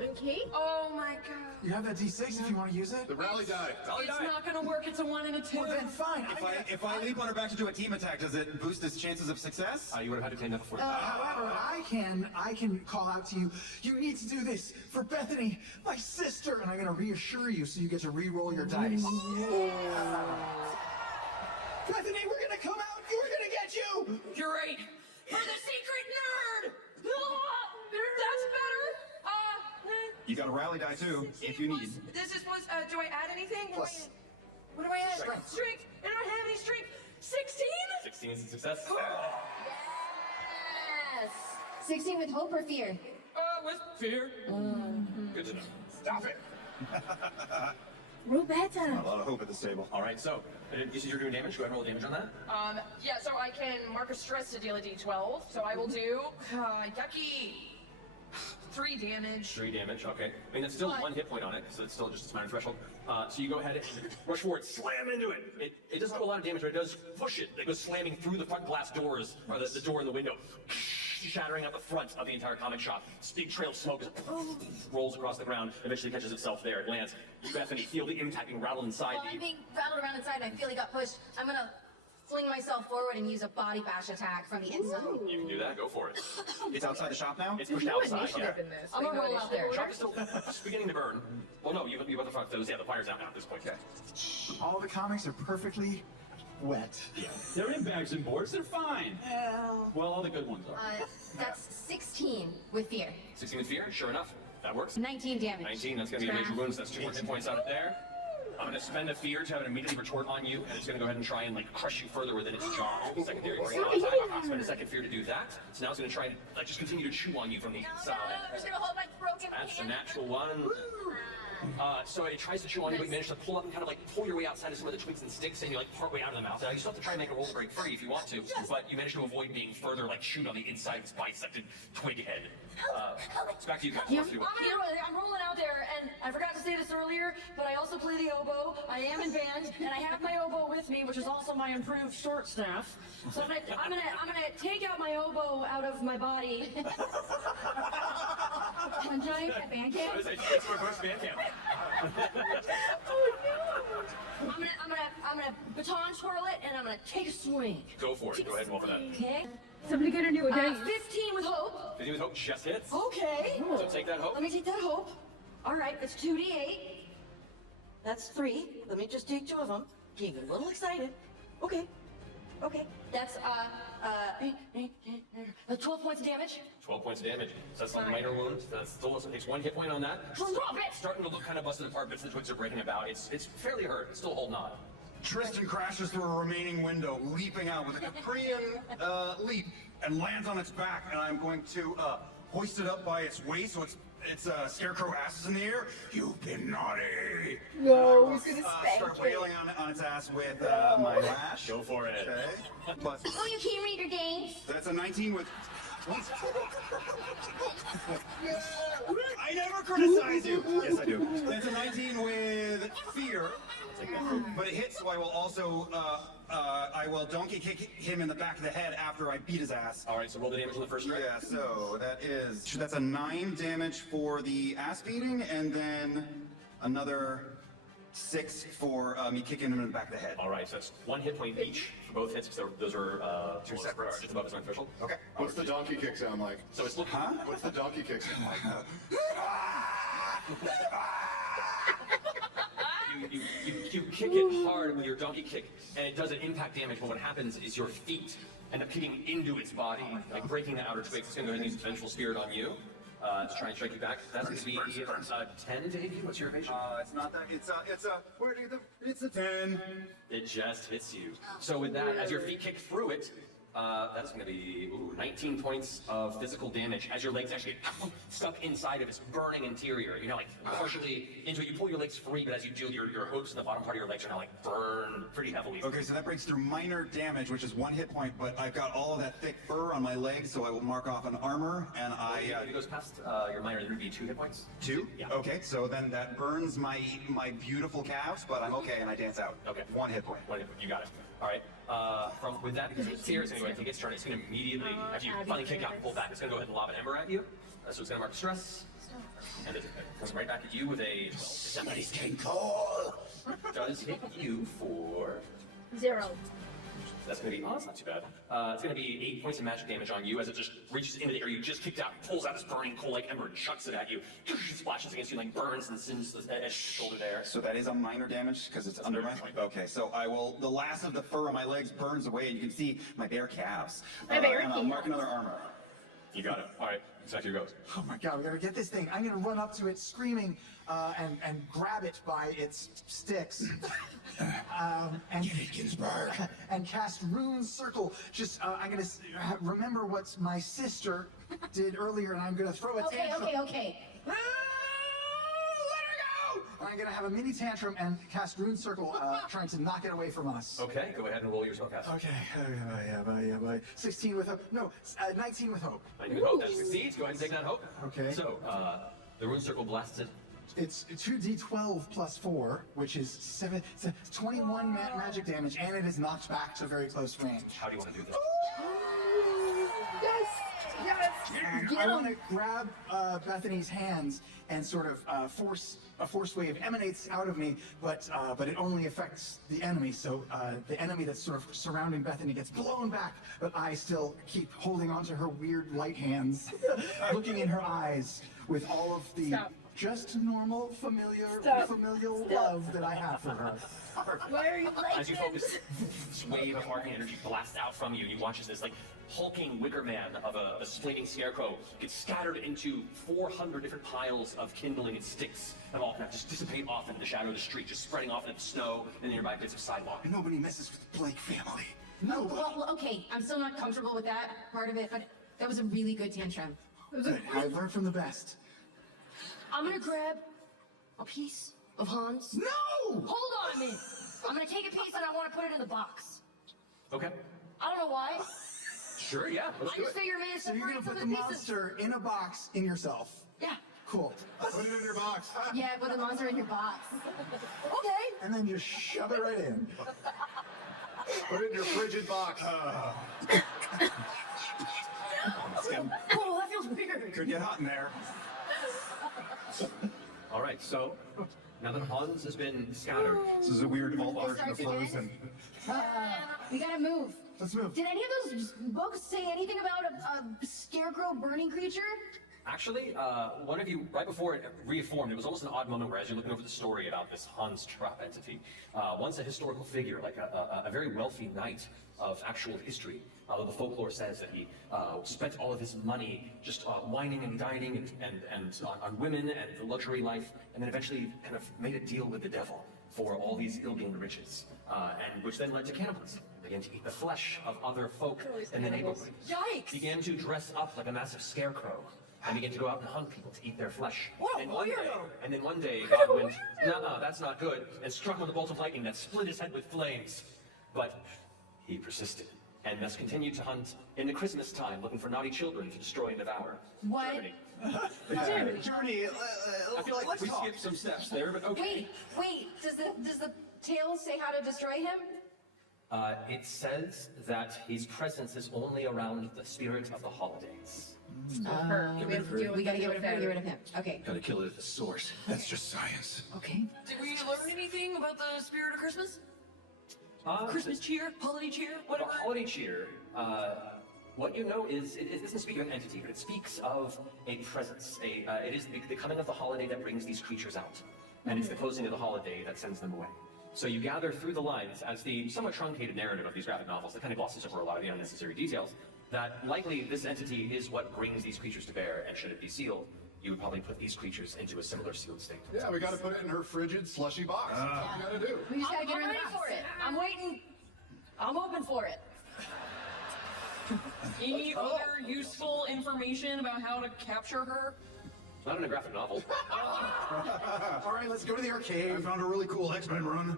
Okay. Oh my god. You have that D6 if you want to use it? The rally die. It's not gonna work. It's a 1 and a 2. Well, then fine. If I leap on her back to do a team attack, does it boost his chances of success? You would have had to claim that before. However, I can call out to you, you need to do this for Bethany, my sister, and I'm gonna reassure you so you get to re-roll your dice. Bethany, we're gonna come out, we're gonna get you! You're right. For the secret nerd. That's better. You got a rally die too, if you need. This is plus. Do I add anything? Plus. What do I add? Strength. Strength. And I don't have any strength. 16. 16 is a success. Yes. 16 with hope or fear? With fear. Good to know. Stop it. Roberta. A lot of hope at this table. All right, so you said you're doing damage. Go ahead and roll damage on that. Yeah. So I can mark a stress to deal a d12. So I will do yucky. 3 damage. 3 damage, okay. I mean, that's still 1 hit point on it, so it's still just a minor threshold. So you go ahead and rush forward, slam into it. It doesn't do a lot of damage, but it does push it. It goes slamming through the front glass doors, or the door and the window, shattering out the front of the entire comic shop. This big trail of smoke rolls across the ground, eventually catches itself there. It lands. You, Bethany, feel the impact being rattled inside While I'm being rattled around inside and I feel he got pushed, I'm gonna fling myself forward and use a body bash attack from the inside. You can do that. Go for it. It's outside the shop now? It's pushed outside. Yeah. I'm gonna roll out there. Shop is still just beginning to burn. Well, no, you got the front those. Yeah, the fire's out now at this point. Okay. All the comics are perfectly wet. Yeah, they're in bags and boards. They're fine. Well, all the good ones are. That's 16 with fear. 16 with fear. Sure enough, that works. 19 damage. 19. That's going to be a major wound. So that's 2 more hit points out of there. I'm going to spend a fear to have it immediately retort on you, and it's going to go ahead and try and like crush you further within its jaw. Secondary. Spend a second fear to do that. So now it's going to try and like just continue to chew on you from the inside. I'm just gonna hold my broken That's a natural one. So it tries to chew on you, but you manage to pull up and kind of like pull your way outside of some of the twigs and sticks, and you're like part way out of the mouth. Now you still have to try and make a roll to break free if you want to, but you manage to avoid being further like chewed on the inside of its bisected twig head. It's back to you guys. I'm rolling out there, and I forgot to say this earlier, but I also play the oboe. I am in band, and I have my oboe with me, which is also my improved short staff. So I'm gonna take out my oboe out of my body. I'm joining at band camp. It's for first band camp. I'm gonna baton twirl it, and I'm gonna take a swing. Go for it. Go ahead and roll for that. Okay. Somebody get a new dice. 15 with hope. 15 with hope just hits. Okay. So take that hope. Let me take that hope. All right, it's 2d8. That's 3. Let me just take 2 of them. Getting a little excited. Okay. Okay. That's 12 points of damage. 12 points of damage. So that's a minor wound. That still takes 1 hit point on that. Drop it! Starting to look kind of busted apart. Bits of the twigs are breaking about. It's fairly hurt. It's still holding on. Tristan crashes through a remaining window, leaping out with a Caprian leap, and lands on its back, and I'm going to hoist it up by its waist so its scarecrow ass is in the air. You've been naughty! No, he's gonna spank start it. wailing on its ass with my lash. Go for it. Okay. Plus, Oh, you can't read your games. that's a 19 with... I never criticize you! Yes, I do. That's a 19 with fear. But it hits, so I will also, I will donkey kick him in the back of the head after I beat his ass. All right, so roll the damage on the first strike. Yeah, so that's a 9 damage for the ass beating, and then another 6 for me kicking him in the back of the head. All right, so that's 1 hit point each for both hits. So those are 2 separate. Just above his official. Okay. What's the donkey kick sound like? So it's looking. Huh? What's the donkey kick sound like? You kick it hard with your donkey kick, and it doesn't impact damage, but what happens is your feet end up kicking into its body, like breaking the outer twigs. It's going to go ahead and use its vengeful spirit on you to try and strike you back. That's going to be 10 to hit you. What's your evasion? It's not that. It's a 10. It just hits you. So with that, as your feet kick through it, that's going to be 19 points of physical damage as your legs actually get stuck inside of its burning interior. You're now like partially into it. You pull your legs free, but as you do, your hooves and the bottom part of your legs are now like burned pretty heavily. Okay, so that breaks through minor damage, which is 1 hit point, but I've got all of that thick fur on my legs, so I will mark off an armor, and If it goes past your minor, there would be 2 hit points. 2? Yeah. Okay, so then that burns my beautiful calves, but I'm okay, and I dance out. Okay. 1 hit point. 1 hit point. You got it. All right. With that, because it's here, it's going to go ahead and take its turn. It's going to immediately, after you finally kick out and pull back, it's going to go ahead and lob an ember at you. So it's going to mark stress. And it comes right back at you with a 12. Somebody's getting cold. Does hit you for 0. That's going to be, oh, that's not too bad. It's going to be 8 points of magic damage on you as it just reaches into the area you just kicked out, pulls out this burning coal-like ember, and chucks it at you. Splashes against you, like burns and singes the edge of your shoulder there. So that is a minor damage because it's under my... Okay, so I will... The last of the fur on my legs burns away, and you can see my bare calves. My bare and I'll mark another armor. You got it. All right. Exactly your goes. Oh my god, we gotta get this thing. I'm gonna run up to it screaming and grab it by its sticks. And Get it, Ginsburg. And cast Rune Circle. Just, I'm gonna remember what my sister did earlier, and I'm gonna throw a tantrum. Okay. Let her go! I'm gonna have a mini tantrum and cast Rune Circle, trying to knock it away from us. Okay, go ahead and roll your spellcast. Okay, 16 with hope. No, 19 with hope. 19 with hope, that succeeds. Go ahead and take that hope. Okay. So, the rune circle blasts it. It's 2d12 plus 4, which is 21 magic damage, and it is knocked back to very close range. How do you want to do this? Yes! Yes! I want to grab Bethany's hands and sort of a force wave emanates out of me, but it only affects the enemy. So the enemy that's sort of surrounding Bethany gets blown back, but I still keep holding onto her weird light hands, looking in her eyes with all of the just normal familial love that I have for her. Why are you like As you focus, this wave of arcane energy blasts out from you, and you watch as this like hulking wicker man of a flaming scarecrow gets scattered into 400 different piles of kindling and sticks, and all kind of just dissipate off into the shadow of the street, just spreading off into the snow and the nearby bits of sidewalk. Nobody messes with the Blake family. No. Well, okay, I'm still not comfortable with that part of it, but that was a really good tantrum. Good. I learned from the best. I'm gonna grab a piece of Hans. No! Hold on a minute. I'm gonna take a piece and I want to put it in the box. Okay. I don't know why. Sure, yeah, let's I do just it. figure, man, So you're gonna put the monster in a box in yourself. Yeah. Cool. Put it in your box. Yeah, put the monster in your box. Okay. And then just shove it right in. Put it in your frigid box. Oh, that feels weird. Could get hot in there. All right, so now that Hans has been scattered, This is a weird alt version of Starts again? Frozen. We gotta move. Let's move. Did any of those books say anything about a scarecrow burning creature? actually, one of you, right before it reformed, it was almost an odd moment where as you're looking over the story about this Hans Trapp entity, once a historical figure, like a very wealthy knight of actual history, although the folklore says that he spent all of his money just whining and dining and on women and the luxury life, and then eventually kind of made a deal with the devil for all these ill-gained riches, and which then led to cannibalism. Began to eat the flesh of other folk in the neighborhood. Yikes! Began to dress up like a massive scarecrow, and began to go out and hunt people to eat their flesh. What a And then one day, God went, "Nuh-uh, that's not good," and struck him with a bolt of lightning that split his head with flames. But he persisted, and thus continued to hunt in the Christmas time, looking for naughty children to destroy and devour. What? Germany. Germany, I feel like we skipped some steps there, but okay. Wait, does the tale say how to destroy him? It says that his presence is only around the spirit of the holidays. We gotta get rid of him. Okay. Gotta kill it at the source. That's just science. Okay. Did we learn anything about the spirit of Christmas? Christmas cheer, holiday cheer, whatever. The holiday cheer, what you know is, it doesn't speak of an entity, but it speaks of a presence. It is the coming of the holiday that brings these creatures out. And it's the closing of the holiday that sends them away. So you gather through the lines, as the somewhat truncated narrative of these graphic novels that kind of glosses over a lot of the unnecessary details, that likely this entity is what brings these creatures to bear, and should it be sealed, you would probably put these creatures into a similar sealed state. Yeah, we gotta put it in her frigid, slushy box. That's what we gotta do. We just gotta get I'm her in ready the box. for it. I'm waiting. I'm open for it. Any other useful information about how to capture her? Not in a graphic novel. All right, let's go to the arcade. I found a really cool X-Men run.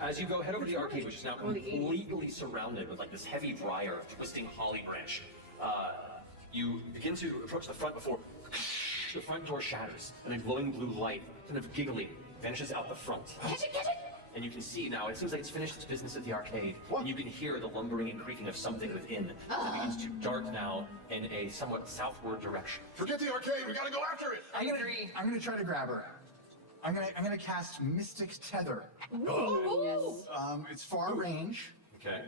As you go head over to the arcade, which is now completely surrounded with like this heavy briar of twisting holly branch, you begin to approach the front before the front door shatters, and a glowing blue light, kind of giggling, vanishes out the front. Catch it! And you can see now, it seems like it's finished its business at the arcade, and you can hear the lumbering and creaking of something within. It begins to dart now in a somewhat southward direction. Forget the arcade, we gotta go after it! I agree. I'm gonna try to grab her. I'm gonna cast Mystic Tether. Ooh. It's far range. Okay.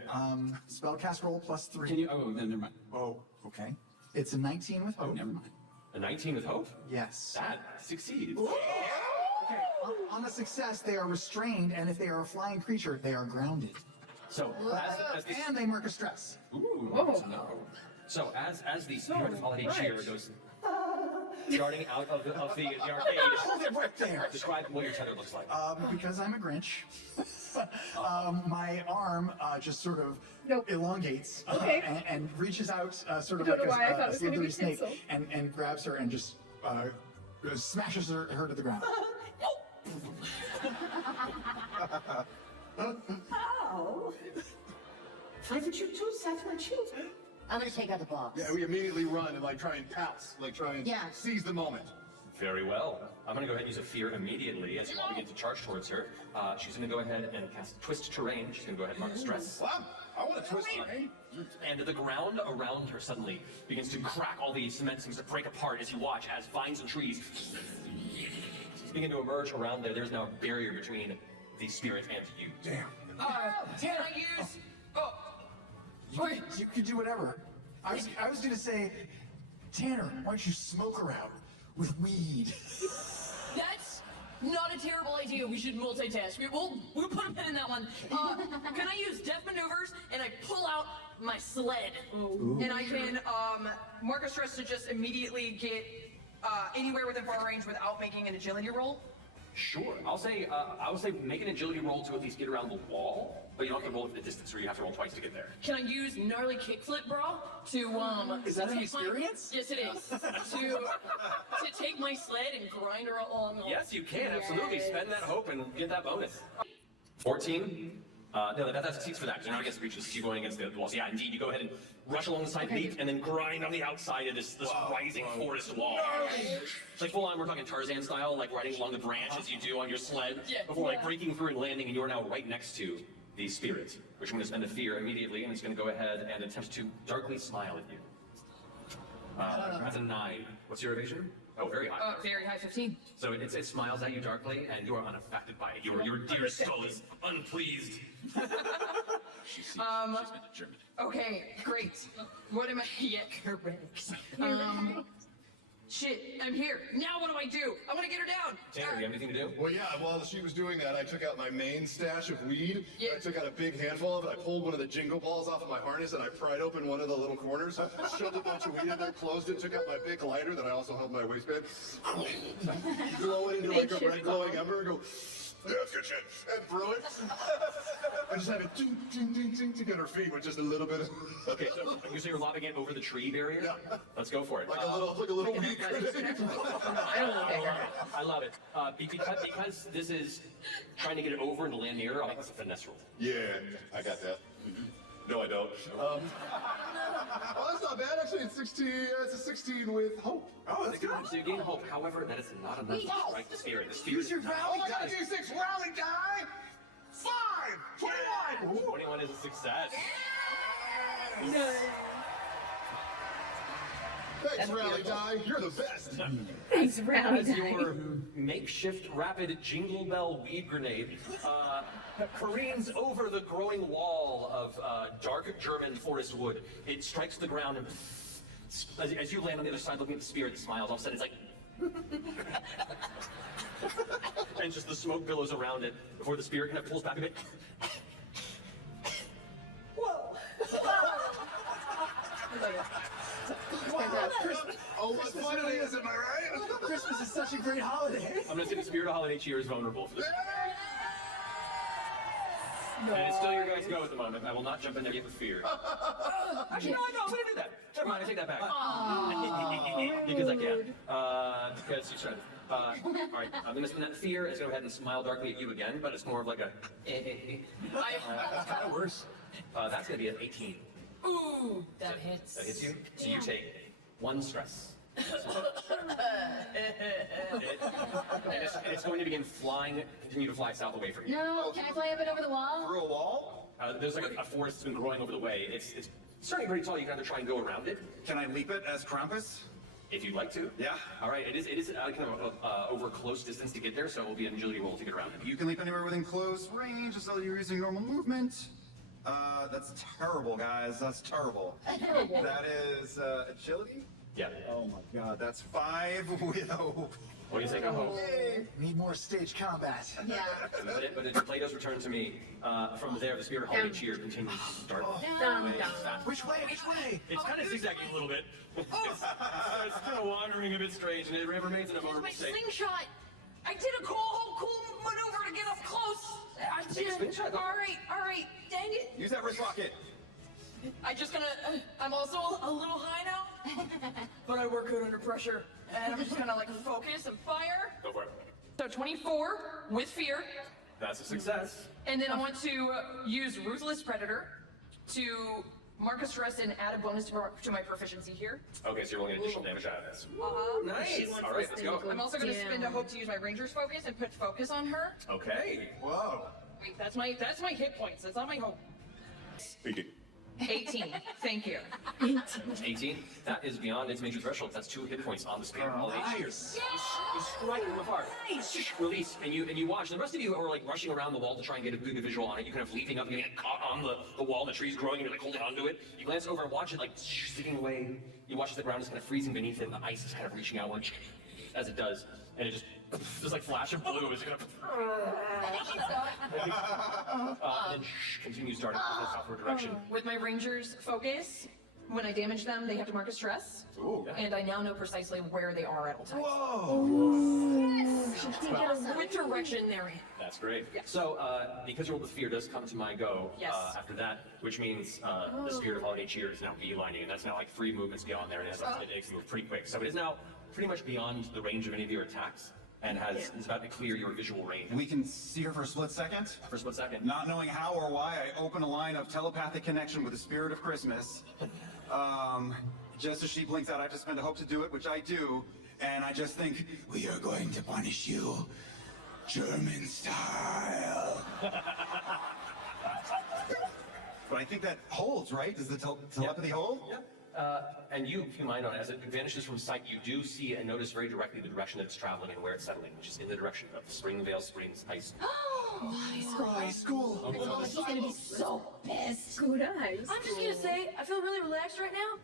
Spellcast roll +3. Can you? Oh, then never mind. Oh, okay. It's a 19 with hope. Oh, never mind. A 19 with hope? Yes. That succeeds. Okay. On a success, they are restrained, and if they are a flying creature, they are grounded. So, as the And they mark a stress. Ooh, no. So as the spirit of holiday cheer goes darting out of the arcade, Hold it right there. describe what your tether looks like. Because I'm a Grinch, my arm just sort of elongates and reaches out sort of Don't like know why I thought it a was gonna be slithery snake tinsel. and grabs her and just smashes her to the ground. How? Haven't you two set my children? I'm gonna take out the box. Yeah, we immediately run and like try and pounce, like try and Yeah. seize the moment. Very well. I'm going to go ahead and use a fear immediately as you all begin to charge towards her. She's going to go ahead and cast Twist Terrain. She's going to go ahead and mark a stress. Wow, I want to twist terrain. And the ground around her suddenly begins to crack. All the cement seems to break apart as you watch as vines and trees begin to emerge around there. There's now a barrier between the spirit and you. Damn. Can I use? Oh, You can do whatever. I was gonna say, Tanner, why don't you smoke around with weed? that's not a terrible idea. We should multitask. We'll put a pin in that one. Can I use death maneuvers and I pull out my sled and I can mark a stress to just immediately get anywhere within far range without making an agility roll? Sure. I would say make an agility roll to at least get around the wall, but you don't have to roll it for the distance, or you have to roll twice to get there. Can I use gnarly kickflip, bro? To Is that an take experience? Yes, it is. to take my sled and grind her along. Yes, you can, absolutely. Spend that hope and get that bonus. 14. No, that succeeds for that, because you're not against the breaches, you're going against the walls. Yeah, indeed, you go ahead and rush along the side, leap, and then grind on the outside of this rising forest wall. It's like full on, we're talking Tarzan style, like riding along the branch as you do on your sled, before like breaking through and landing, and you're now right next to the spirit, which I'm going to spend a fear immediately, and it's going to go ahead and attempt to darkly smile at you. That's a 9. What's your evasion? Oh, very high. Very high, 15. So it smiles at you darkly, and you are unaffected by it. Your dear soul is unpleased. She's been determined. Okay, great. What am I? Yeah, correct. Shit, I'm here. Now what do I do? I want to get her down. Tanner, do you have anything to do? Well, yeah, while she was doing that, I took out my main stash of weed. Yeah. I took out a big handful of it. I pulled one of the jingle balls off of my harness, and I pried open one of the little corners, shoved a bunch of weed in there, closed it, took out my big lighter that I also held in my waistband, blow it into like a red glowing ember, and go, yeah, that's good shit, and throw it. I just have it ding, ding, ding, ding to get her feet with just a little bit of... Okay, so you're lobbing it over the tree barrier? Yeah. Let's go for it. Like a little weed grenade. I don't want Daggerheart. I love it. Because this is trying to get it over and land near her, I'll make this a finesse roll. Yeah, I got that. No, I don't. Well, that's not bad. Actually, it's 16. It's a 16 with hope. Oh, that's good. So you gain hope. However, that is not enough to strike the spirit. The spirit Use your rally die. I got a D6 rally die. 5. 21. 21 is a success. Thanks, rally die. You're the best. Thanks, Rally As your makeshift rapid jingle bell weed grenade careens over the growing wall of dark German forest wood, it strikes the ground, and as you land on the other side looking at the spirit, it smiles. All of a sudden, it's like... and just the smoke billows around it before the spirit kind of pulls back a bit. Oh, what fun it is, am I right? Christmas is such a great holiday. I'm gonna say the spirit of holiday cheer is vulnerable for this. And it's still your guys' go at the moment. I will not jump in there yet with fear. Actually, no, I'm gonna do that. Never mind, I take that back. Because I can. Because you said. Alright, I'm gonna spend that fear. It's gonna go ahead and smile darkly at you again, but it's more of like a. That's kind of worse. That's gonna be an 18. Ooh, that hits. That hits you? So you take 1 stress. And it's going to begin flying, continue to fly south away from you. No, can I fly up and over the wall? Through a wall? There's like a forest that's been growing over the way. It's starting pretty tall. You can either try and go around it, Can I leap it as Krampus? if you'd like to. Yeah. All right. It is kind of over close distance to get there, so it will be an agility roll to get around it. You can leap anywhere within close range as though you're using normal movement. That's terrible, guys. That's terrible. That is agility? Yeah. Oh my god, that's 5 with hope. What do you think? Need more stage combat. Yeah. But the play does return to me. From there, the spirit holiday cheer continues to start. Which way? Which way? It's kind of zigzagging a little bit. It's kind of wandering a bit strange, and it remains in a Here's vulnerable my state. slingshot. I did a cool maneuver to get up close. I Take a did. slingshot, go. All right. Dang it. Use that wrist rocket. I'm also a little high now, but I work good under pressure, and I'm just gonna like focus and fire. Go for it. So 24 with fear, That's a success. and then I want to use Ruthless Predator to Mark a stress and add a bonus to my proficiency here. Okay, so you're rolling additional damage out of this. Nice. wants All right, this let's thing go. to go I'm also going to spend a down. hope to use my ranger's focus and put focus on her. Okay. Whoa. Wait, that's my hit points. That's not my hope. Speaking. 18. Thank you. 18. That is beyond its major threshold. That's 2 hit points on the spear. All eight. Nice. You strike him hard. Release, and you watch. The rest of you are like rushing around the wall to try and get a good visual on it. You kind of leaping up and getting caught on the wall, and the tree's growing, and you're like holding onto it. You glance over and watch it like sticking away. You watch as the ground is kind of freezing beneath it, and the ice is kind of reaching outward as it does, and it just like flash of blue is kind of and then continues darting in the southward direction. With my ranger's focus, when I damage them, they have to mark a stress. Ooh. And I now know precisely where they are at all times. Whoa. What direction they're in. That's great. So, because you rolled with fear, does come to my go Yes. after that, which means the spirit of holiday cheer is now beelining, and that's now like 3 movements beyond there, and it can move pretty quick. So it is now pretty much beyond the range of any of your attacks, and is about to clear your visual range. We can see her for a split second. For a split second. Not knowing how or why, I open a line of telepathic connection with the spirit of Christmas. Just as she blinks out, I have to spend a hope to do it, which I do. And I just think, we are going to punish you German style. But I think that holds, right? Does the telepathy hold? Yep. And you, keep in mind on it, as it vanishes from sight, you do see and notice very directly the direction that it's traveling and where it's settling, which is in the direction of Springvale Springs High School. High school. Oh, he's gonna be so pissed. Go to high I'm just gonna say, I feel really relaxed right now.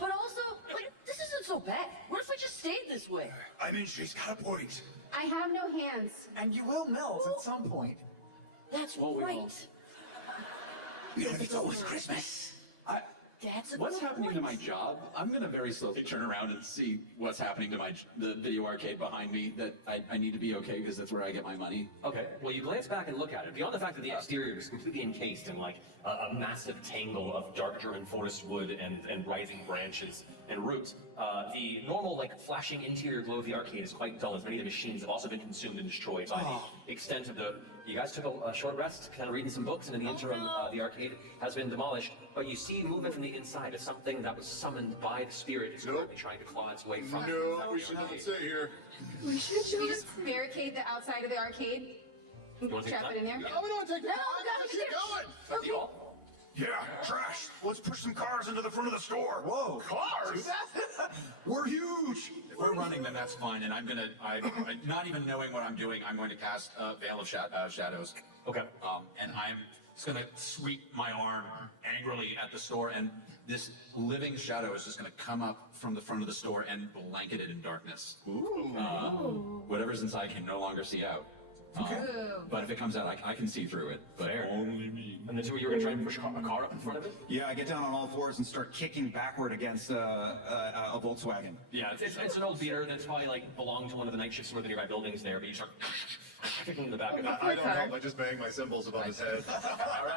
But also, like, this isn't so bad. What if I just stayed this way? I mean, she's got a point. I have no hands. And you will melt at some point. That's Well, we right. won't. You know, it's always Christmas. That's a What's good happening point. to my job? I'm gonna very slowly turn around and see what's happening to the video arcade behind me. That I need to be okay because that's where I get my money. Okay, well, you glance back and look at it. Beyond the fact that the exterior is completely encased in like a massive tangle of dark German forest wood and rising branches and roots, the normal like flashing interior glow of the arcade is quite dull, as many of the machines have also been consumed and destroyed by the extent of the. You guys took a short rest, kind of reading some books, and in the interim, the arcade has been demolished. But you see movement from the inside as something that was summoned by the spirit is currently trying to claw its way from. No, we should not stay here. Should we just barricade the outside of the arcade? You want to take Trap that? it in there? No, we don't take that. No, Let's keep going. Do you all? Yeah, trash. Let's push some cars into the front of the store. Whoa. Cars? We're huge. If we're running, then that's fine. And I'm not even knowing what I'm doing, I'm going to cast Veil of Shadows. Okay. And I'm just going to sweep my arm angrily at the store, and this living shadow is just going to come up from the front of the store and blanket it in darkness. Whatever's inside can no longer see out. But if it comes out, I can see through it. But Only me. And then so you were gonna try and push a car up in front of it? Yeah, I get down on all fours and start kicking backward against a Volkswagen. Yeah, it's an old beater that's probably like belonged to one of the night shifts some of the nearby buildings there, but you start kicking in the back of it. I don't help. I just bang my cymbals above his head. All right.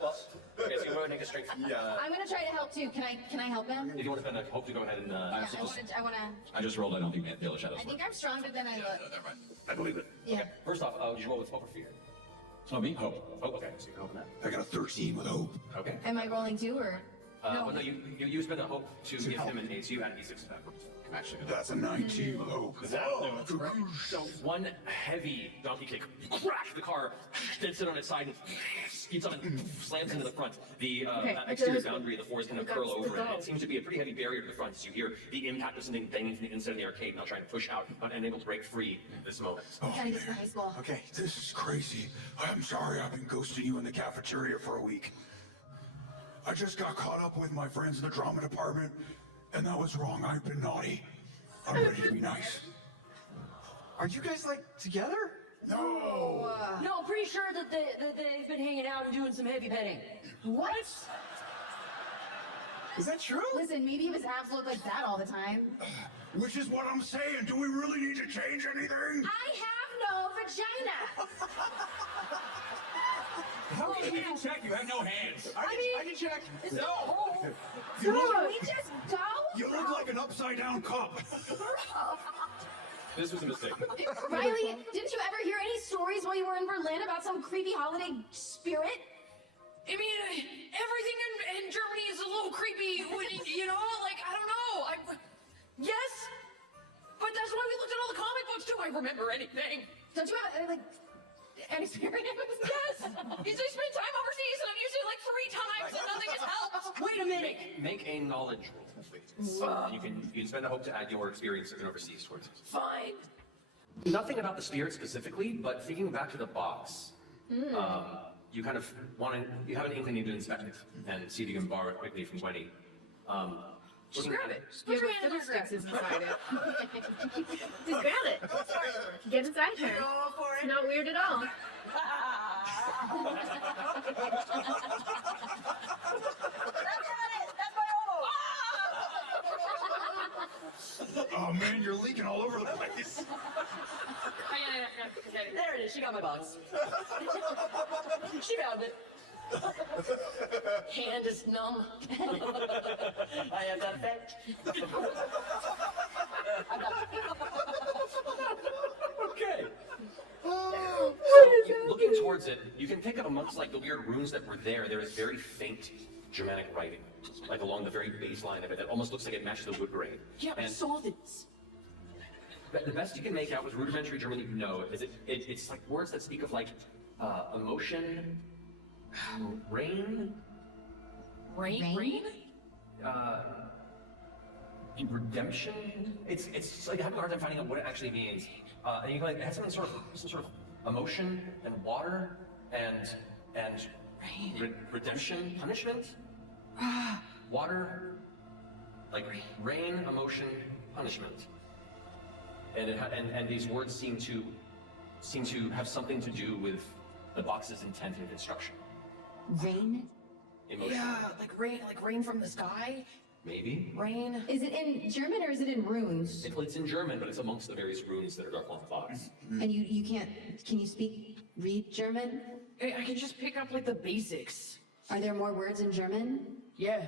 Well, okay, so you're going to take a strength. I'm gonna try to help too. Can I help him? If you want to spend a hope to go ahead and. I wanna. I just rolled. I don't think Veil of Shadows. I think I'm stronger than I look. I believe it. Yeah. Okay. First off, did you roll with hope or fear? Oh, me? Hope. Oh, okay. So you're hoping that. I got a 13 with hope. Okay. Am I rolling too, or? Well, no, you spend a hope to give him an ace. You add a d6 back. Actually, That's a 19 with hope. So one heavy donkey kick, crack, the car dents it on its side and speeds up and slams into the front. The exterior boundary of the floor is going to curl over, and it seems to be a pretty heavy barrier to the front. So you hear the impact of something banging from the inside of the arcade, now trying to push out, but unable to break free at this moment. Gotta get to the high school. Okay, this is crazy. I'm sorry I've been ghosting you in the cafeteria for a week. I just got caught up with my friends in the drama department, and that was wrong. I've been naughty. I'm ready to be nice. Are you guys like together? No! No, I'm pretty sure that they've been hanging out and doing some heavy petting. What? Is that true? Listen, maybe his abs look like that all the time. Which is what I'm saying. Do we really need to change anything? I have no vagina. How can you check? You have no hands. I can check. No. Can we just go? You look like an upside down cup. This was a mistake. Riley, didn't you ever hear any stories while you were in Berlin about some creepy holiday spirit? I mean, everything in Germany is a little creepy, you know? Like, I don't know. Yes? But that's why we looked at all the comic books, too. I remember anything. Don't you have, like, an experience? Yes! I spent time overseas, and I've used it like 3 times, and nothing has helped. Wait a minute. Make a knowledge roll, please. You can spend a hope to add your experience in overseas towards it. Fine. Nothing about the spirit specifically, but thinking back to the box, you kind of you have an inkling to inspect it and see if you can borrow it quickly from Gwenny. Just grab it. Just Yeah, put your but hand in there. fiddlesticks is inside it. Just grab it. Get inside her. Go for It's it. not weird at all. Oh man, you're leaking all over the place. There it is. She got my box. She found it. Hand is numb. I have that effect. Okay. Looking towards it, you can pick up amongst like the weird runes that were there. There is very faint Germanic writing, like along the very baseline of it. That almost looks like it matches the wood grain. Yeah, I And saw this. the best you can make out with rudimentary German that you know is it's like words that speak of like emotion, rain, Rain? redemption. It's like having a hard time finding out what it actually means. And you can like it has some sort of emotion and water and redemption, punishment, water, like rain, emotion, punishment. And these words seem to have something to do with the box's intent and construction. Rain? Emotion. Yeah, like rain from the sky. Maybe. Rain. Is it in German or is it in runes? It's in German, but it's amongst the various runes that are dark on the box. And you can't, can you read German? I can just pick up like the basics. Are there more words in German? Yeah.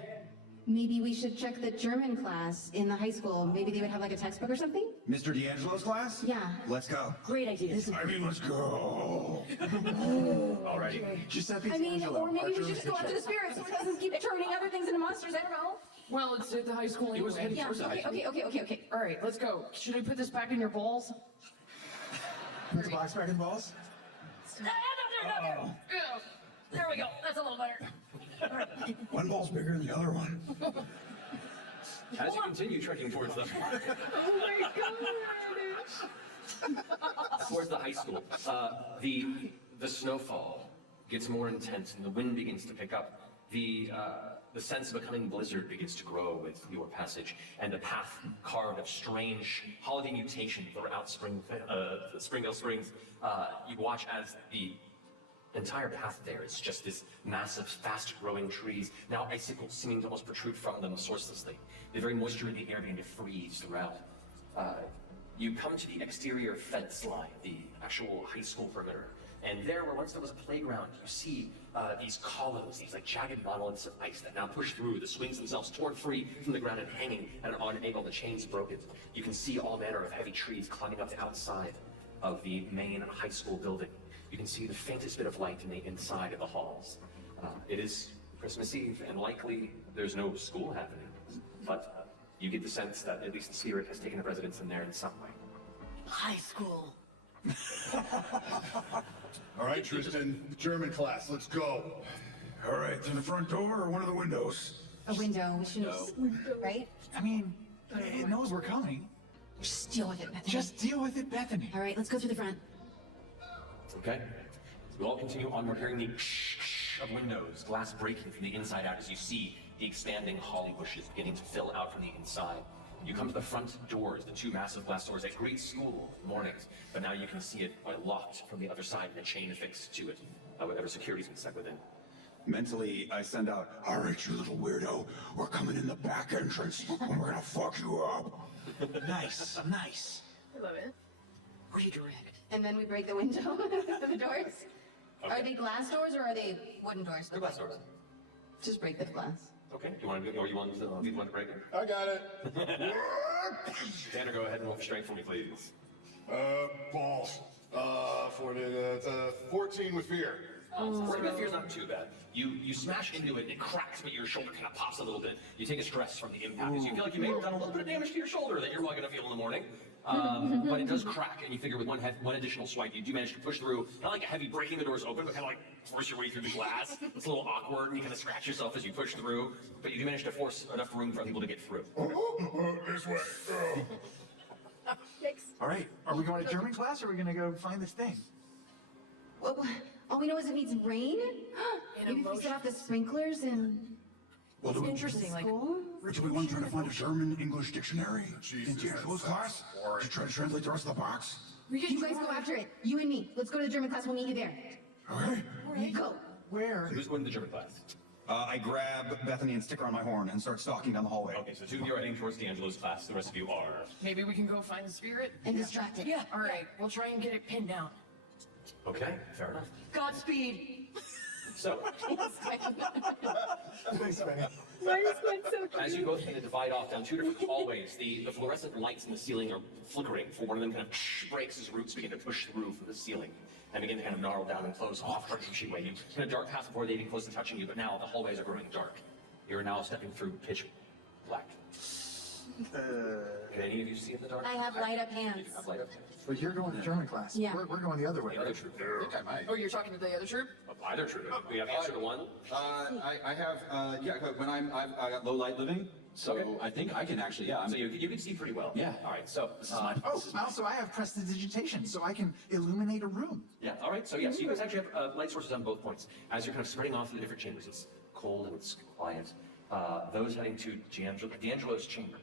Maybe we should check the German class in the high school. Maybe they would have like a textbook or something? Mr. D'Angelo's class? Yeah. Let's go. Great idea. I mean, let's go. Alrighty. Giuseppe I mean, D'Angelo, or maybe we Archer should just go after the spirits so it doesn't keep turning other things into monsters. I don't know. Well, it's at the high school It was anyway. heading Yeah, towards the high school. okay. All right, let's go. Should I put this back in your balls? Put the box back in the balls? Not there. Yeah. There we go. That's a little better. One ball's bigger than the other one. As you continue trekking towards them. Oh my god! Towards the high school, the snowfall gets more intense and the wind begins to pick up. The sense of a coming blizzard begins to grow with your passage, and a path carved of strange holiday mutation throughout Springvale Springs. You watch as the entire path there is just this massive, fast-growing trees, now icicles seeming to almost protrude from them sourcelessly. The very moisture in the air began to freeze throughout. You come to the exterior fence line, the actual high school perimeter, and there, where once there was a playground, you see these columns, these like jagged monoliths of ice that now push through, the swings themselves torn free from the ground and hanging at an odd angle, the chains broken. You can see all manner of heavy trees climbing up the outside of the main high school building. You can see the faintest bit of light in the inside of the halls. It is Christmas Eve, and likely there's no school happening, but you get the sense that at least the spirit has taken up residence in there in some way. High school. All right, Tristan, German class, let's go. All right, through the front door or one of the windows? A window. We should, right? I mean, it knows we're coming. Just deal with it, Bethany. Just deal with it, Bethany. All right, let's go through the front. Okay? You all continue onward, hearing the shh of windows, glass breaking from the inside out as you see the expanding holly bushes beginning to fill out from the inside. You come to the front doors, the two massive glass doors that greet school mornings, but now you can see it locked from the other side and a chain affixed to it, whatever security's been set within. Mentally, I send out, All right, you little weirdo. We're coming in the back entrance, and we're gonna fuck you up. Nice. I love it. Redirect. And then we break the window, the doors. Okay. Are they glass doors or are they wooden doors? They're glass doors. Just break the glass. Okay, do you want to do, or you want to break it? I got it. Tanner, go ahead and roll for strength for me, please. Balls. For the 14 with fear. Portable fear's not too bad. You smash into it and it cracks, but your shoulder kind of pops a little bit. You take a stress from the impact because you feel like you may have done a little bit of damage to your shoulder that you're probably going to feel in the morning. But it does crack, and you figure with one additional swipe, you do manage to push through, not like a heavy breaking the doors open, but kind of like force your way through the glass. It's a little awkward, and you kind of scratch yourself as you push through, but you do manage to force enough room for people to get through. This way. All right, are we going to German class or are we going to go find this thing? Well, all we know is it needs rain. Maybe if we set off the sprinklers and. Well, do we, Interesting, like. do we want to try to find a German-English dictionary in D'Angelo's class? To try to translate the rest of the box? You guys go after it. You and me. Let's go to the German class. We'll meet you there. Okay. Go. Where? Who's going to the German class? I grab Bethany and stick her on my horn and start stalking down the hallway. Okay, so two of you are heading towards D'Angelo's class. The rest of you are. Maybe we can go find the spirit? And distract it. Yeah, alright. We'll try and get it pinned down. Okay, fair enough. Godspeed! So, Thanks, Benny. Why is Gwen so cute? as you both kind of divide off down two different hallways, the fluorescent lights in the ceiling are flickering, for one of them kind of breaks as roots begin to push through from the ceiling and begin to kind of gnarl down and close off, pushing away. You kind of dark past before they even close to touching you, but now the hallways are growing dark. You're now stepping through pitch black. Can any of you see in the dark? I have light up You hands. have light up. But you're going to German class. Yeah. We're going the other way. The other troop. I think I might. Oh, you're talking to the other troop? Either troop. We have answer to one. I have, yeah, when I got low light living, so Okay. I think I can actually, yeah. So you can see pretty well. Yeah. All right. So This is my. Oh, also I have prestidigitation, so I can illuminate a room. yeah. All right. So yes, you guys actually have light sources on both points. As you're kind of spreading off through the different chambers, it's cold and it's quiet. Those heading to D'Angelo's chamber.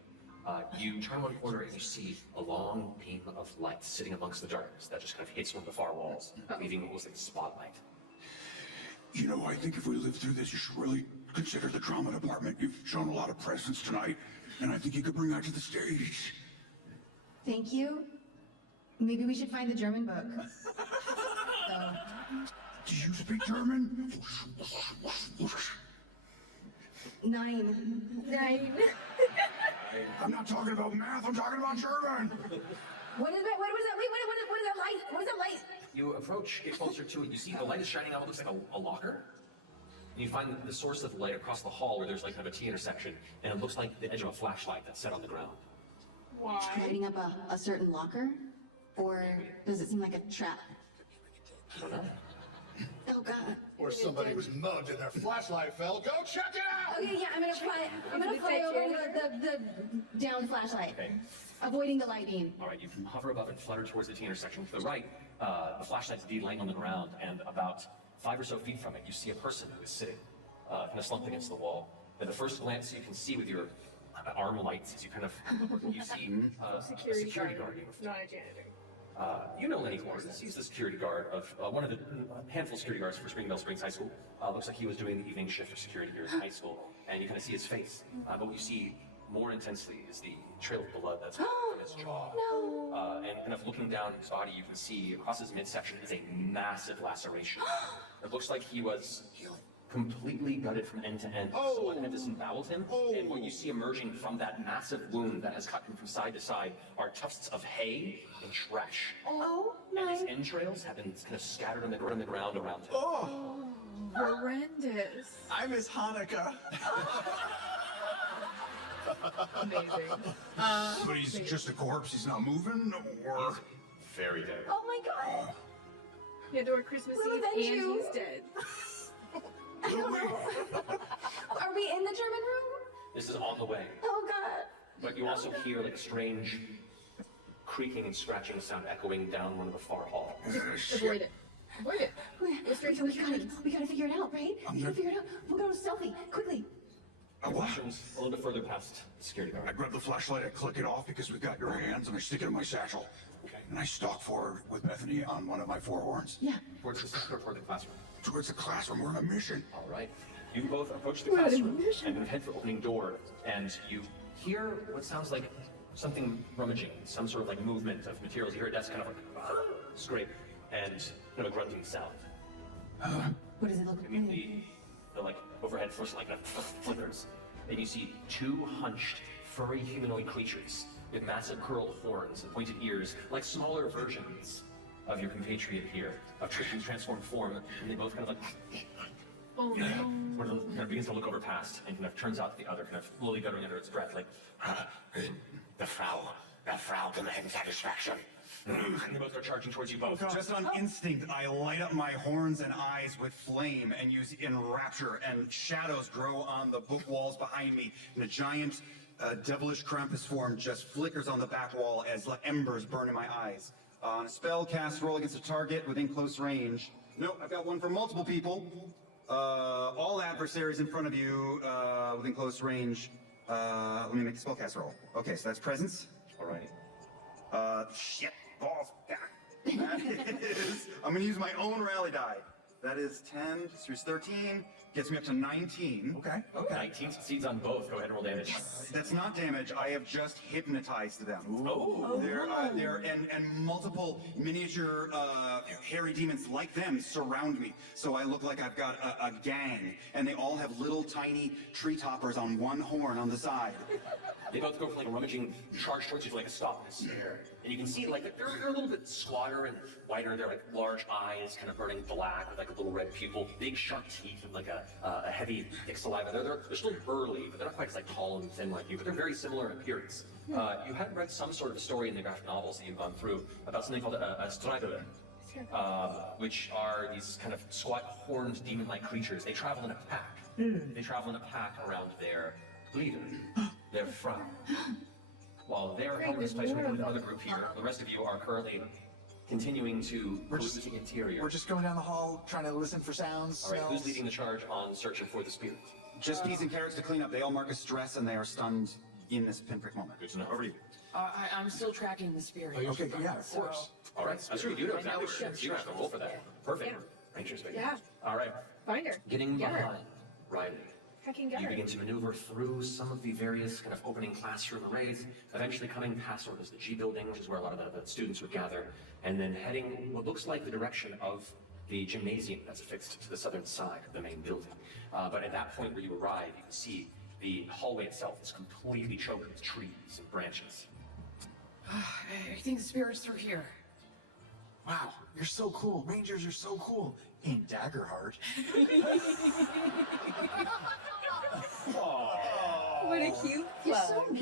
You turn one corner and you see a long beam of light sitting amongst the darkness that just kind of hits one of the far walls, leaving what looks like a spotlight. You know, I think if we live through this, you should really consider the drama department. You've shown a lot of presence tonight, and I think you could bring that to the stage. Thank you. Maybe we should find the German book. So, Do you speak German? Nein. Nine. I'm not talking about math, I'm talking about German. What is that? What is that? Wait, what is that light? What is that light? You approach, get closer to it. You see the light is shining out what looks like a locker. And you find the source of the light across the hall where there's like kind of a T intersection, and it looks like the edge of a flashlight that's set on the ground. Lighting up a certain locker? Or does it seem like a trap? I don't know. Oh god. Or somebody was mugged and their flashlight fell. Go check it out! Okay, yeah, I'm gonna fly over the down flashlight. Okay. Avoiding the light beam. All right, you hover above and flutter towards the T intersection. To the right, the flashlight's indeed laying on the ground, and about 5 or so feet from it, you see a person who is sitting, kind of slumped against the wall. At the first glance, you can see with your arm lights, as you kind of, you see a security guard. Not a janitor. You know Lenny Horns. He's the security guard of one of the handful of security guards for Springvale Springs High School. Looks like he was doing the evening shift of security here in high school, and you kind of see his face. But what you see more intensely is the trail of blood that's from his jaw. No. And kind of looking down his body, you can see across his midsection is a massive laceration. It looks like he was completely gutted from end to end. Someone had disemboweled him, and what you see emerging from that massive wound that has cut him from side to side are tufts of hay and trash. Oh And his my. entrails have been kind of scattered on the ground around him. Oh, Horrendous. I miss Hanukkah. Amazing. But he's just a corpse, he's not moving, or... Very dead. Oh my god. Yeah, or Christmas We'll Eve avenge and you. he's dead. I don't know. Are we in the German room? This is on the way, Oh god. but you also hear like a strange creaking and scratching sound echoing down one of the far halls. Avoid it. Avoid it. Go straight to the entrance. We gotta figure it out, right? We gotta figure it out. We'll go to stealthy, quickly. Questions a little bit further past the security guard. I grab the flashlight, I click it off because we've got your hands, and I stick it in my satchel. Okay. And I stalk forward with Bethany on one of my four horns. Yeah. Towards the center, toward the classroom. Towards the classroom, we're on a mission. All right. You both approach the We're on a classroom mission. and head for opening door, and you hear what sounds like something rummaging, some sort of like movement of materials. You hear a desk kind of like scrape and kind of a grunting sound. What does it look And like? the like overhead force like flickers, and you see two hunched, furry humanoid creatures with massive curled horns and pointed ears, like smaller versions of your compatriot here, of Tristan's transformed form, and they both kind of like, Oh no. one of them kind of begins to look over past and kind of turns out to the other, kind of slowly guttering under its breath, like, The Frau demands satisfaction. and they both are charging towards you both. Just on instinct, I light up my horns and eyes with flame and use enrapture, and shadows grow on the book walls behind me, and a giant devilish Krampus form just flickers on the back wall as embers burn in my eyes. On a spell cast roll against a target within close range. Nope, I've got one for multiple people. All adversaries in front of you within close range. Let me make the spellcast roll. Okay, so that's presence. Alrighty. Shit, balls. That is, I'm gonna use my own rally die. That is 10, 13, gets me up to 19. Okay. 19 succeeds on both. Go ahead and roll damage. That's not damage. I have just hypnotized them. Oh. They're and multiple miniature hairy demons like them surround me. So I look like I've got a gang, and they all have little tiny tree toppers on one horn on the side. They both go for like a rummaging charge towards you for like a stop and stare. And you can see like they're a little bit squatter and whiter. They're like large eyes, kind of burning black with like a little red pupil, big sharp teeth and like a heavy thick saliva. They're still burly, but they're not quite as like tall and thin like you, but they're very similar in appearance. You had read some sort of a story in the graphic novels that you've gone through about something called a strider, which are these kind of squat horned demon-like creatures. They travel in a pack. They travel in a pack around their leader, their Frau. While they're helping this place with another group here, the rest of you are currently continuing to peruse the interior. We're just going down the hall, trying to listen for sounds. All right, smells. who's leading the charge on searching for the spirit? Just peas and carrots to clean up. They all mark as stress, and they are stunned in this pinprick moment. Good to know. Over to you. I'm still tracking the spirit. Okay, yeah, of course. All right, that's true. You know exactly where it is. You don't have to roll for that. Perfect. Interesting. Yeah. All right. Find her. Getting Get her. behind Riley. Hecking get You her. begin to maneuver through some of the various kind of opening classroom arrays, eventually coming past what is the G building, which is where a lot of the students would gather, and then heading what looks like the direction of the gymnasium that's affixed to the southern side of the main building. But at that point where you arrive, you can see the hallway itself is completely choked with trees and branches. I think the spirit's through here. Wow, you're so cool. Rangers are so cool. In Daggerheart. What a cute plug.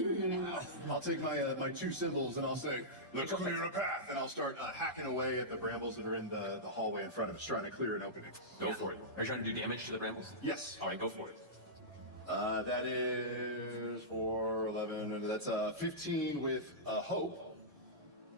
I'll take my two symbols and I'll say, let's clear a path, and I'll start hacking away at the brambles that are in the hallway in front of us, trying to clear an opening. Go for it. Are you trying to do damage to the brambles? Yes. All right, go for it. That is 4, 11, and that's 15 with hope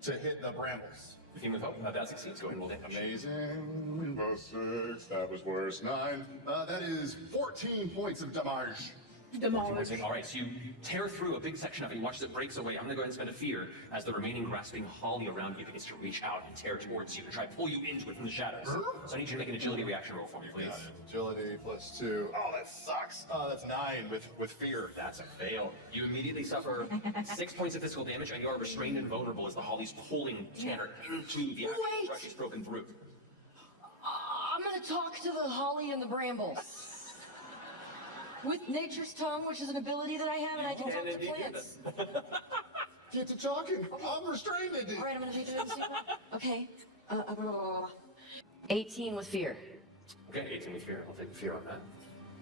to hit the brambles. 15 with hope. That succeeds. Go ahead and roll damage. Amazing. +6. That was worse. 9. That is 14 points of damage. Demolished. All right, so you tear through a big section of it. You watch as it breaks away. I'm going to go ahead and spend a fear as the remaining grasping holly around you begins to reach out and tear towards you and try to pull you into it from the shadows. So I need you to make an agility reaction roll for me, please. Agility +2. Oh, that sucks. That's 9 with fear. That's a fail. You immediately suffer 6 points of physical damage, and you are restrained and vulnerable as the holly's pulling Tanner into the actual truck he's broken through. I'm gonna talk to the holly and the brambles. With nature's tongue, which is an ability that I have, and I can talk to plants. Get to talking. I'm restrained, dude. All right, I'm gonna do the same one. Okay. 18 with fear. Okay, 18 with fear. I'll take the fear on that.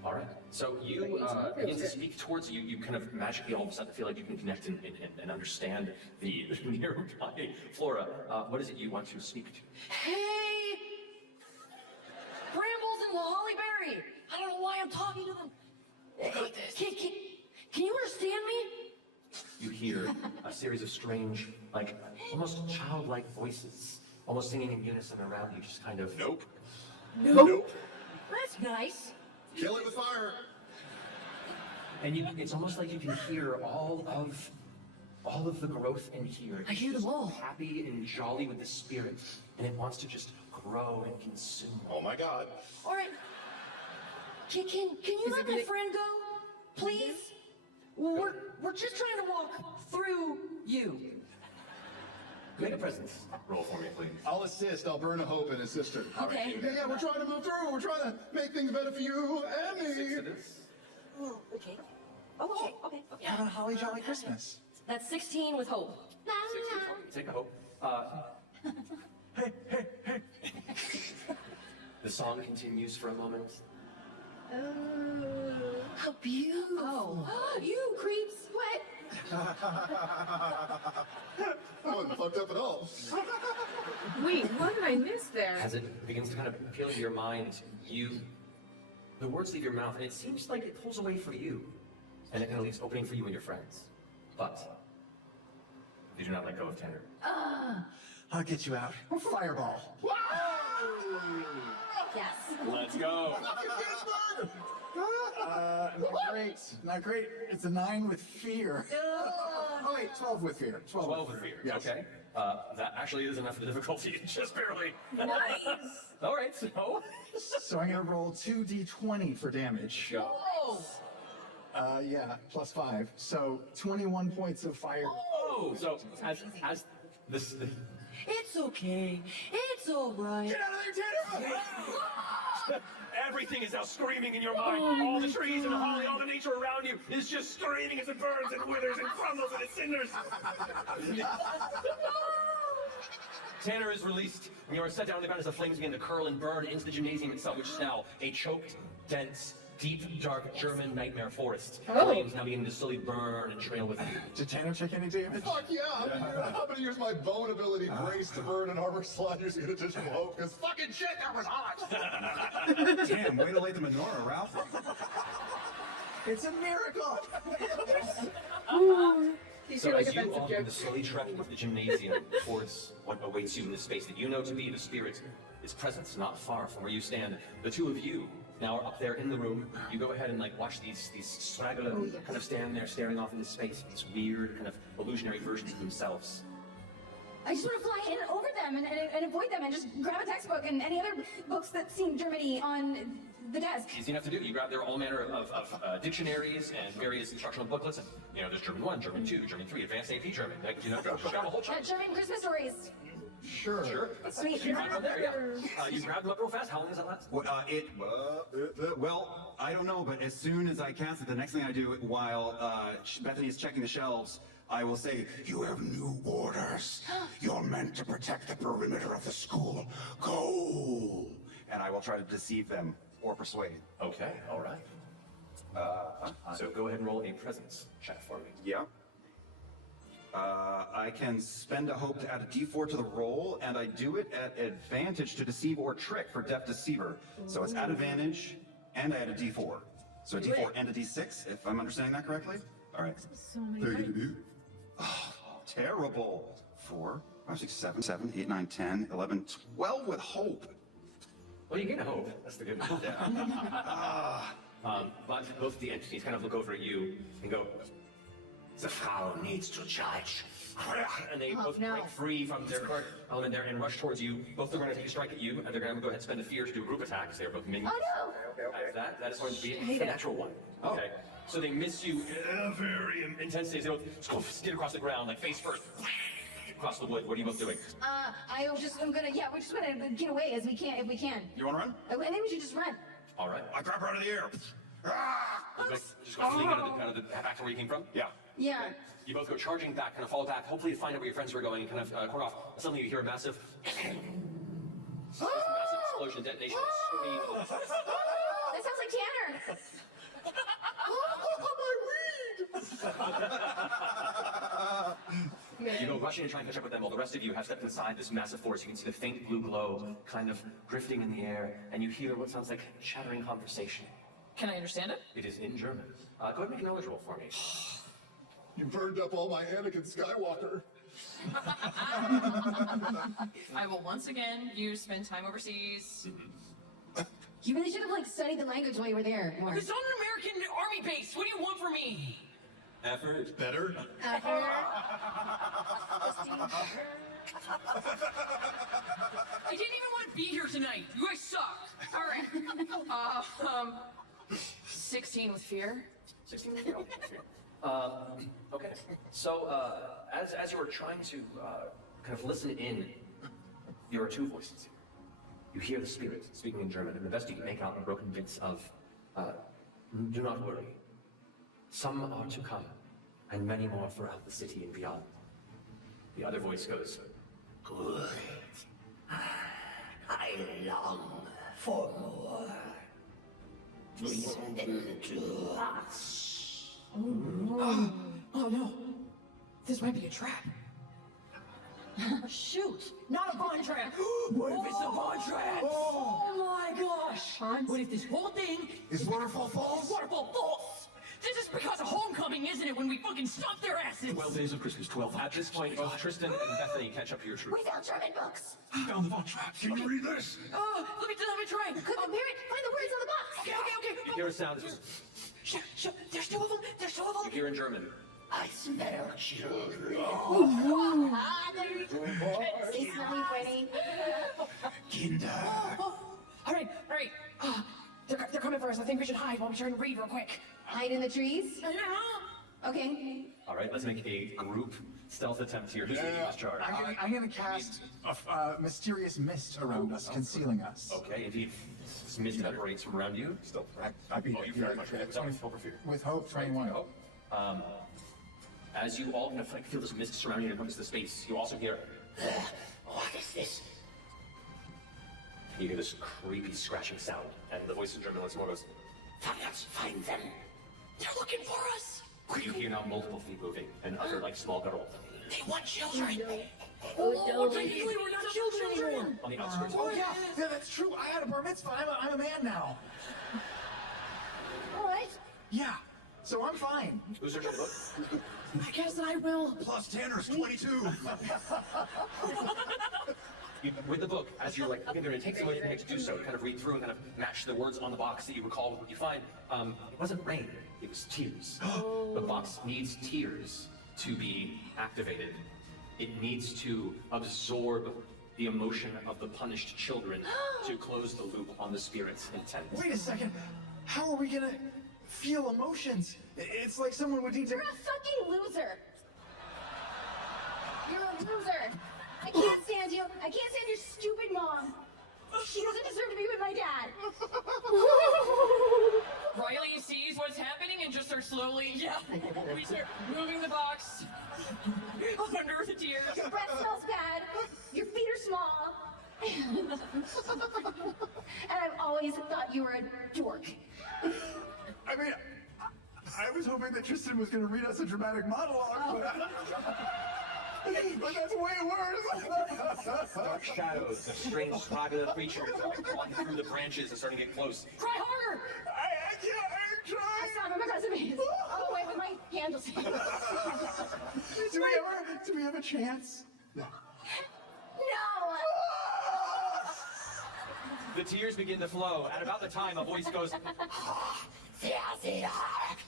All right. So you begin to speak towards you. You kind of magically all of a sudden feel like you can connect and understand the nearby flora. What is it you want to speak to? Hey! Brambles and the hollyberry! I don't know why I'm talking to them. Can you understand me? You hear a series of strange, like almost childlike voices, almost singing in unison around you, just kind of. Nope. Nope. That's nice. Kill it with fire. And it's almost like you can hear all of the growth in here. I hear them all. Happy and jolly with the spirit, and it wants to just grow and consume. Oh my God. All right. Can you let my friend go, please? We're just trying to walk through you. Make a presence roll for me, please. I'll assist. I'll burn a hope and assist her. Okay. Yeah, we're trying to move through. We're trying to make things better for you and me. 6 it is. Oh, okay. Oh, okay. Having a holly jolly Christmas. That's 16 with hope. 16 for me. Take a hope. Hey, song continues for a moment. How beautiful. Oh, you creeps. What? I wasn't fucked up at all. Wait, what did I miss there? As it begins to kind of appeal to your mind, the words leave your mouth, and it seems like it pulls away for you. And it kind of leaves opening for you and your friends. But you do not let go of Tanner. I'll get you out. Fireball. Yes. Let's go. Not great. Not great. It's a 9 with fear. Oh wait, 12 with fear. 12 with fear. Yes. Okay. That actually is enough for the difficulty, just barely. Nice. All right, so. So I'm gonna roll 2d20 for damage. Go. Yeah, plus 5. So 21 points of fire. Oh, so as this. It's okay. It's all right. Get out of there, Tanner! Everything is now screaming in your mind. All the trees and the holly, all the nature around you is just screaming as it burns and withers and crumbles and it cinders. Tanner is released, and you are set down on the ground as the flames begin to curl and burn into the gymnasium itself, which is now a choked, dense, deep, dark German nightmare forest. Flames now beginning to slowly burn and trail with you. Did Tanner take any damage? Fuck yeah! I'm gonna use my bone ability, Grace to Burn, and Armor Sliders to get additional hope, because fucking shit, that was hot! Damn, way to light the menorah, Ralph. It's a miracle! These So feel like as you offensive all begin to jokes. slowly trek into the gymnasium towards what awaits you in this space that you know to be the spirit, its presence not far from where you stand, the two of you now are up there in the room. You go ahead and watch these straggler kind of stand there staring off into space, these weird kind of illusionary versions of themselves. I just want to fly in and over them and avoid them and just grab a textbook and any other books that seem Germany on the desk. Easy enough to do. You grab there all manner of dictionaries and various instructional booklets. And, there's German 1, German 2, German 3, Advanced AP German. Book out a whole chunk. German Christmas stories. Sure. Sweet. You grab them there, yeah. You grab them up real fast. How long does that last? Well, I don't know, but as soon as I cast it, the next thing I do while Bethany is checking the shelves, I will say, You have new orders. You're meant to protect the perimeter of the school. Go! and I will try to deceive them or persuade. Okay, all right. So go ahead and roll a presence check for me. Yeah. I can spend a hope to add a d4 to the roll, and I do it at advantage to deceive or trick for Deaf Deceiver. So it's at advantage, and I add a d4. So a d4 and a d6, if I'm understanding that correctly? All right. So many things. Oh, terrible. 4, 5, 6, 7, 8, 9, 10, 11, 12 with hope. Well, you gain a hope. That's the good news. But both the entities kind of look over at you and go, The Frau needs to judge. and they both break free from their current element there and rush towards you. Both are going to take a strike at you, and they're going to go ahead and spend a fear to do a group attack, because they're both minions. Oh no! That is going to be a natural one. Okay. So they miss you very intensely. They both skid across the ground, like face first, across the wood. What are you we're just gonna get away as we can, if we can. You want to run? I think we should just run. All right. I grab her out of the air. You both just go fleeing out of the back to where you came from? Yeah. Yeah. Okay. You both go charging back, kind of fall back, hopefully to find out where your friends were going, and kind of quarter off. Suddenly you hear a massive, massive explosion, detonation, scream. That sounds like Tanner. You go rushing to try and catch up with them while the rest of you have stepped inside this massive force. You can see the faint blue glow kind of drifting in the air, and you hear what sounds like chattering conversation. Can I understand it? It is in German. Go ahead and make a knowledge roll for me. You burned up all my Anakin Skywalker. I will once again spend time overseas. You really should have studied the language while you were there. It's on an American army base. What do you want from me? Effort. Better. I didn't even want to be here tonight. You guys suck. All right. 16 with fear. 16 with fear. Okay. So as you are trying to kind of listen in, there are two voices here. You hear the spirit speaking in German, and the best you can make out are broken bits of, do not worry. Some are to come, and many more throughout the city and beyond. The other voice goes, Good. I long for more. Bring them to us. Oh no. This might be a trap. Shoot! Not a Von trap! What if it's a Von trap? Oh my gosh! What if this whole thing Is Waterfall Falls? Waterfall Falls? This is because of homecoming, isn't it? When we fucking stomp their asses! 12 days of Christmas, 12. At this point, both Tristan and Bethany catch up to your troop. We found German books. I found the Von traps. Can you read this? Let me try. Could the parent find the words on the box? Okay. You hear a sound. It's just, There's two of them. you hear in German. I smell children. He's really pretty. Kinder. All right. They're coming for us. I think we should hide while we try and read real quick. Hide in the trees? Okay. All right, let's make a group stealth attempt here. Who's leading this charge? I'm gonna cast a mysterious mist around us, concealing us. Okay, indeed. This mist evaporates from around you. Still, I beat oh, it. you very much. Was that with hope or fear? With hope, 21. As you all kind of like feel this mist surrounding you and encompass the space, you also hear, What is this? you hear this creepy scratching sound, and the voice in German once more goes, Find them. They're looking for us. you hear now multiple feet moving, and other like small guttural They want children. Oh, Technically, we're not children. on the outskirts. Oh yeah, that's true. I had a bar mitzvah. I'm a man now. What? Yeah, so I'm fine. Who's searching the book? I guess I will. Plus Tanner's 22. With the book, as you're like looking through, and it takes a minute to do so, to kind of read through and kind of match the words on the box that you recall with what you find. It wasn't rain, it was tears. The box needs tears to be activated. It needs to absorb the emotion of the punished children to close the loop on the spirit's intent. Wait a second. How are we gonna feel emotions? It's like someone would need to. You're a fucking loser. You're a loser. I can't stand you. I can't stand your stupid mom. She doesn't deserve to be with my dad. Riley sees what's happening and just starts slowly, we start moving the box under the tears. Your breath smells bad. Your feet are small. And I've always thought you were a dork. I mean, I was hoping that Tristan was gonna read us a dramatic monologue, but that's way worse. Dark shadows of strange saga creatures are like crawling through the branches and starting to get close. Try harder. I can't. I'm trying. I saw them because of me. Oh, wait, with my handles. Do we have a chance? No. The tears begin to flow. At about the time, a voice goes,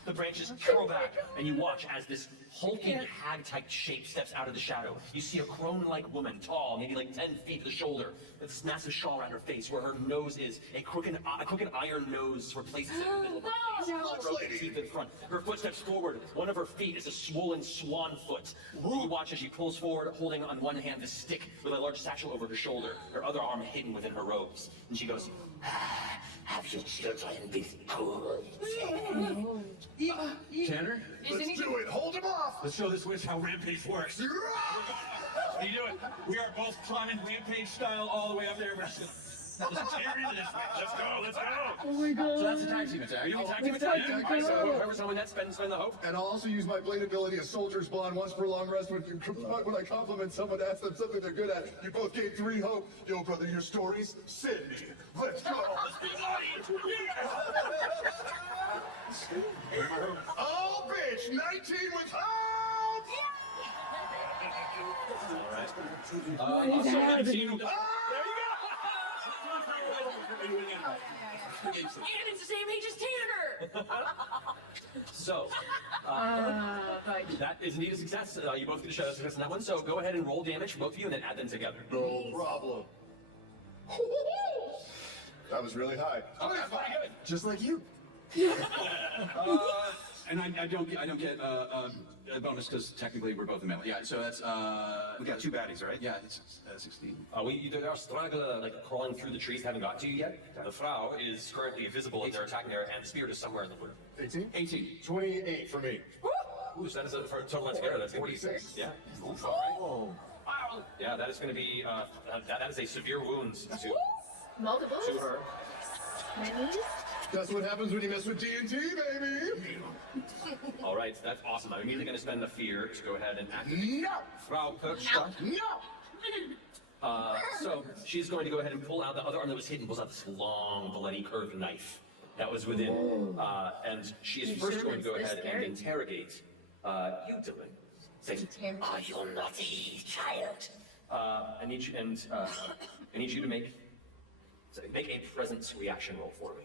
the branches curl back, and you watch as this hulking hag-type shape steps out of the shadow. You see a crone-like woman, tall, maybe like 10 feet to the shoulder, with this massive shawl around her face, where her nose is a crooked iron nose replaces it in the middle of her face. Broken teeth in front. Her foot steps forward. One of her feet is a swollen swan foot. You watch as she pulls forward, holding on one hand the stick with a large satchel over her shoulder, her other arm hidden within her robes. And she goes, Have your children be good. Tanner? Let's do it. Hold him off. Let's show this witch how Rampage works. How you doing? We are both climbing Rampage style all the way up there. We're just gonna tear into this witch. Let's go. Oh my god. So that's the tag team attack. Are you the tag team It's attack? like- all right, so whoever's on that spend the hope. And I'll also use my blade ability as Soldier's Bond once per long rest when I compliment someone, ask them something they're good at. You both gain 3 hope. Yo, brother, your stories? Send me. Let's go. Let's be naughty. Oh, bitch. 19 with hope. All right. What is happening? There you go. And it's the same age as Tanner. So, that is indeed a success. You both get a shout success on that one. So go ahead and roll damage for both of you and then add them together. No problem. That was really high. Oh, yeah, fine. Just like you. And I don't get a bonus because technically we're both a male. Yeah, so that's We got 2 baddies, right? yeah, it's 16. They are struggling, like crawling through the trees, haven't got to you yet. The Frau is currently invisible and they're attacking her, and the spirit is somewhere in the wood. 18? 18. 28 for me. Ooh, so that is for a total altogether. That's going to be 46. Yeah. Oh. Yeah, that is going to be that is a severe wound to Multiple? To her. Many? That's what happens when you mess with D&D, baby. All right, that's awesome. I'm immediately going to spend the fear to go ahead and activate No. Frau Perchta. No. So she's going to go ahead and pull out the other arm that was hidden, pulls out this long, bloody, curved knife that was within. And she is first going to go ahead and interrogate you, Dylan. Say, Are you naughty child? I need you to make a presence reaction roll for me.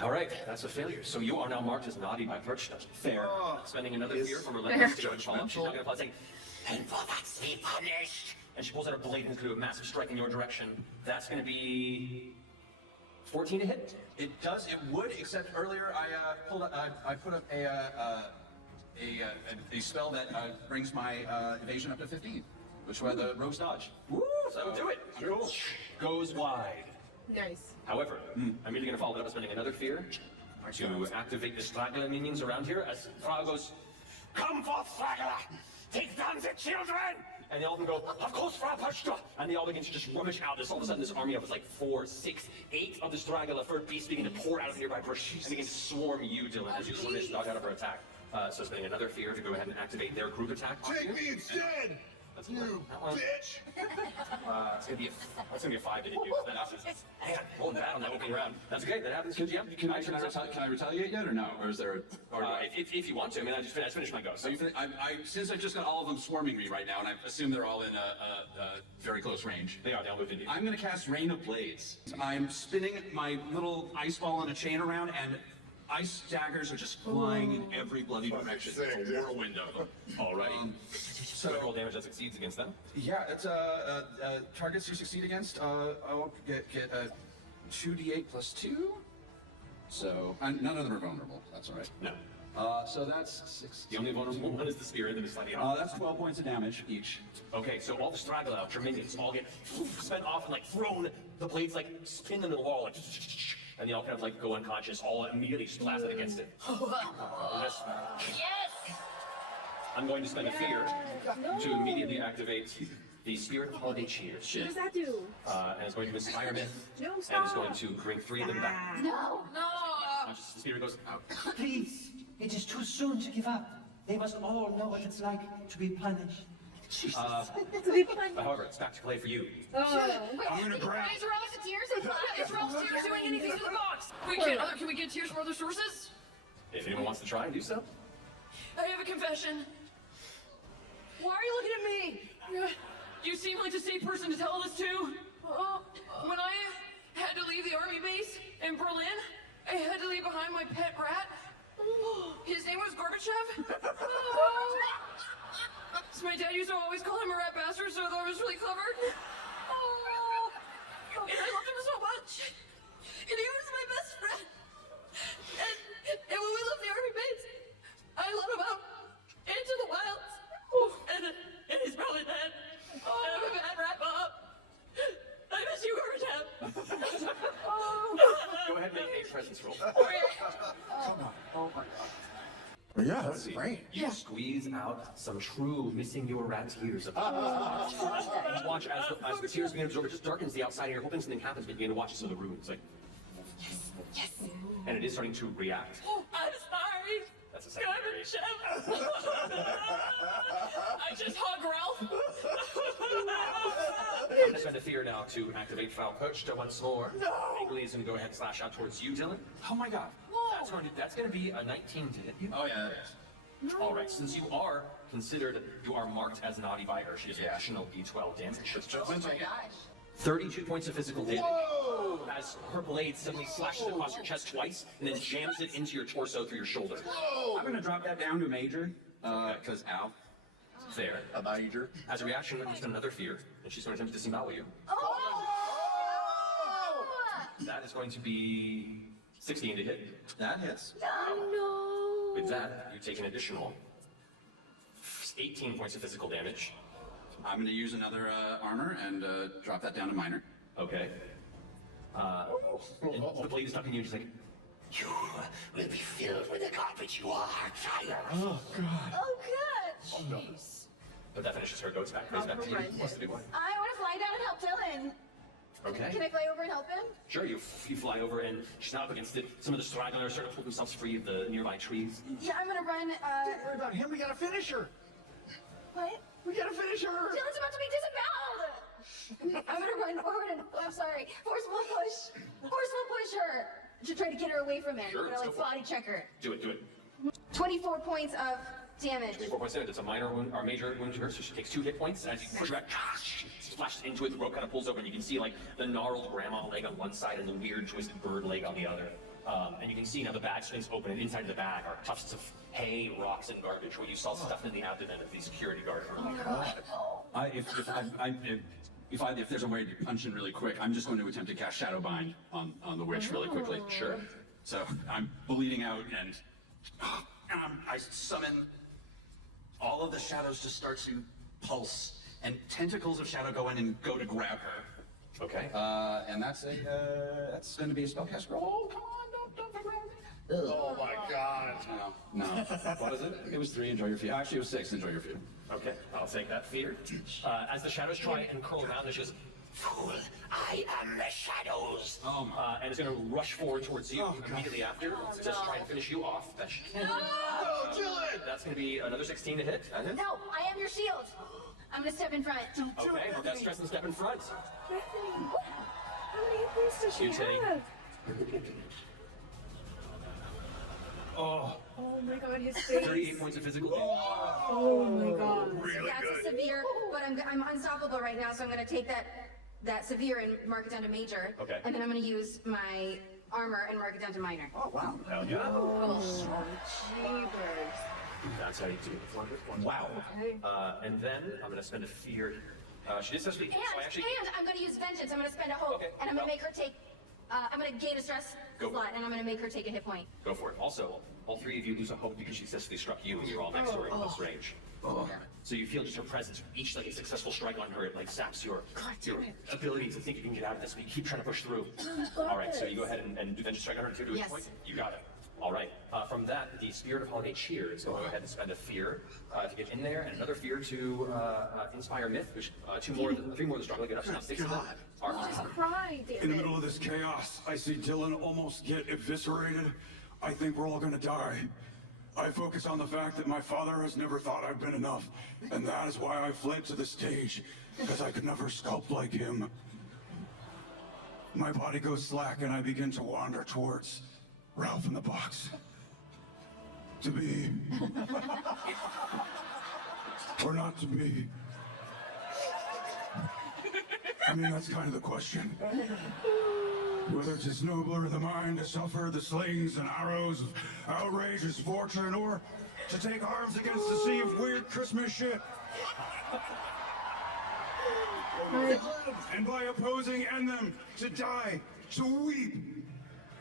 All right, that's a failure. So you are now marked as naughty by Perchta. Fair. Spending another fear from relentless judge column. She's not going to apply saying, And for that be punished. and she pulls out her blade and do a massive strike in your direction. That's going to be 14 to hit. It does. It would, except earlier I put up a spell that brings my evasion up to 15, which was the rogue's dodge. Woo! So that would do it. Cool. Goes wide. Nice. However, I'm immediately going to follow that up by spending another fear to activate the straggler minions around here as Frau goes, Come forth, straggler! Take down the children! and they all can go, of course, Frau Perchta! And they all begin to just rummage out this. All of a sudden, this army of like 4, 6, 8 of the straggler fur beasts begin to pour out of nearby brush and begin to swarm you, Dylan, as you sort of dodge out of her attack. So spending another fear to go ahead and activate their group attack. Take me instead. That's You bitch. That's gonna be a 5 to hit you. Man, rolling bad on that opening round. That's okay. That happens. Yeah. Can I retaliate yet or no? Or is there if you want to? I mean, I just finished my go. So since I just got all of them swarming me right now, and I assume they're all in a very close range. They are. They all moved into you. I'm going to cast Rain of Blades. I'm spinning my little ice ball on a chain around, and ice daggers are just flying in every bloody direction. It's a whirlwind of them. Alrighty. So roll damage that succeeds against them. Yeah, it's targets you succeed against. I'll get a 2d8 plus 2. So none of them are vulnerable. That's all right. No. So that's 6. The only vulnerable one is the spirit that is slightly That's 12 points of damage each. Okay, so all the straggler out, your minions, all get spent off and like thrown. The blades like spin them to the wall, like, and they all kind of like go unconscious. All immediately blasted against it. Yes! I'm going to spend a fear to immediately activate the Spirit of Holiday Cheer. What does that do? And it's going to inspire myth. No, And stop. it's going to bring 3 of them back. No! The spirit goes out. Please, it is too soon to give up. They must all know what it's like to be punished. However, it's back to play for you. Wait, is Rose Tears in class? Is Rose Tears doing anything to the box? Wait, can we get tears from other sources? If anyone wants to try and do so. I have a confession. Why are you looking at me? You seem like the safe person to tell this to. When I had to leave the army base in Berlin, I had to leave behind my pet rat. His name was Gorbachev. So my dad used to always call him a rat bastard, so I thought it was really clever. And I loved him so much. And he was my best friend. And when we left the army base, I let him out into the wilds. And he's probably dead. I'm a bad rat, Bob. I miss you, Gorbachev. Go ahead and make a presence roll. Come on. Oh my god. Yeah, that's great. You squeeze out some true missing your rat tears. You watch as the tears begin to absorb, it just darkens the outside, and you're hoping something happens, but you begin to watch it in the runes. Like, Yes! and it is starting to react. I'm sorry. That's a second variation. I just hug Ralph. I'm going to spend a fear now to activate Frau Perchta once more. No! Angrily is going to go ahead and slash out towards you, Dylan. Oh my god. That's going to be a 19 to hit you. Oh yeah, that is. All right, since you are marked as naughty by her, she has additional D12 damage. Oh my gosh. 32 points of physical damage. Whoa! As her blade suddenly slashes across your chest twice and then jams it into your torso through your shoulder. Whoa! I'm gonna drop that down to major, because ow. There. A major. As a reaction, I'm just another fear, and she's going to attempt to disembowel you. That is going to be 16 to hit. That hits. No. With that, you take an additional 18 points of physical damage. I'm going to use another armor and drop that down to minor. Okay. And the blade is knocking you, just like, You will be filled with the garbage you are, child. oh god. Oh, good. Jeez. But that finishes her. Goes back. Goes back to you. What's the big one? I want to fly down and help Dylan. Okay. Can I fly over and help him? Sure, you fly over and she's now up against it. Some of the stragglers start to pull themselves free of the nearby trees. Yeah, I'm gonna run. Don't worry about him. We gotta finish her. What? We gotta finish her. Dylan's about to be disemboweled. I'm gonna run forward and I'm sorry. Forceful push her to try to get her away from him. Sure, I'm gonna let's go for it. body check her. Do it, do it. 24 points of damage. 24 points damage. It's a minor wound or major wound to her, so she takes 2 hit points. As you push her back, she splashes into it. The rope kind of pulls over, and you can see like the gnarled grandma leg on one side and the weird twisted bird leg on the other. And you can see now the bag swings open, and inside the bag are tufts of hay, rocks, and garbage where you saw stuffed in the abdomen of the security guard. Oh my God. If there's a way to punch in really quick, I'm just going to attempt to cast Shadow Bind on the witch really quickly. Sure. So I'm bleeding out, and I summon all of the shadows to start to pulse, and tentacles of shadow go in and go to grab her. Okay. And that's going to be a spellcast roll. Come on, don't fuck around. Oh my God. No. What was it? It was 3. Enjoy your fear. Actually, it was 6. Enjoy your fear. Okay, I'll take that fear. As the shadows try and curl around, she goes, Fool, I am the shadows. and is going to rush forward towards you immediately after to just try and finish you off. That she can. No, Dylan! That's going to be another 16 to hit. That hits. No, I am your shield. I'm gonna step in front. Okay, well, that's stress and step in front. Bethany, what? How many points does she You take- have? Oh, Oh my god, his face. 38 points of physical damage. Oh my god. That's a severe, but I'm unstoppable right now, so I'm gonna take that severe and mark it down to major. Okay. And then I'm gonna use my armor and mark it down to minor. Oh, wow. Hell yeah. Oh, jeepers. That's how you do it. Wow. Okay. And then I'm going to spend a fear. She did successfully. So I actually. And I'm gonna use vengeance. I'm gonna spend a hope, Okay, and I'm gonna well. make her take. I'm gonna gain a stress Go for slot, it. and I'm gonna make her take a hit point. Go for it. Also, all 3 of you lose a hope because she successfully struck you and you're all next to her in close range. So you feel just her presence. Each like a successful strike on her, it like saps your ability to think you can get out of this, but you keep trying to push through. All right, so you go ahead and do vengeance strike on her to do a Yes. point. You got it. All right. From that, the Spirit of Holiday Cheer is going to go ahead and spend a fear to get in there, and another fear to inspire myth, which 3 more of the struggle get up, so now 6 of them are. Just cry, damn In the it. middle of this chaos, I see Dylan almost get eviscerated. I think we're all gonna die. I focus on the fact that my father has never thought I've been enough, and that is why I fled to the stage, because I could never sculpt like him. My body goes slack and I begin to wander towards Ralph in the box. To be. Or not to be. I mean, that's kind of the question. Whether it is nobler in the mind to suffer the slings and arrows of outrageous fortune, or to take arms against the sea of weird Christmas shit. And by opposing end them, to die, to weep.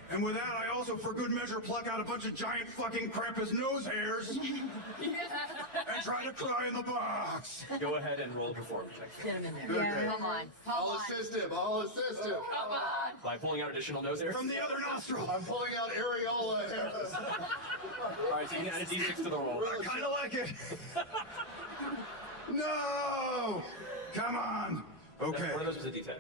And with that, I also, for good measure, pluck out a bunch of giant fucking Krampus nose hairs and try to cry in the box. Go ahead and roll performance check. Get him in there. Yeah. Come on. I'll assist him. I'll assist him. Come on. By pulling out additional nose hairs. From the other nostril. I'm pulling out areola hairs. All right, so you can add a d6 to the roll. I kind of like it. No! Come on. Okay. One of those was a d10.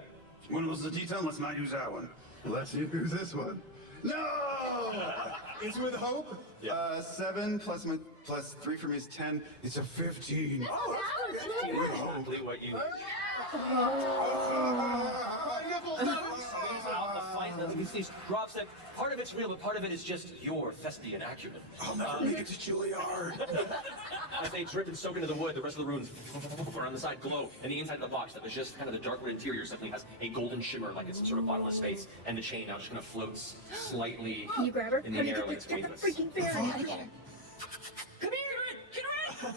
One was the D10. Let's not use that one. Let's use this one. No! It's with hope. 7 plus 3 for me is 10. It's a 15. Oh, that's exactly what you need. Out the fight, these drops that part of it's real, but part of it is just your thespian acumen. I'll never make it to Juilliard. As they drip and soak into the wood, the rest of the runes around the side glow, and the inside of the box that was just kind of the dark wood interior suddenly has a golden shimmer like it's some sort of bottomless space, and the chain now just kind of floats slightly Can you grab her? in the air like it's weightless. Freaking fairy. Come here! Get ready!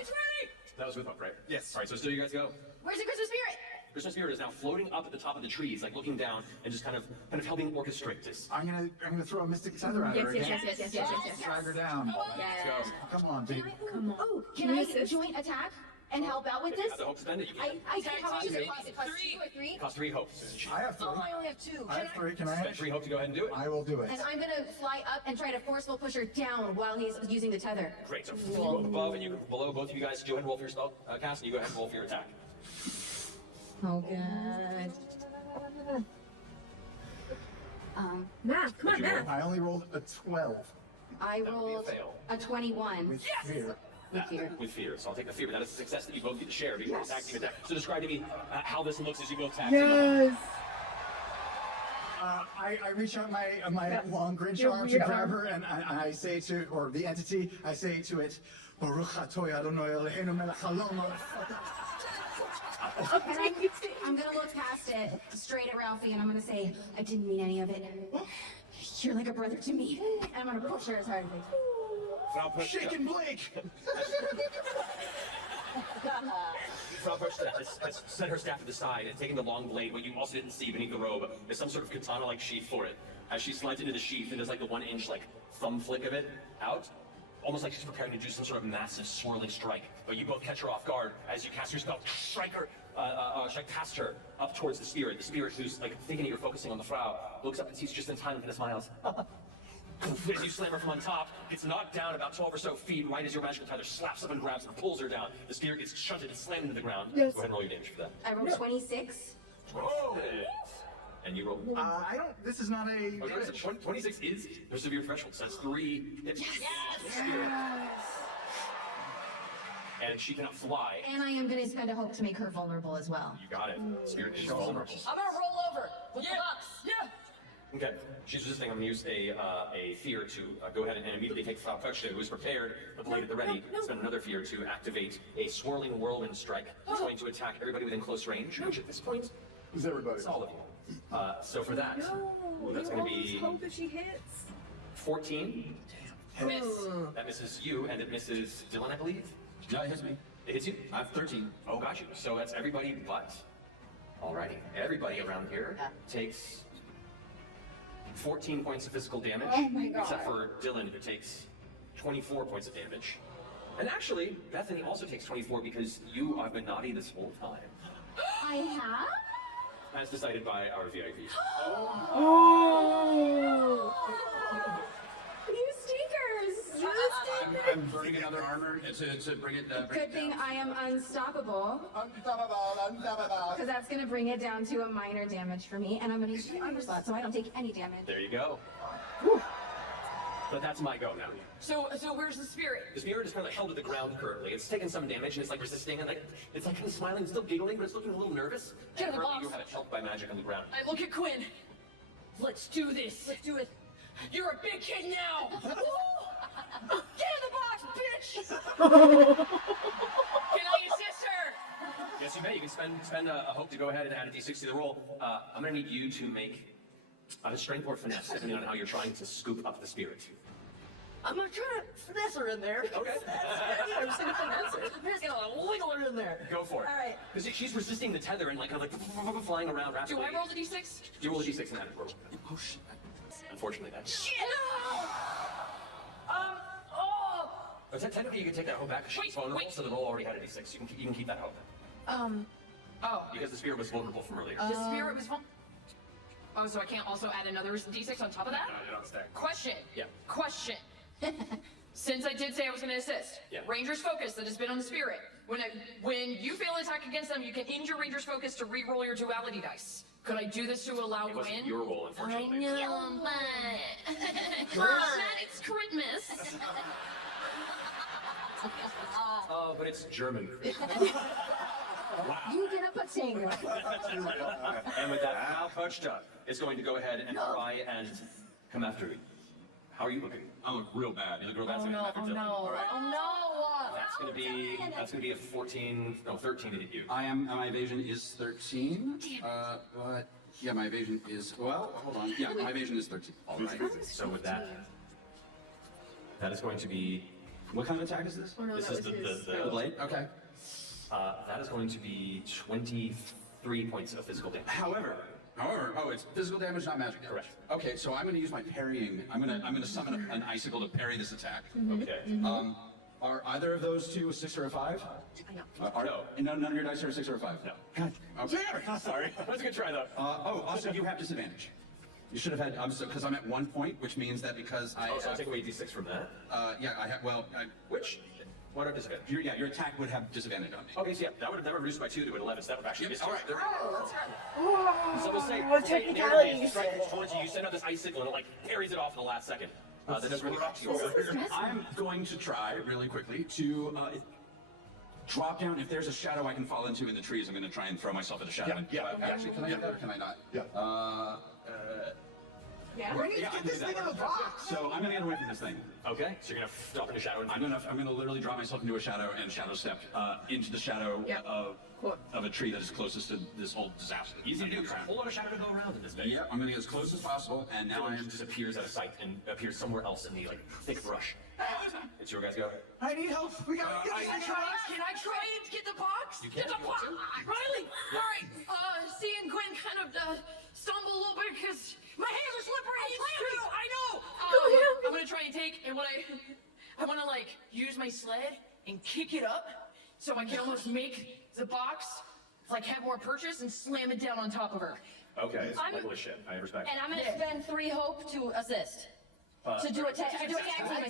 It's ready! That was with hook, right? Yes. All right, so still you guys go. Where's the Christmas spirit? Christmas spirit is now floating up at the top of the trees, like looking down and just kind of helping orchestrate this. I'm gonna throw a mystic tether at her. Yes, again. yes. Drag her down. Yes. Come on, baby. Come on. Oh, can Can you I assist? joint attack and help out with If you this? have the hope spend it, you can. I can. How much does it Tag cost? team. It costs 2 or 3? It costs 3 hopes. I have 3. Oh, I only have 2. I have 3. Can I? Spend 3 hope to go ahead and do it. I will do it. And I'm gonna fly up and try to forceful push her down while he's using the tether. Great, so you go up above and you go below. Both of you guys go ahead and roll for your spell cast, and you go ahead and roll for your attack. Oh god. Math, come on, math. I only rolled a 12. I That would be a rolled fail. a 21. With fear. With fear. With fear. So I'll take the fear, but that is a success that you both get to share because Yes. it's acting attack. So describe to me how this looks as you both tag. Yes. I reach out my long Grinch Your arm to weird grab arm. her, and I say to, or the entity, I say to it, Baruch Atoy Adonai Eloheinu melech haolam. I'm gonna look past it, straight at Ralphie, and I'm gonna say, I didn't mean any of it. You're like a brother to me. And I'm gonna push her as hard as I can. Shaking Blake! Frau Perchta has set her staff to the side and taken the long blade. What you also didn't see beneath the robe is some sort of katana-like sheath for it. As she slides into the sheath, and there's like the 1-inch like thumb flick of it out, almost like she's preparing to do some sort of massive swirling strike. But you both catch her off guard as you cast your spell, strike past her up towards the spirit. The spirit who's like thinking that you're focusing on the Frau looks up and sees just in time and kind of smiles. As you slam her from on top, gets knocked down about 12 or so feet right as your magical tether slaps up and grabs her, pulls her down. The spirit gets shunted and slammed into the ground. Yes. Go ahead and roll your damage for that. I rolled 26. Oh! And you roll. I don't, this is not a... Oh, no, 26 is the severe threshold, so that's 3 hits. Yes! And she cannot fly. And I am gonna spend a hope to make her vulnerable as well. You got it. Spirit is vulnerable. I'm gonna roll over with the box. Yeah. Okay, she's resisting. I'm going to use a fear to go ahead and immediately take Frau Perchta, who is prepared, with the blade at the ready. Spend another fear to activate a swirling whirlwind strike. It's going to attack everybody within close range, which at this point Who's everybody? is all of you. So for that, that's going to be Hope that she hits. 14. Miss. That misses you, and it misses Dylan, I believe. No, it hits me. It hits you? I have 13. Oh, got you. So that's everybody but. Alrighty. Everybody around here takes 14 points of physical damage. Oh my God. Except for Dylan, who takes 24 points of damage. And actually, Bethany also takes 24 because you have been naughty this whole time. I have? As decided by our VIPs. Oh! You stinkers! I'm burning another armor to bring it down. Good thing I am unstoppable. Because that's gonna bring it down to a minor damage for me, and I'm gonna use the armor slot so I don't take any damage. There you go. But that's my go now. So where's the spirit? The spirit is kind of like held to the ground currently. It's taken some damage and it's like resisting and like it's like kind of smiling, still giggling, but it's looking a little nervous. Get in And the currently box. you have it held by magic on the ground. I look at Quinn. Let's do this. Let's do it. You're a big kid now. Get in the box, bitch. Can I assist her? Yes, you may. You can spend a hope to go ahead and add a d6 to the roll. I'm going to need you to make a strength or finesse, depending on how you're trying to scoop up the spirit. I'm gonna try to finesse her in there. Okay. I'm just gonna finesse her. I'm just gonna wiggle her in there. Go for it. All right. Because she's resisting the tether and like kind of like flying around rapidly. Do I roll the d6? You roll a d6 and add it roll. Oh shit. Unfortunately, that's. Shit! Oh! But technically, you can take that hope back because she's vulnerable, so the roll already had a d6. You can keep that hope. Oh. Because the spirit was vulnerable from earlier. The spirit was Oh, so I can't also add another d6 on top of that? No, you're not stacked. Question. Yeah. Question. Since I did say I was going to assist, Yeah. Ranger's focus that has been on the spirit. When you fail an attack against them, you can injure Ranger's focus to re-roll your duality dice. Could I do this to allow It wasn't Gwen? your roll, unfortunately. know, but it's Critmas. Oh, but it's German. You get a potato. And with that, Frau Perchta is going to go ahead and try and come after you. How are you looking? I look real bad. You look real bad. Oh so no, after oh Dylan. no, All right. oh no. That's gonna be a 13 to hit you. My evasion is 13. But yeah, my evasion is, well, hold on. Yeah, my evasion is 13. All right. So with that is going to be. What kind of attack is this? Oh, no, This that is was the his. Blade? Okay. That is going to be 23 points of physical damage. However, oh, it's physical damage, not magic damage. Correct. Okay, so I'm going to use my parrying. I'm going to summon an icicle to parry this attack. Okay. Are either of those two a 6 or a 5? No. None of your dice are a 6 or a 5? No. God. Okay. Sorry. That's a good try though. Also, you have disadvantage. You should have had, because I'm at 1 point, which means that because I. So I'll take away d6 from that. Yeah, I have, Which? What are disadvantage? your attack would have disadvantage on me. Okay, so yeah, that would have never reduced by 2 to an 11, so that would actually miss you. All right, there we go. So we'll say, What say narratively, technicality as the strike comes towards you, you send out this icicle and it like parries it off in the last second. That doesn't really rock you over. I'm going to try really quickly to drop down. If there's a shadow I can fall into in the trees, I'm going to try and throw myself in the shadow. Actually, can I do that or can I not? Yeah. Yeah. We need to get this thing in the box. So I'm going to get away from this thing. Okay, so you're gonna drop in the shadow. I'm gonna literally drop myself into a shadow and shadow step into the shadow of a tree that is closest to this whole disaster. Easy to do. There's a whole lot of shadow to go around in this bit. Yeah, I'm gonna get as close as possible, and now I am disappears out of sight and appears somewhere else in the like thick brush. It's your guys go. I need help. We gotta get this Can I try and get the box? You can. Get the box. Riley. All right. Seeing Gwen kind of stumble a little bit because my hands are slippery. It's true. I know. I'm gonna try and take and I want to like use my sled and kick it up so I can almost make the box like have more purchase and slam it down on top of her. Okay, it's holy shit. I respect. And I'm gonna spend 3 hope to assist. To do a tag team.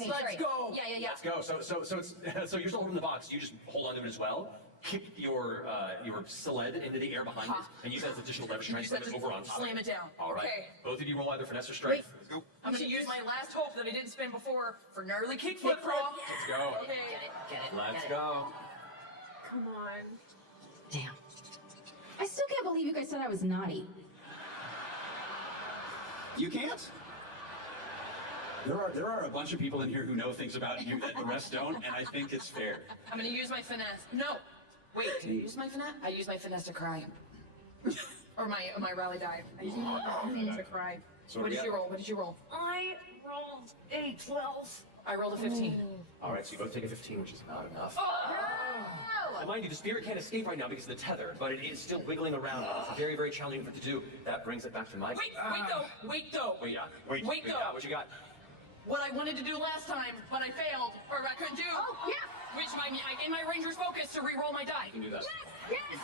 Let's go. Yeah. Let's go. So it's so you're still holding the box. You just hold on to it as well. Kick your sled into the air behind it, and use that as additional leverage to try and slam it over on top. Slam it down. All right. Okay. Both of you roll either finesse or strength. Let's go. I'm gonna use my last hope that I didn't spend before for gnarly kick flip frog. Let's go. Okay. Let's go. Come on. Damn. I still can't believe you guys said I was naughty. You can't? There are a bunch of people in here who know things about you that the rest don't, and I think it's fair. I'm gonna use my finesse. No. Wait, did I use my finesse? I use my finesse to cry. Or my rally die. I use my finesse to cry. So What did you roll? What did you roll? I rolled a 12. I rolled a 15. All right, so you both take a 15, which is not enough. Oh! And mind you, the spirit can't escape right now because of the tether, but it is still wiggling around. It's very, very challenging for it to do. That brings it back to my. Wait though. Wait, though. yeah, what you got? What I wanted to do last time, but I failed, or I couldn't do. Oh, yeah. Which I gained my ranger's focus to re-roll my die. You can do that. Yes.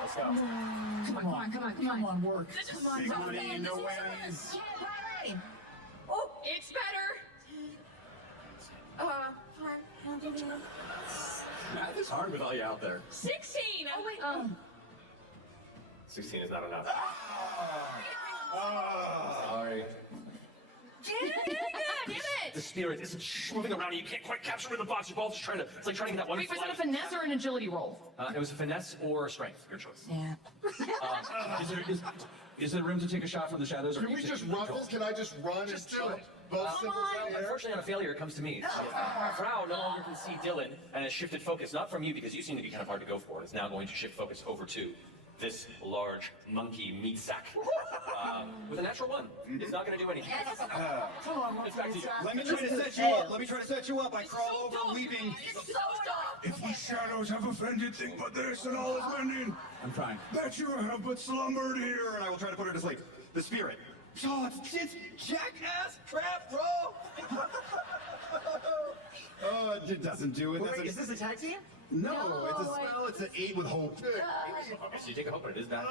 Let's go. Come on, work. Come on, Big money, Tom. no worries. Oh, it's better. Math is hard with all you out there. 16. Oh wait. 16 is not enough. Sorry. Damn it! The spirit isn't moving around and you can't quite capture it in the box. You're both just trying to, it's like trying to get that one Wait, was fly. it a finesse or an agility roll? It was a finesse or strength, your choice. Yeah. Is there room to take a shot from the shadows? Can we just run this? Can I just run and jump both symbols out here? Unfortunately, on a failure, it comes to me. Frau no longer can see Dylan and has shifted focus, not from you because you seem to be kind of hard to go for. It's now going to shift focus over to this large monkey meat sack with a natural 1. It's not going to do anything. Come on, It's back to you. Let me try to set you up. Let me try to set you up. I crawl over, weeping. It's so dumb. If we shadows have offended thing but this and all is mending, I'm trying. that you have but slumbered here. And I will try to put her to sleep. The spirit. Oh, it's jackass trap, bro. Oh, it doesn't do it. Wait, is this a tag team? No, it's a spell. It's an aid with hope. Okay, so you take a hope, but it is bad.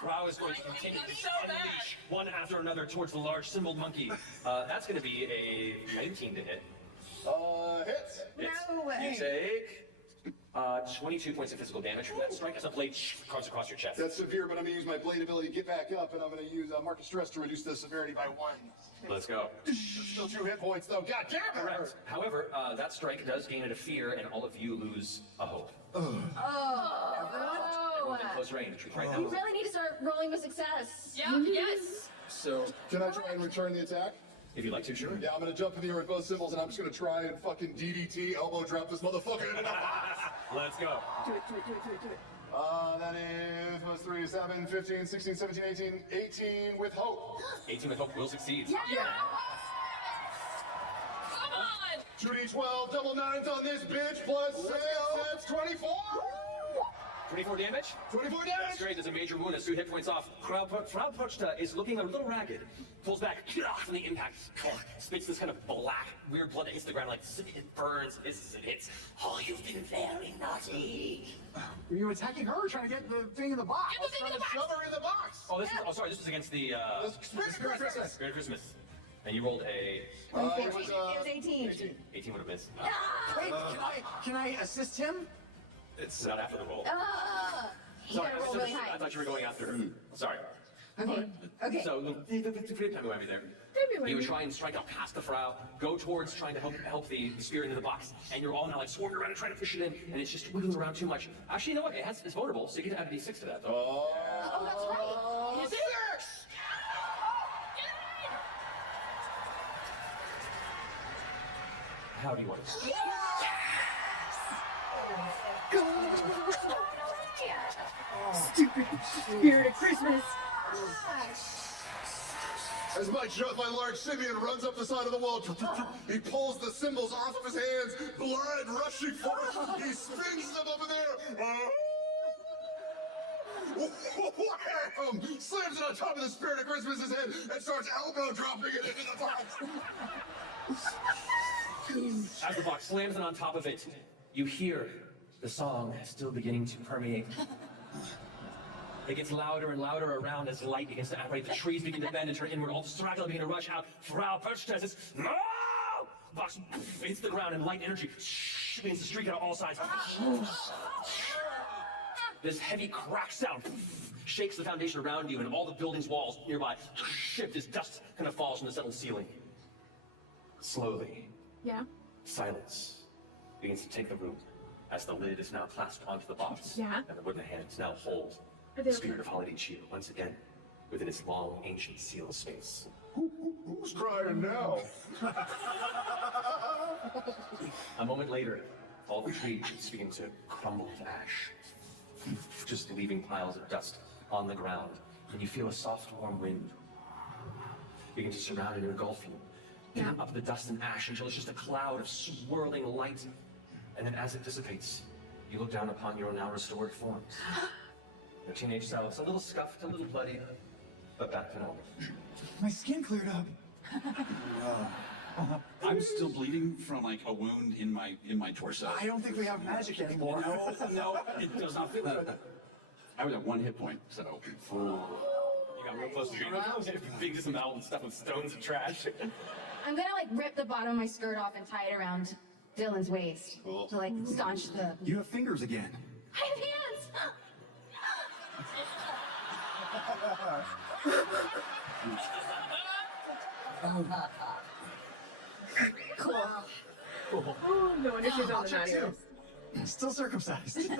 Frau is going to continue to unleash one after another towards the large symboled monkey. That's going to be a 19 to hit. Hits. No way. You take 22 points of physical damage from that strike as a blade cuts across your chest. That's severe, but I'm going to use my blade ability to get back up, and I'm going to use mark of stress to reduce the severity by 1. Let's go. Still 2 hit points, though. God damn it! Correct. However, that strike does gain it a fear, and all of you lose a hope. Oh. Everyone's in close range. Right now. You really need to start rolling with success. Yeah, yes. So, Can I try and return the attack? if you'd like to, sure. Yeah, I'm going to jump in the air with both symbols, and I'm just going to try and fucking DDT elbow drop this motherfucker into the box. Let's go. Do it. That is, plus 3, 7, 15, 16, 17, 18, 18 with hope. 18 with hope will succeed. Yeah. Come on. 2d12, double 9s on this bitch, plus 6, that's 24. 24 damage? 24 That's damage! great. There's a major wound. That's 2 hit points off. Frau Pochta is looking a little ragged. Pulls back from the impact. Spits this kind of black, weird blood that hits the ground like it burns, hisses, and hits. Oh, you've been very naughty. Were you attacking her or trying to get the thing in the box? Get the thing in the box. Shove her in the box! Oh, sorry. This was against the Spirit Christmas. Spirit Christmas. And you rolled a It was 18. 18 would have missed. Wait, can I assist him? It's not after the roll. Sorry, gotta roll really high. I thought you were going after her. Sorry. Okay. Okay. So, timey-wimey there. You try and strike out past the Frau, go towards trying to help the spirit into the box, and you're all now like swarming around and trying to push it in, and it's just wiggling around too much. Actually, you know what? It's vulnerable, so you get to add a d6 to that, though. Oh, that's right. Is it? How do you want it? Stupid spirit of Christmas. As my large simian runs up the side of the wall, he pulls the cymbals off of his hands, blood rushing forth. He spins them up in the air. Wham! Slams it on top of the Spirit of Christmas's head and starts elbow dropping it into the box. As the box slams it on top of it, you hear the song still beginning to permeate. It gets louder and louder around as light begins to apparate. The trees begin to bend and turn inward. All the stragglers begin to rush out. Frau Perchtes no! Box hits the ground and light energy begins to streak out all sides. This heavy crack sound shakes the foundation around you, and all the building's walls nearby shift as dust kind of falls from the settled ceiling. Slowly, Yeah. silence begins to take the room as the lid is now clasped onto the box. Yeah. And the wooden hands now hold Are they the spirit of holiday cheer once again within its long, ancient sealed space. Who's crying now? A moment later, all the trees begin to crumble to ash, just leaving piles of dust on the ground, and you feel a soft, warm wind begin to surround and engulf you, picking up the dust and ash until it's just a cloud of swirling light. And then as it dissipates, you look down upon your now restored forms. Your teenage selves, a little scuffed, a little bloody, but back to normal. My skin cleared up. I'm still bleeding from like a wound in my torso. I don't think we have magic anymore. No, it does not feel good. I was at 1 hit point, so. You got real close to being disemboweled and stuff with stones and trash. I'm gonna like rip the bottom of my skirt off and tie it around Dylan's waist to like staunch the. You have fingers again. I have hands. Cool. Oh, no wonder she's on the naughty list. Still circumcised.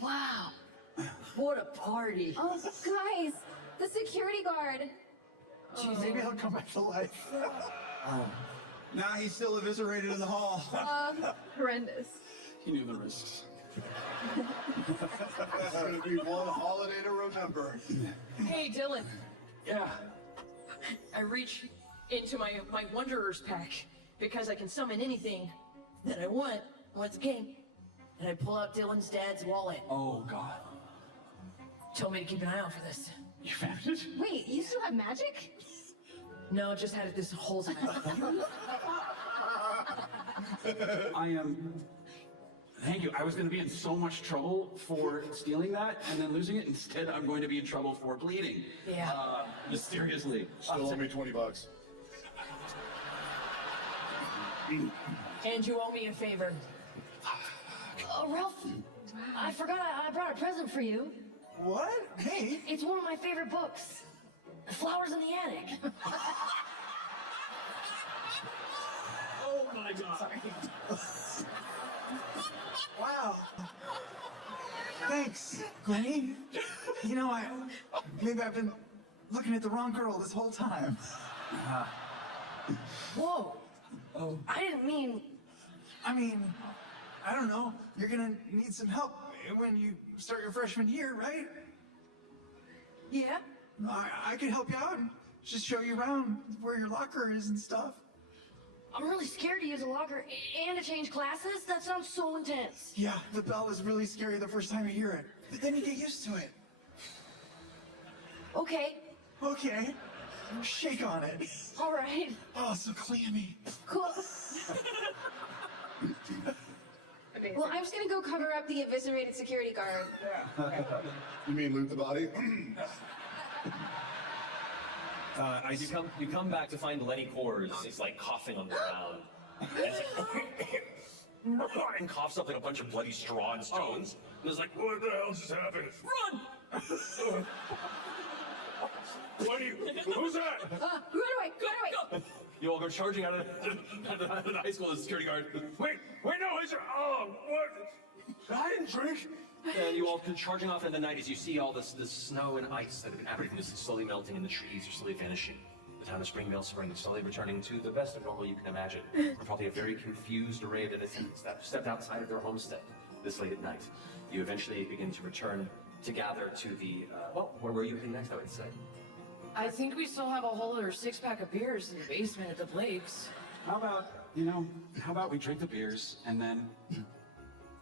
Wow. What a party. Oh, guys, the security guard. Maybe he'll come back to life. Nah, he's still eviscerated in the hall. Horrendous. He knew the risks. It's gonna be one holiday to remember. Hey, Dylan. Yeah. I reach into my Wanderer's pack because I can summon anything that I want once again. And I pull out Dylan's dad's wallet. Oh, God. Told me to keep an eye out for this. You found it? Wait, you still have magic? No, just had it this whole time. I am. Thank you. I was going to be in so much trouble for stealing that and then losing it. Instead, I'm going to be in trouble for bleeding. Yeah. Mysteriously. Still owe me $20. And you owe me a favor. Oh, Ralph, I forgot I brought a present for you. What? Me? It's one of my favorite books. Flowers in the Attic. Oh my God. Sorry. Wow. Thanks, Glennie. You know, maybe I've been looking at the wrong girl this whole time. Whoa. Oh. I didn't mean. I mean, I don't know. You're gonna need some help when you start your freshman year, right? Yeah. I could help you out and just show you around where your locker is and stuff. I'm really scared to use a locker and to change classes. That sounds so intense. Yeah, the bell is really scary the first time you hear it, but then you get used to it. Okay. Okay. Shake on it. All right. Oh, so clammy. Cool. Well, I'm just gonna go cover up the eviscerated security guard. You mean loot the body? You come back to find Lenny Kors is like coughing on the ground. And it's like, and coughs up like a bunch of bloody straw and stones. And is like, what the hell just happened? Run! What are you? Who's that? Run away! You all go charging out of the high school as a security guard. Wait, no, it's what? I didn't drink. And you all come charging off in the night as you see all this snow and ice that everything is slowly melting and the trees are slowly vanishing. The town of Springvale Springs slowly returning to the best of normal you can imagine. We're probably a very confused array of innocents that have stepped outside of their homestead this late at night. You eventually begin to return to gather to the, where were you heading next, I would say? I think we still have a whole other 6-pack of beers in the basement at the Blake's. How about we drink the beers and then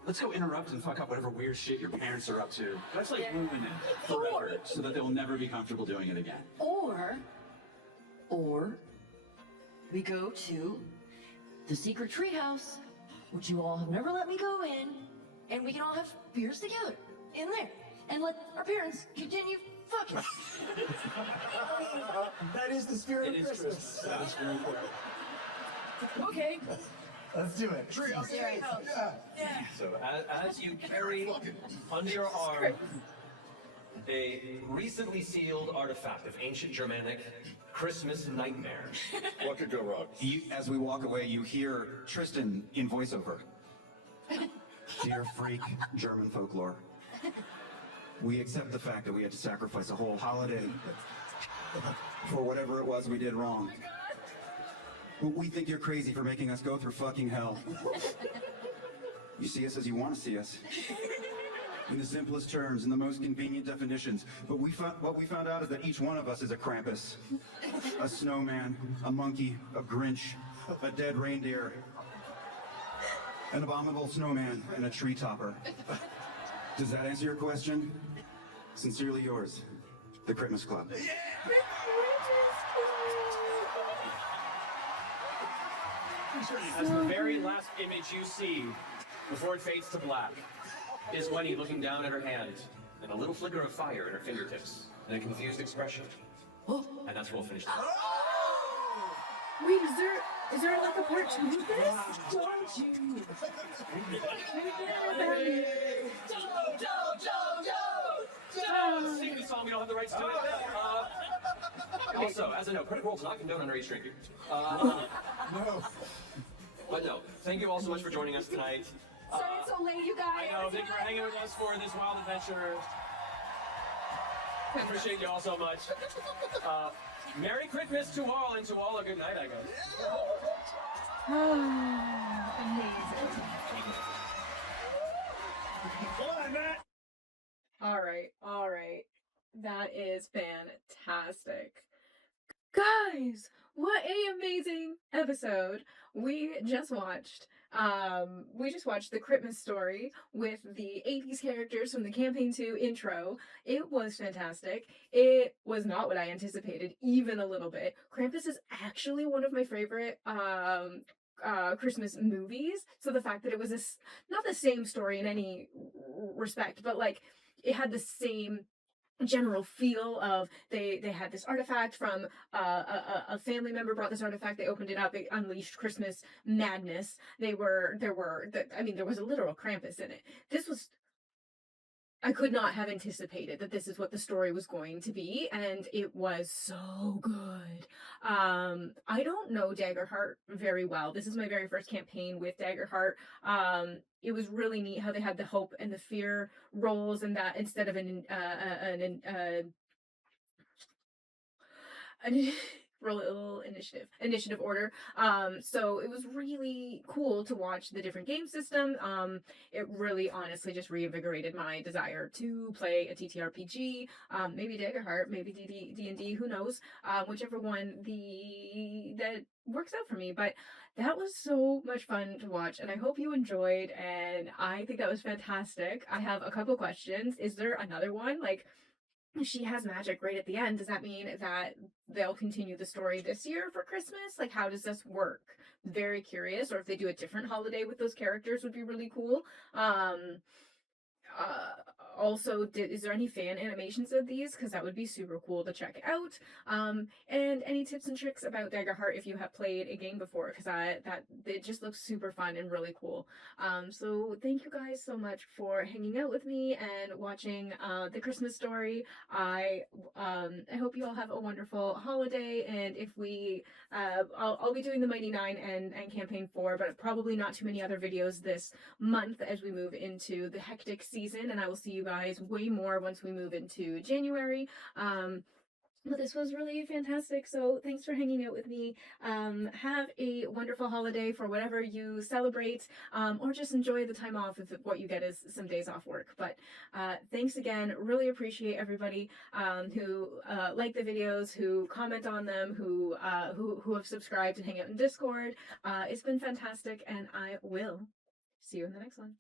let's go interrupt and fuck up whatever weird shit your parents are up to. Let's like ruin it forever so that they will never be comfortable doing it again. Or we go to the secret treehouse, which you all have never let me go in, and we can all have beers together in there and let our parents continue fucking. That is the spirit of Christmas. That is very important. Okay. Let's do it. Treehouse. Yeah. So as you carry under your arm a recently sealed artifact of ancient Germanic Christmas nightmare. What could go wrong? As we walk away, you hear Tristan in voiceover. Dear freak German folklore, we accept the fact that we had to sacrifice a whole holiday for whatever it was we did wrong. But we think you're crazy for making us go through fucking hell. You see us as you want to see us. In the simplest terms, in the most convenient definitions. But what we found out is that each one of us is a Krampus. A snowman, a monkey, a Grinch, a dead reindeer, an abominable snowman, and a tree topper. Does that answer your question? Sincerely yours, the Critmas Club. As the very last image you see before it fades to black is Wendy looking down at her hand and a little flicker of fire in her fingertips and a confused expression. And that's where we'll finish. Wait, is there like a part 2 of this? Don't you? Sing the song, we don't have the rights to it. Also, as a note, credit roll does not condone underage drinking. No. But no, thank you all so much for joining us tonight. Sorry it's so late, you guys. I know, thank you for hanging with us for this wild adventure. I appreciate you all so much. Merry Christmas to all, and to all a good night, I guess. Amazing. All right. That is fantastic. Guys, what a amazing episode we just watched. We just watched the Critmas Story with the 80s characters from the Campaign 2 intro. It was fantastic. It was not what I anticipated, even a little bit. Krampus is actually one of my favorite Christmas movies. So the fact that it was not the same story in any respect, but like it had the same general feel of they had this artifact from a family member brought this artifact, they opened it up, it unleashed Christmas madness. There was a literal Krampus in it. I could not have anticipated that this is what the story was going to be, and it was so good. I don't know Daggerheart very well. This is my very first campaign with Daggerheart. It was really neat how they had the hope and the fear roles, and that instead of roll initiative order. So it was really cool to watch the different game system. It really honestly just reinvigorated my desire to play a TTRPG, maybe Daggerheart, maybe D&D, who knows, whichever one that works out for me. But that was so much fun to watch, and I hope you enjoyed, and I think that was fantastic. I have a couple questions. Is there another one? Like, she has magic right at the end. Does that mean that they'll continue the story this year for Christmas? Like, how does this work? Very curious. Or if they do a different holiday with those characters would be really cool. also, is there any fan animations of these? Because that would be super cool to check out. And any tips and tricks about Daggerheart if you have played a game before, because it just looks super fun and really cool. So thank you guys so much for hanging out with me and watching the Christmas story. I hope you all have a wonderful holiday, and if we I'll be doing the Mighty Nine and campaign 4, but probably not too many other videos this month as we move into the hectic season, and I will see you guys way more once we move into January. But this was really fantastic, so thanks for hanging out with me. Have a wonderful holiday for whatever you celebrate, or just enjoy the time off if what you get is some days off work. But thanks again. Really appreciate everybody who like the videos, who comment on them, who have subscribed and hang out in Discord. It's been fantastic, and I will see you in the next one.